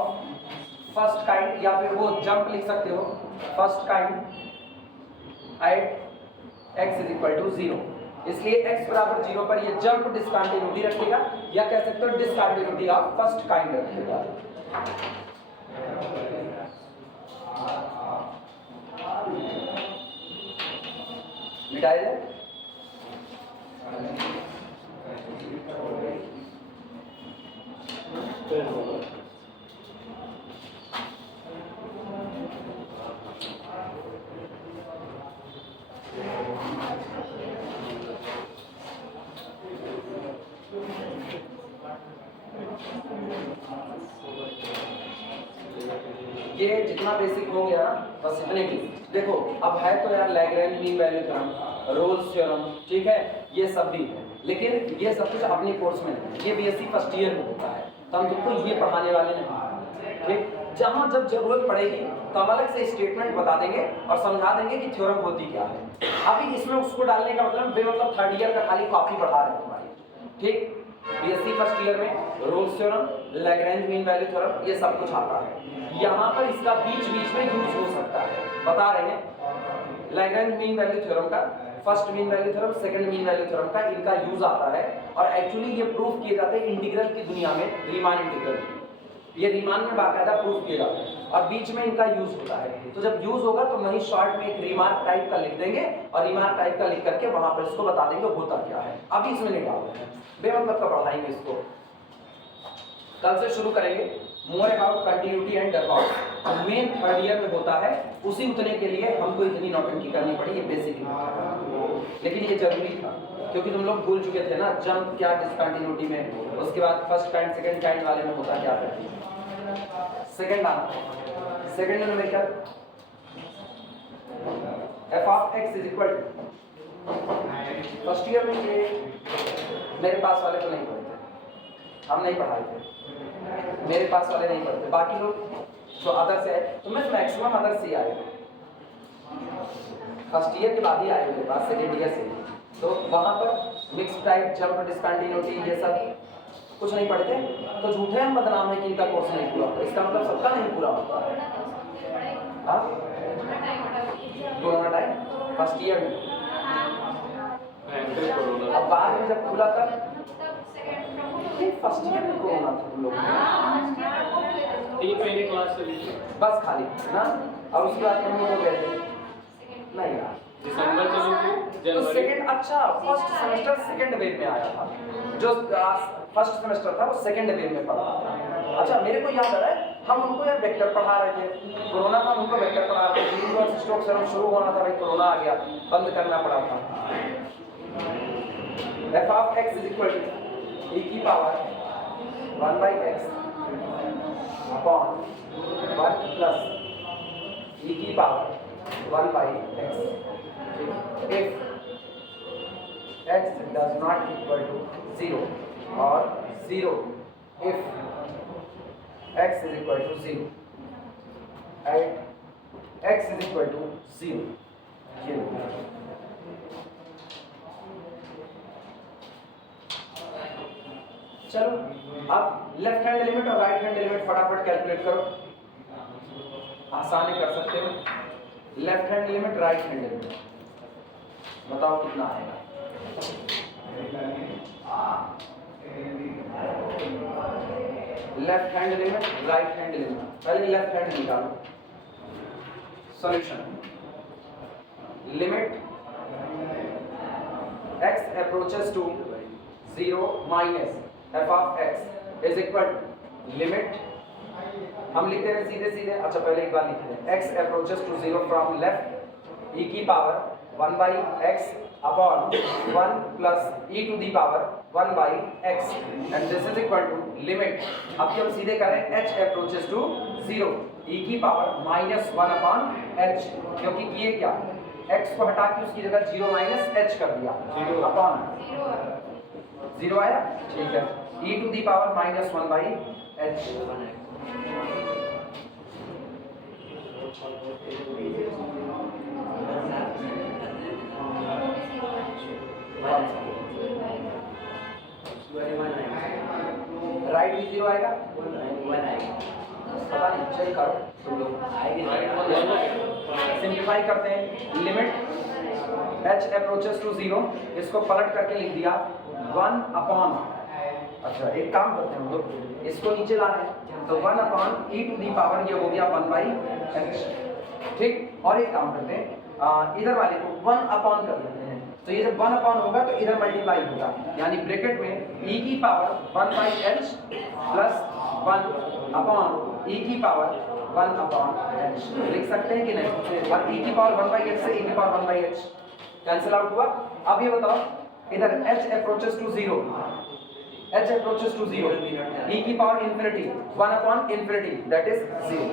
first kind, या फिर वो जंप लिख सकते हो, first kind at x is equal to 0। इसलिए x बराबर 0 पर ये जंप डिसकंटिन्यूटी रखेगा, या कह सकते हो डिसकंटिन्यूटी ऑफ फर्स्ट काइंड रखेगा। मिटाया जाए। ये जितना बेसिक हो गया ना, बस इतने की। देखो अब है तो यार Lagrange mean value theorem, Rolle's theorem, ठीक है, ये सब भी है, लेकिन ये सब कुछ अपने कोर्स में है, ये बीएससी फर्स्ट ईयर में होता है, तो हम तुमको ये पढ़ाने वाले नहीं, ठीक। जहाँ जब जरूरत पड़ेगी तो हम अलग से स्टेटमेंट बता देंगे और समझा देंगे कि थ्योरम होती क्या है। अभी इसमें उसको डालने का मतलब बेमतलब थर्ड ईयर का खाली कॉपी पढ़ा रहे हैं तुम्हारी, ठीक। बीएससी फर्स्ट ईयर में Rolle's theorem, Lagrange mean value theorem, ये सब कुछ आता है। यहाँ पर इसका बीच बीच में यूज हो सकता है, बता रहे हैं। लैग्रेंज मीन वैल्यू थ्योरम का, first mean value theorem, second mean value theorem का इनका यूज आता है, और एक्चुअली ये प्रूफ किए जाते हैं इंटीग्रल की दुनिया में, रीमान इंटीग्रल, ये रीमान में बाकायदा प्रूफ किए जाते हैं, और बीच में इनका यूज होता है। तो जब यूज होगा तो वहीं शॉर्ट में एक रिमार्क टाइप का लिख देंगे, और रिमार्क टाइप का लिख करके वहां पर इसको बता देंगे होता क्या है। अभी इसमें नहीं डाल रहे हैं, बेमतलब का पढ़ाएंगे इसको, कल से शुरू करेंगे। More about continuity and about main third year में होता है, उसी उतने के लिए हमको इतनी नौटंकी करनी पड़ी, ये बेसिक लेकिन ये जरूरी था, क्योंकि तुम लोग भूल चुके थे ना जंप क्या डिसकंटिन्यूटी में, उसके बाद फर्स्ट काइंड सेकंड काइंड वाले में होता क्या है। सेकंड आना, सेकंड में क्या, f of x is equal to, first year में ये मेरे पास वाले को नहीं पढ़े थे, हम नहीं पढ़ाए थे, मेरे पास वाले नहीं पढ़ते, बाकी लोग जो अदर से आए, तो मैं मैक्सिमम अदर से आए, फर्स्ट ईयर के बाद ही आए मेरे पास, सेकेंड ईयर से, तो वहाँ पर मिक्स टाइप, जंप, डिसकंटिन्यूटी, ये सब कुछ नहीं पढ़ते, तो झूठे हम बदनाम है कि इनका कोर्स नहीं पूरा होता, इसका मतलब सबका नहीं पूरा होता है। कोरोना टाइम फर्स्ट ईयर में, अब बाद में जब खुला तब फर्स्ट ईयर में कोरोना था तुम लोग, 3 महीने क्लास चली थी बस खाली ना, और उसके बाद हम लोग गए थे नहीं यार, दिसंबर चली थी, तो जनवरी। सेकंड, अच्छा फर्स्ट सेमेस्टर सेकंड वेव में आया था, जो फर्स्ट सेमेस्टर था वो सेकंड वेव में पढ़ा था। अच्छा मेरे को याद आ रहा है, हम उनको यार वेक्टर पढ़ा रहे थे, कोरोना था उनको वेक्टर पढ़ा रहे थे, उनको स्ट्रोक सेरम शुरू होना था, भाई कोरोना आ गया, बंद करना पड़ा था। f of x is equal to e की power 1/x upon 1 plus e की power 1/x if x does not equal to 0 or 0 if x is equal to 0 and x is equal to 0, ये चलो अब left hand limit और right hand limit फटाफट calculate करो, आसान कर सकते हो। Left hand limit, right hand limit बताओ कितना आएगा। Left hand limit, right hand limit, पहले लेफ्ट हैंड निकालो। Solution, limit x approaches to 0 minus f of x is equal to limit, हम लिखते हैं सीधे सीधे, अच्छा पहले एक बार लिखते हैं, x approaches to 0 from left e की power 1/x upon 1 plus e to the power 1/x and this is equal to limit, अब हम सीधे करें h approaches to 0 e की पावर -1 upon h, क्योंकि ये क्या x को हटा के उसकी जगह 0 minus h कर दिया, 0 upon 0 आया, ठीक है, e to the power -1/h। Right भी 0 आएगा, पता नहीं, चेक करो तुम लोग। सिंप्लीफाई करते हैं, लिमिट h अप्रोचेस टू 0, इसको पलट करके लिख दिया 1 अपॉन, अच्छा एक काम करते हैं हम लोग, इसको नीचे ला रहे हैं तो 1 upon e to the power ये हो गया 1/h, ठीक। और एक काम करते हैं इधर वाले को 1 अपॉन कर देते हैं, तो ये जब 1 अपॉन होगा तो इधर मल्टीप्लाई होगा, यानी ब्रैकेट में e की power 1/h plus 1 upon e की पावर 1 अपॉन h लिख सकते हैं कि नहीं। और e की पावर 1/h से e की पावर 1/h कैंसिल आउट हुआ। अब ये बताओ इधर h approaches to 0, h approaches to 0, e की power infinity 1 upon infinity that is 0।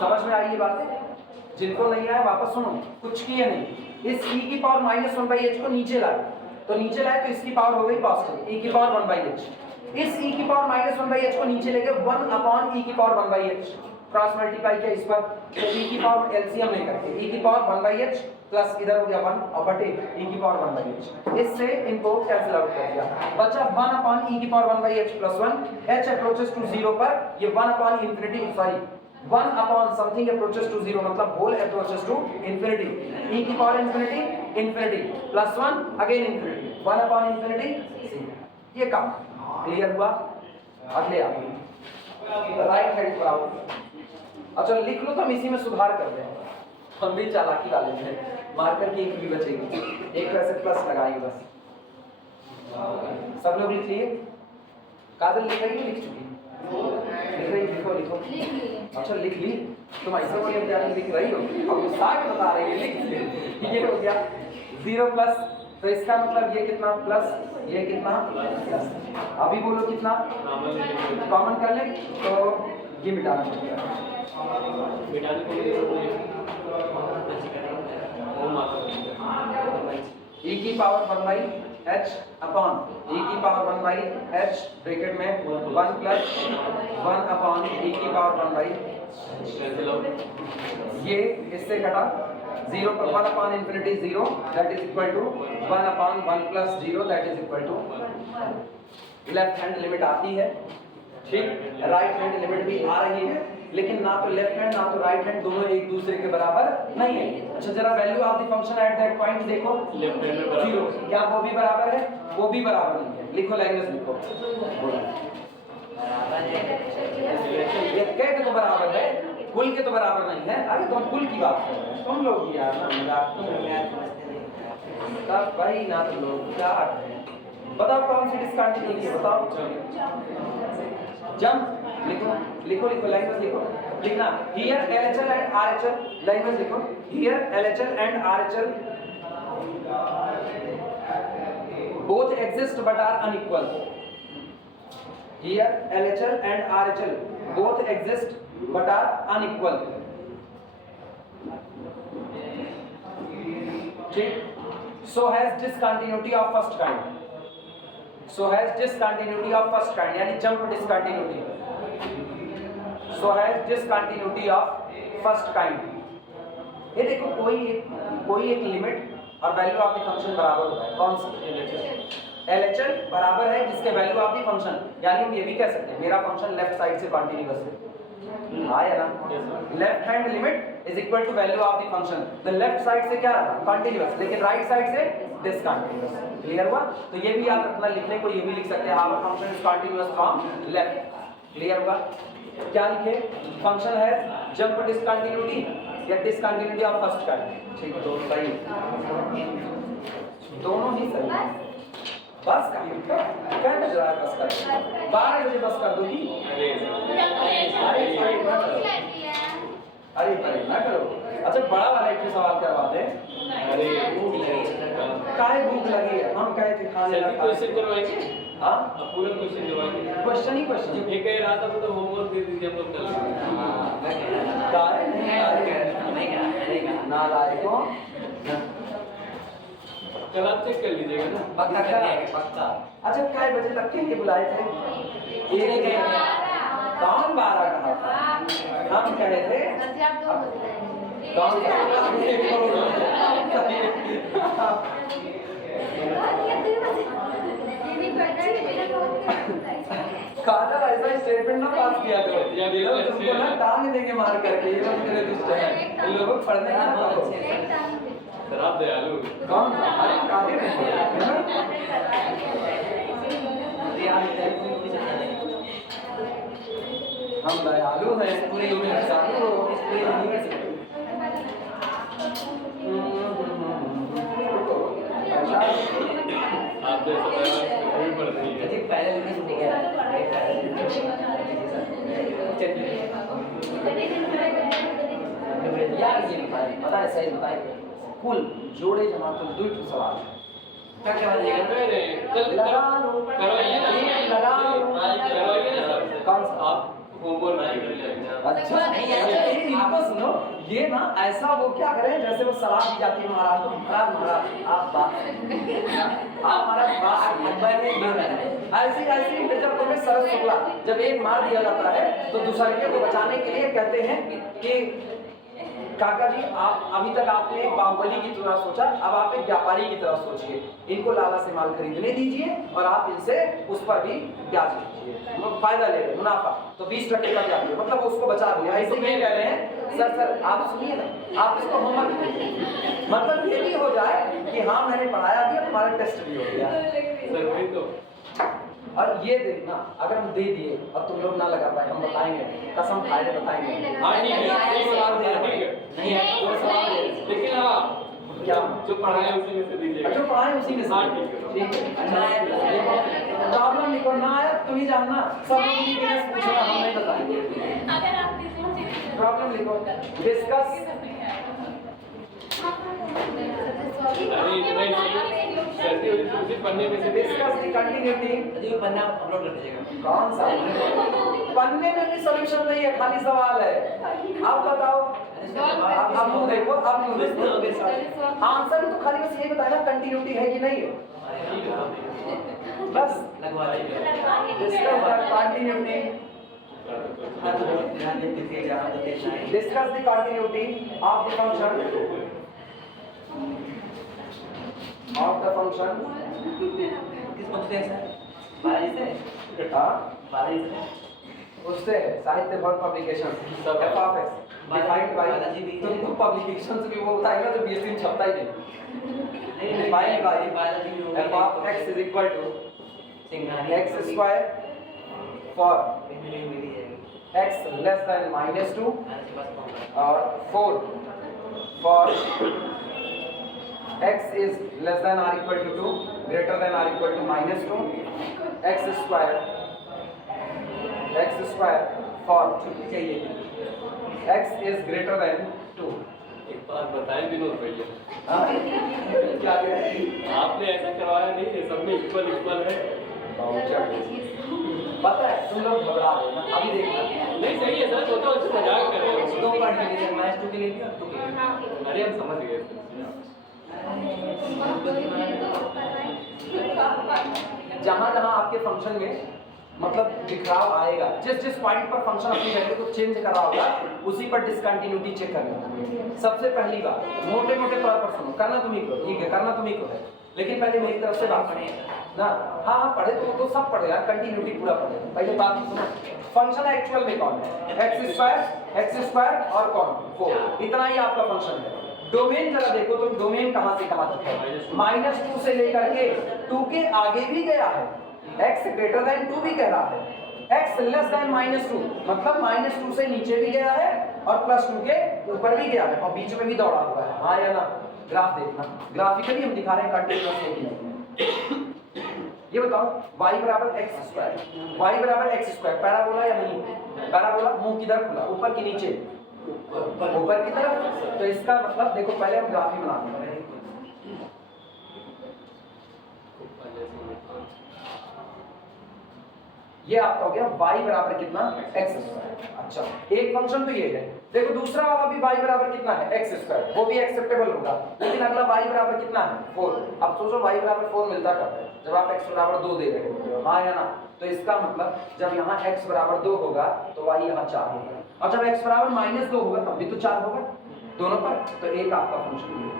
समझ में आई ये बात? जिनको नहीं आया वापस सुनो, कुछ किए नहीं, इस e की पावर -1/h को नीचे लाए, तो नीचे लाए तो इसकी पावर हो गई पॉजिटिव e की पावर 1/h, इस e की पावर -1/h को नीचे लेके 1 upon e की पावर 1/h क्रॉस मल्टीप्लाई किया इस पर, तो e की पावर एलसीएम नहीं करते, e की पावर 1/h प्लस इधर हो गया 1 और बटे e की पावर 1/h, इससे इनको कैंसिल आउट कर दिया, बचा 1 अपॉन e की power 1/h plus 1, h approaches to 0 पर ये 1 upon infinity, sorry 1 upon something approaches to 0 मतलब whole approaches to infinity, e की power infinity infinity plus 1 again infinity 1 upon infinity, ये काम क्लियर हुआ। अगले आप राइट हैंड पर आओ, अच्छा लिख लो तो हम इसी में सुधार कर दें, हम भी चालाकी वाले हैं, मार्कर की एक भी बचेगी, एक वैसे प्लस लगाइए बस। सब लोग लिख लिए? काजल लिख रही है, लिख चुकी लिख रही, लिखो लिखो, अच्छा लिख ली, तुम ऐसे बोले लिख रही हो, अब गुस्सा के बता रही है, लिख ली, ये हो गया 0 प्लस, तो इसका मतलब ये कितना प्लस, ये कितना प्लस, अभी बोलो कितना कॉमन कर ले, तो ये मिटाना पड़ेगा, e की पावर 1/h अपॉन e की पावर 1/h ब्रैकेट में 1 प्लस 1 अपॉन e की पावर 1/h, ये इससे घटा 0 पर 1 upon infinity 0 that is equal to 1 upon 1 plus 0 that is equal to, left hand limit आती है, ठीक, राइट हैंड लिमिट भी आ रही है, लेकिन ना तो लेफ्ट हैंड ना तो राइट हैंड दोनों एक दूसरे के बराबर नहीं है। अच्छा जरा value of the function at that point देखो, लेफ्ट हैंड में बराबर 0, क्या वो भी बराबर है? वो भी बराबर नहीं है, लिखो लैंग्वेज लिखो, ये कह के तो बराबर है, कुल के तो बराबर नहीं है। अरे तुम कुल की बात कर रहे हैं, तुम लोग यार ना मजाक तब भाई ना तुम लोग क्या बताओ कौन सी डिसकंटिन्यूटी है, बताओ। जंप लिखो लिखो लिखो, लैंग्वेज लिखो, लिखना here LHL and RHL, language लिखो here LHL and RHL both exist but are unequal, here LHL and RHL both exist but are unequal, ठीक। so has discontinuity of first kind, so has discontinuity of first kind यानी jump discontinuity, so has discontinuity of first kind। ये देखो कोई एक limit और value of the function बराबर होता है, कौन सा? LHL बराबर है जिसके वैल्यू ऑफ द फंक्शन, यानी हम ये भी कह सकते हैं मेरा फंक्शन लेफ्ट साइड से कॉन्टिन्यूअस है, आया ना, left hand limit is equal to value of the function, the left side से क्या रहा कॉन्टिन्यूअस, लेकिन राइट साइड से डिसकंटिन्यूअस, क्लियर हुआ? तो ये भी याद रखना, लिखने को ये भी लिख सकते हैं our function is continuous from left, clear हुआ? क्या लिखे? फंक्शन है जंप डिसकंटिन्यूटी या डिसकंटिन्यूटी ऑफ फर्स्ट काइंड, ठीक है, दोनों सही, दोनों ही सही। बस का क्या बज रहा है? बस का 12 बजे बस कर दोगी? अरे ना करो। अच्छा बड़ा वाला एक सवाल करवा दे, काहे भूख लगी है, हम कहे थे खाने का क्वेश्चन करवाएंगे, हाँ पूरा क्वेश्चन करवाएंगे, क्वेश्चन ही क्वेश्चन, ये कह रहा था तो होमवर्क दे दीजिए हम लोग कल, काहे नहीं ना लायको, कल आप चेक कर लीजिएगा ना, पक्का। अच्छा काय बजे तक के लिए बुलाए थे? एक कौन 12 कहा था? हम कहे थे कौन काजल ऐसा स्टेटमेंट ना पास किया करो, ये लोग तुमको ना टांग देंगे मार करके, ये लोग तेरे दुष्ट हैं, इन लोगों को पढ़ने का ना करो। सर आप दयालु कौन? अरे काहे नहीं? हम दयालु हैं पूरी यूनिवर्सिटी हो, पूरी यूनिवर्सिटी। आप जैसा कोई पढ़ती है पहले लिखने से गया यार ये पता है सही बताए कुल जोड़े जमा तो दो ही सवाल क्या करवाइएगा लगा लो करवाइए ना सर कौन सा आप होमवर्क नहीं करिए अच्छा नहीं इनको सुनो ये ना ऐसा वो क्या करें जैसे वो सलाह दी जाती है महाराज को महाराज आप बात महाराज बात ऐसी ऐसी जब तुम्हें सरस शुक्ला जब एक मार दिया जाता है तो दूसरे को बचाने के लिए कहते हैं कि काका जी आप अभी तक आपने एक बाहुबली की तरह सोचा, अब आप एक व्यापारी की तरह सोचिए, इनको लाला से माल खरीदने दीजिए और आप इनसे उस पर भी ब्याज लीजिए, फायदा ले रहे मुनाफा तो 20% का ब्याज, मतलब उसको बचा दिया। ऐसे ये कह रहे हैं सर आप सुनिए ना, आप इसको होमवर्क मतलब ये भी हो जाए कि हाँ मैंने पढ़ाया भी, तुम्हारा टेस्ट भी हो गया सर वही तो। और ये देखना अगर हम दे दिए और तुम लोग ना लगा पाए, हम बताएंगे कसम खाए बताएंगे। हाँ ठीक है, एक सवाल दे रहे हैं नहीं है दो सवाल दे रहे हैं। लेकिन हाँ क्या जो पढ़ाए उसी में से दीजिएगा। जो पढ़ाए उसी में से हाँ, ठीक है प्रॉब्लम लिखो ना आया तुम ही जानना, सब लोग की बिना पूछना हम नहीं बताएंगे। प्रॉब्लम लिखो डिस्कस अरे इतना ही कैसे उसी पन्ने में से डिस्कस द कंटिन्यूटी। अभी पन्ना अपलोड कर दीजिएगा। कौन सा पन्ने में भी सॉल्यूशन नहीं है, खाली सवाल है। आप बताओ अब मुंह देखो, अब मुंह देखो आंसर तो खाली बस ये बताना कंटिन्यूटी है कि नहीं है, बस लगवा दीजिए। Discuss the continuity. Discuss the continuity of the function किस पूछते हैं सर? बालाजी से? हाँ बालाजी से? उससे साहित्य भवन पब्लिकेशन FFX डिफाइंड बाय तुमको पब्लिकेशन से भी वो बताए ना जो बीएससी में छपता ही नहीं। Defined by FFX is equal to x square for x less than -2 और 4 for x is less than or equal to 2, greater than or equal to -2, x square for x is greater than 2। एक बात बताएं विनोद भैया, क्या कह रहे हैं? आपने ऐसा करवाया नहीं है, सब में इक्वल है। पता है तुम लोग घबरा रहे हो ना, अभी देखना नहीं सही है सर, सोचो उससे मजाक कर रहे हो। दो पार्ट के लिए मैच 2 के लिए भी और 2 के लिए। अरे हम समझ गए। जहां जहां आपके फंक्शन में मतलब बिखराव आएगा, जिस जिस पॉइंट पर फंक्शन अपनी वैल्यू को चेंज कर रहा होगा उसी पर डिसकंटिन्यूटी चेक करना। सबसे पहली बात मोटे मोटे तौर पर सुनो, करना तुम्ही को, ठीक है करना तुम्ही को है, लेकिन पहले मेरी तरफ से बात सुनिए ना। हाँ पढ़े तो सब पढ़े यार, कंटिन्यूटी पूरा पढ़े। पहले बात सुनो, फंक्शन एक्चुअल में कौन है? x स्क्वायर और कौन 4, इतना ही आपका फंक्शन है। डोमेन जरा देखो तुम, डोमेन कहां से कहां तक है? -2 से लेकर के 2 के आगे भी गया है, x ग्रेटर देन 2 भी कह रहा है, x लेस देन -2 मतलब -2 से नीचे भी गया है और +2 के ऊपर भी गया है और बीच में भी दौड़ा हुआ है। हाँ या ना? ग्राफ देखना, ग्राफिकली हम दिखा रहे हैं कंटिन्यूअस है कि नहीं। ये बताओ y बराबर x स्क्वायर पैराबोला या नहीं? पैराबोला मुंह किधर खुला, ऊपर की नीचे? ऊपर की तरफ। तो इसका मतलब देखो पहले हम ग्राफ ही बनाते हैं। ये आपका हो गया y बराबर कितना? x square. अच्छा एक फंक्शन तो ये है, देखो दूसरा वाला भी y बराबर कितना है? x स्क्वायर, वो भी एक्सेप्टेबल होगा, लेकिन अगला y बराबर कितना है? 4। अब सोचो y बराबर 4 मिलता कब है? जब आप x बराबर 2 दे रहे हो, हाँ या ना? तो इसका मतलब जब यहाँ x बराबर 2 होगा तो y यहाँ 4 होगा, और जब x बराबर -2 होगा तब भी तो 4 होगा। दोनों पर, तो एक आपका फंक्शन ये।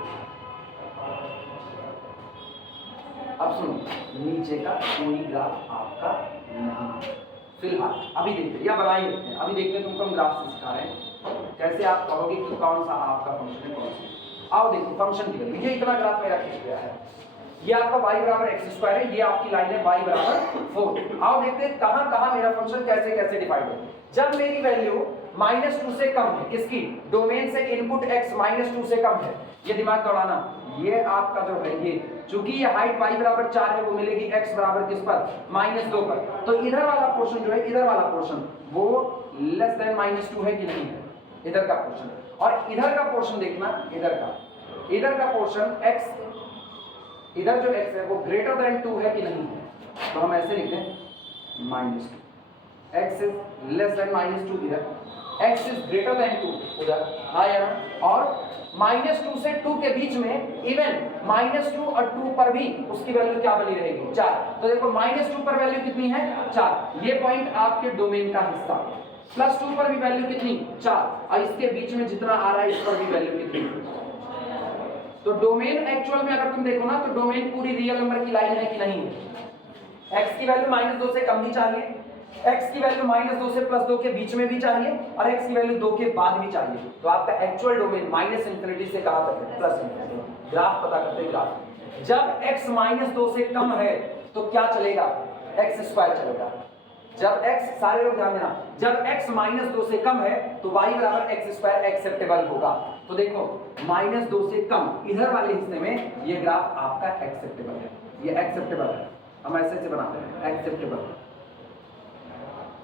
अब सुनो, नीचे का कोई ग्राफ आपका नहीं फिलहाल, अभी देखते हैं या बना ही रखते हैं, अभी देखते हैं तुमको हम ग्राफ से सिखा रहे हैं कैसे आप कहोगे कि कौन सा आपका फंक्शन है कौन सा। आओ देखो फंक्शन की वैल्यू, ये इतना ग्राफ मेरा खींच गया है, ये आपका y बराबर एक्स स्क्वायर है, ये आपकी लाइन है y बराबर 4। आओ देखते हैं कहां कहां मेरा फंक्शन कैसे कैसे डिफाइंड है। जब मेरी वैल्यू -2 से कम है, किसकी, डोमेन से इनपुट x -2 से कम है, ये दिमाग दौड़ाना, ये आपका जो है ये, चूंकि ये हाइट y बराबर 4 है, वो मिलेगी x बराबर किस पर, -2 पर, तो इधर वाला पोर्शन जो है, इधर वाला पोर्शन वो लेस देन -2 है कि नहीं है, इधर का पोर्शन, और इधर का पोर्शन देखना, इधर का पोर्शन x, इधर जो x है वो ग्रेटर देन 2 है कि नहीं है, तो हम ऐसे लिखते हैं -2, x इज लेस देन -2 इधर, x इज ग्रेटर देन 2 उधर, आया ना, और -2 से 2 के बीच में इवन -2 और 2 पर भी उसकी वैल्यू क्या बनी रहेगी, 4। तो देखो -2 पर वैल्यू कितनी है, 4, ये पॉइंट आपके डोमेन का हिस्सा, +2 पर भी वैल्यू कितनी, 4, और इसके बीच में जितना आ रहा है इस पर भी वैल्यू कितनी। तो डोमेन एक्चुअल में अगर तुम देखो ना, तो डोमेन पूरी रियल नंबर की लाइन है कि नहीं है। x की वैल्यू -2 से कम भी चाहिए, x की वैल्यू -2 से +2 के बीच में भी चाहिए, और x की वैल्यू 2 के बाद भी चाहिए। तो आपका एक्चुअल डोमेन -∞ से कहां तक है, +∞। ग्राफ पता करते हैं, ग्राफ जब x -2 से कम है तो क्या चलेगा, x² चलेगा। जब x, सारे लोग ध्यान देना, जब x -2 से कम है तो y बराबर x² एक्सेप्टेबल होगा। तो देखो -2 से कम इधर वाले हिस्से में ये ग्राफ आपका एक्सेप्टेबल है, ये एक्सेप्टेबल है, हम ऐसे बनाते हैं एक्सेप्टेबल।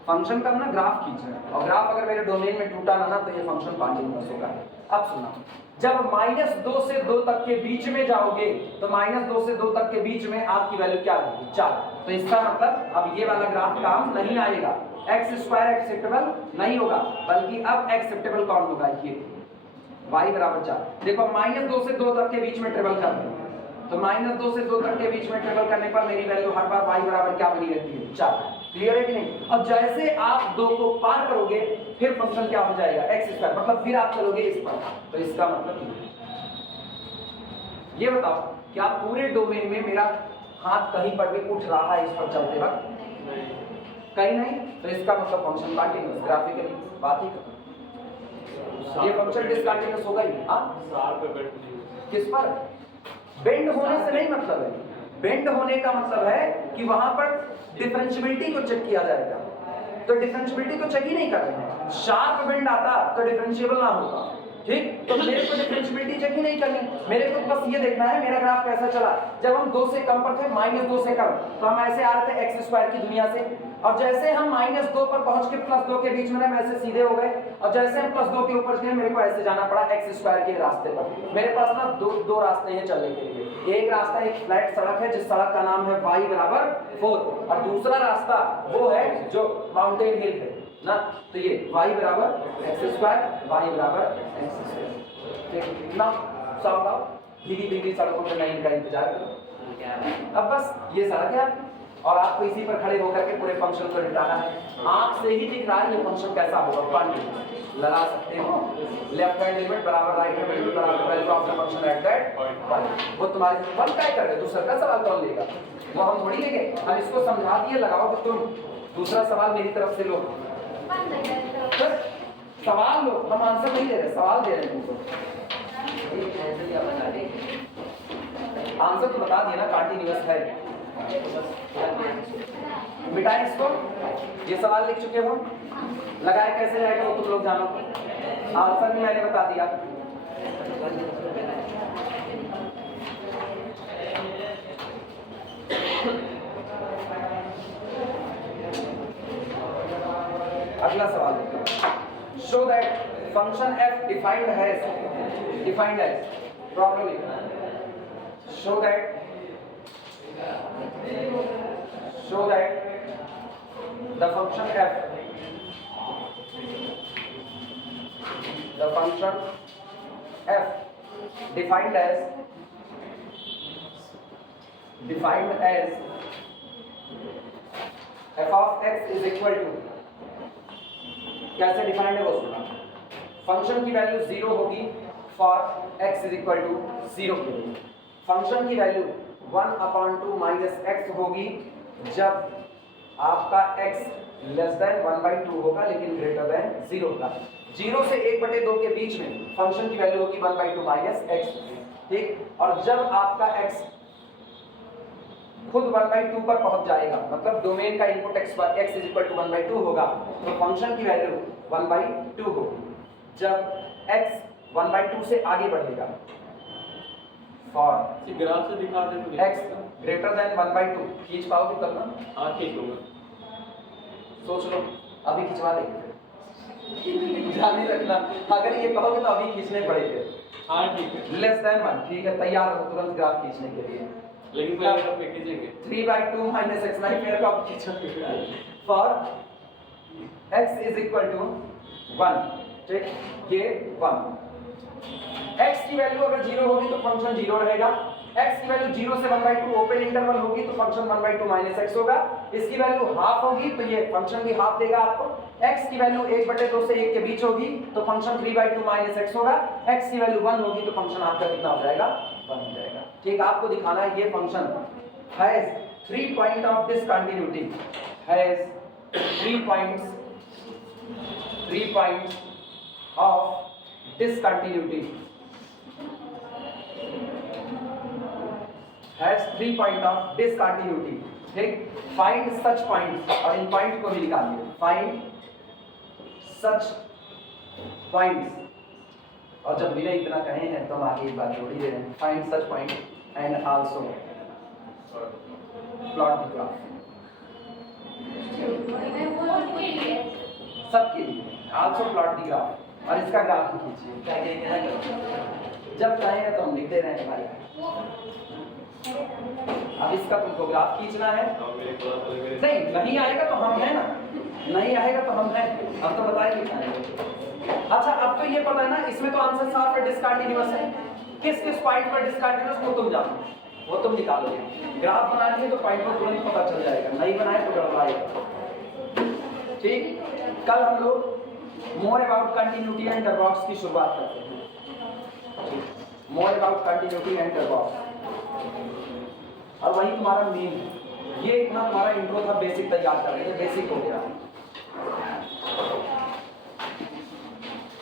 फंक्शन का ना ग्राफ खींचना है, और ग्राफ अगर मेरे डोमेन में टूटा ना तो ये फंक्शन कॉन्टिन्यूअस होगा। अब सुना, जब -2 से 2 तक के बीच में जाओगे तो -2 से 2 तक के बीच में आपकी वैल्यू क्या होगी, 4। तो इसका मतलब अब ये वाला ग्राफ काम नहीं आएगा, x² एक्सेप्टेबल नहीं होगा, बल्कि अब एक्सेप्टेबल कौन होगा, ये y बराबर 4। देखो -2 से 2 तक के बीच में ट्रेवल कर रहे हैं, तो -2 से 2 तक के बीच में ट्रेवल करने पर मेरी वैल्यू हर बार y बराबर क्या बनी रहती है, 4। क्लियर है कि नहीं। अब जैसे आप 2 को पार करोगे फिर फंक्शन क्या हो जाएगा, x², मतलब फिर आप चलोगे इस पर। तो इसका मतलब ये बताओ क्या पूरे डोमेन में मेरा हाथ कहीं पर भी उठ रहा है इस पर चलते वक्त, कहीं नहीं, तो इसका मतलब फंक्शन कंटीन्यूअस, ग्राफिकली बात ही खत्म। ये फंक्शन डिसकंटीन्यूअस होगा ही। किस पर, बेंड होने से नहीं मतलब है, बेंड होने का मतलब है कि वहां पर डिफरेंशियबिलिटी को चेक किया जाएगा, तो डिफरेंशियबिलिटी को चेक ही नहीं कर रहे हैं। शार्प बेंड आता तो डिफरेंशिएबल ना होता, ठीक, तो मेरे को डिफरेंशियबिलिटी चेक ही नहीं करनी, मेरे को बस ये देखना है मेरा ग्राफ कैसा चला। जब हम 2 से कम पर थे, -2 से कम, तो हम ऐसे आ रहे थे x² की दुनिया से, और जैसे हम -2 पर पहुंच के +2 के बीच में हम ऐसे सीधे हो गए, और जैसे हम +2 के ऊपर गए मेरे को ऐसे जाना पड़ा x² के रास्ते पर। मेरे पास ना दो रास्ते हैं चलने के लिए, एक रास्ता एक फ्लैट सड़क है जिस सड़क का नाम है y बराबर 4, और दूसरा रास्ता वो है जो माउंटेन हिल है ना, तो ये y बराबर x², y बराबर x²। ठीक ना, सॉल्व आउट, धीरे सड़कों पर लाइन का इंतजार करो। अब बस ये सड़क है और आपको इसी पर खड़े होकर के पूरे फंक्शन को निपटाना है। आंख से ही दिख रहा है ये फंक्शन कैसा होगा, क्वांटिटी लगा सकते हो, लेफ्ट हैंड लिमिट बराबर राइट हैंड लिमिट बराबर value of the function at that point. वो तुम्हारे वन तय कर रहे, दूसरा का सवाल कौन लेगा, वो हम थोड़ी लेंगे, हम इसको समझा दिए, लगाओ कि तुम दूसरा सवाल मेरी तरफ से लो, सवाल लो, हम आंसर नहीं दे रहे, सवाल दे रहे हैं तुमको। आंसर तो बता दिया ना, कंटीन्यूअस है। मिटाएं इसको, ये सवाल लिख चुके हो, लगाए कैसे जाएगा वो तुम लोग जानो, आंसर भी मैंने बता दिया। अगला सवाल देखो, show that function f defined as problem लिखना, show that the function f defined as f of x is equal to, कैसे डिफाइंड है वो सुना, फंक्शन की वैल्यू 0 होगी for x is equal to 0 के लिए फंक्शन की वैल्यू 1/2 माइनस एक्स होगी जब आपका x लेस देन 1/2 होगा लेकिन ग्रेटर देन 0 होगा। 0 से 1/2 के बीच में फंक्शन की वैल्यू होगी 1/2 माइनस एक्स, ठीक। और जब आपका x खुद 1/2 पर पहुंच जाएगा, मतलब डोमेन का input x is equal to 1/2 होगा, तो फंक्शन की वैल्यू 1/2 होगी। जब x 1/2 से आगे बढ़ेगा फॉर ग्राफ से दिखा दे तो x ग्रेटर देन 1/2 खींच पाओगे तब ना? हाँ खींच लूंगा। सोच लो, अभी खिंचवा देंगे ध्यान नहीं रखना, अगर ये कहोगे तो अभी खींचने पड़ेंगे। हाँ ठीक है, लेस देन 1, ठीक है, तैयार हो तुरंत ग्राफ खींचने के लिए। लेकिन पहले कब पे खींचेंगे? 3/2 माइनस x नहीं, फिर कब खींचोगे? For x is equal to 1, ठीक, ये 1। x की वैल्यू अगर 0 होगी तो फंक्शन 0 रहेगा। x की वैल्यू 0 से 1/2 ओपन इंटरवल होगी तो फंक्शन 1/2 माइनस x होगा। इसकी वैल्यू हाफ होगी तो ये फंक्शन भी हाफ देगा आपको। x की वैल्यू 1/2 से 1 के बीच होगी तो फंक्शन 3/2 माइनस x होगा। x की वैल्यू 1 होगी तो फंक्शन आपका कितना हो जाएगा? 1 हो जाएगा, ठीक। आपको दिखाना है ये function has 3 point of discontinuity, has 3 points of discontinuity, has 3 point of discontinuity, ठीक। find such points, और इन पॉइंट को भी निकालिए, find such points, और जब बिना इतना कहे हैं तो हम आगे एक बात जोड़ ही दे रहे हैं, find such point and also plot the graph, सबके लिए also plot the graph, और इसका ग्राफ भी खींचिए, क्या क्या करो, जब चाहेगा तो हम लिख दे रहे हैं भाई। अब इसका तुमको ग्राफ खींचना है, नहीं आएगा तो हम हैं ना, नहीं आएगा तो हम हैं, अब तो बताएंगे। अच्छा, अब तो ये पता है ना, इसमें तो आंसर साफ है, डिसकंटिन्यूअस है। किस किस पॉइंट पर डिसकंटिन्यूअस वो तुम जानो, वो तुम निकालोगे। ग्राफ बना लिए तो पॉइंट पर तुरंत पता चल जाएगा, नहीं बनाए तो गड़बड़ाएगा, ठीक। कल हम लोग मोर अबाउट कंटिन्यूटी एंड डरबॉक्स की शुरुआत करते हैं, मोर अबाउट कंटिन्यूटी एंड डरबॉक्स, और वही तुम्हारा मेन है। ये इतना तुम्हारा इंट्रो था, बेसिक तैयार कर रहे थे, बेसिक हो गया।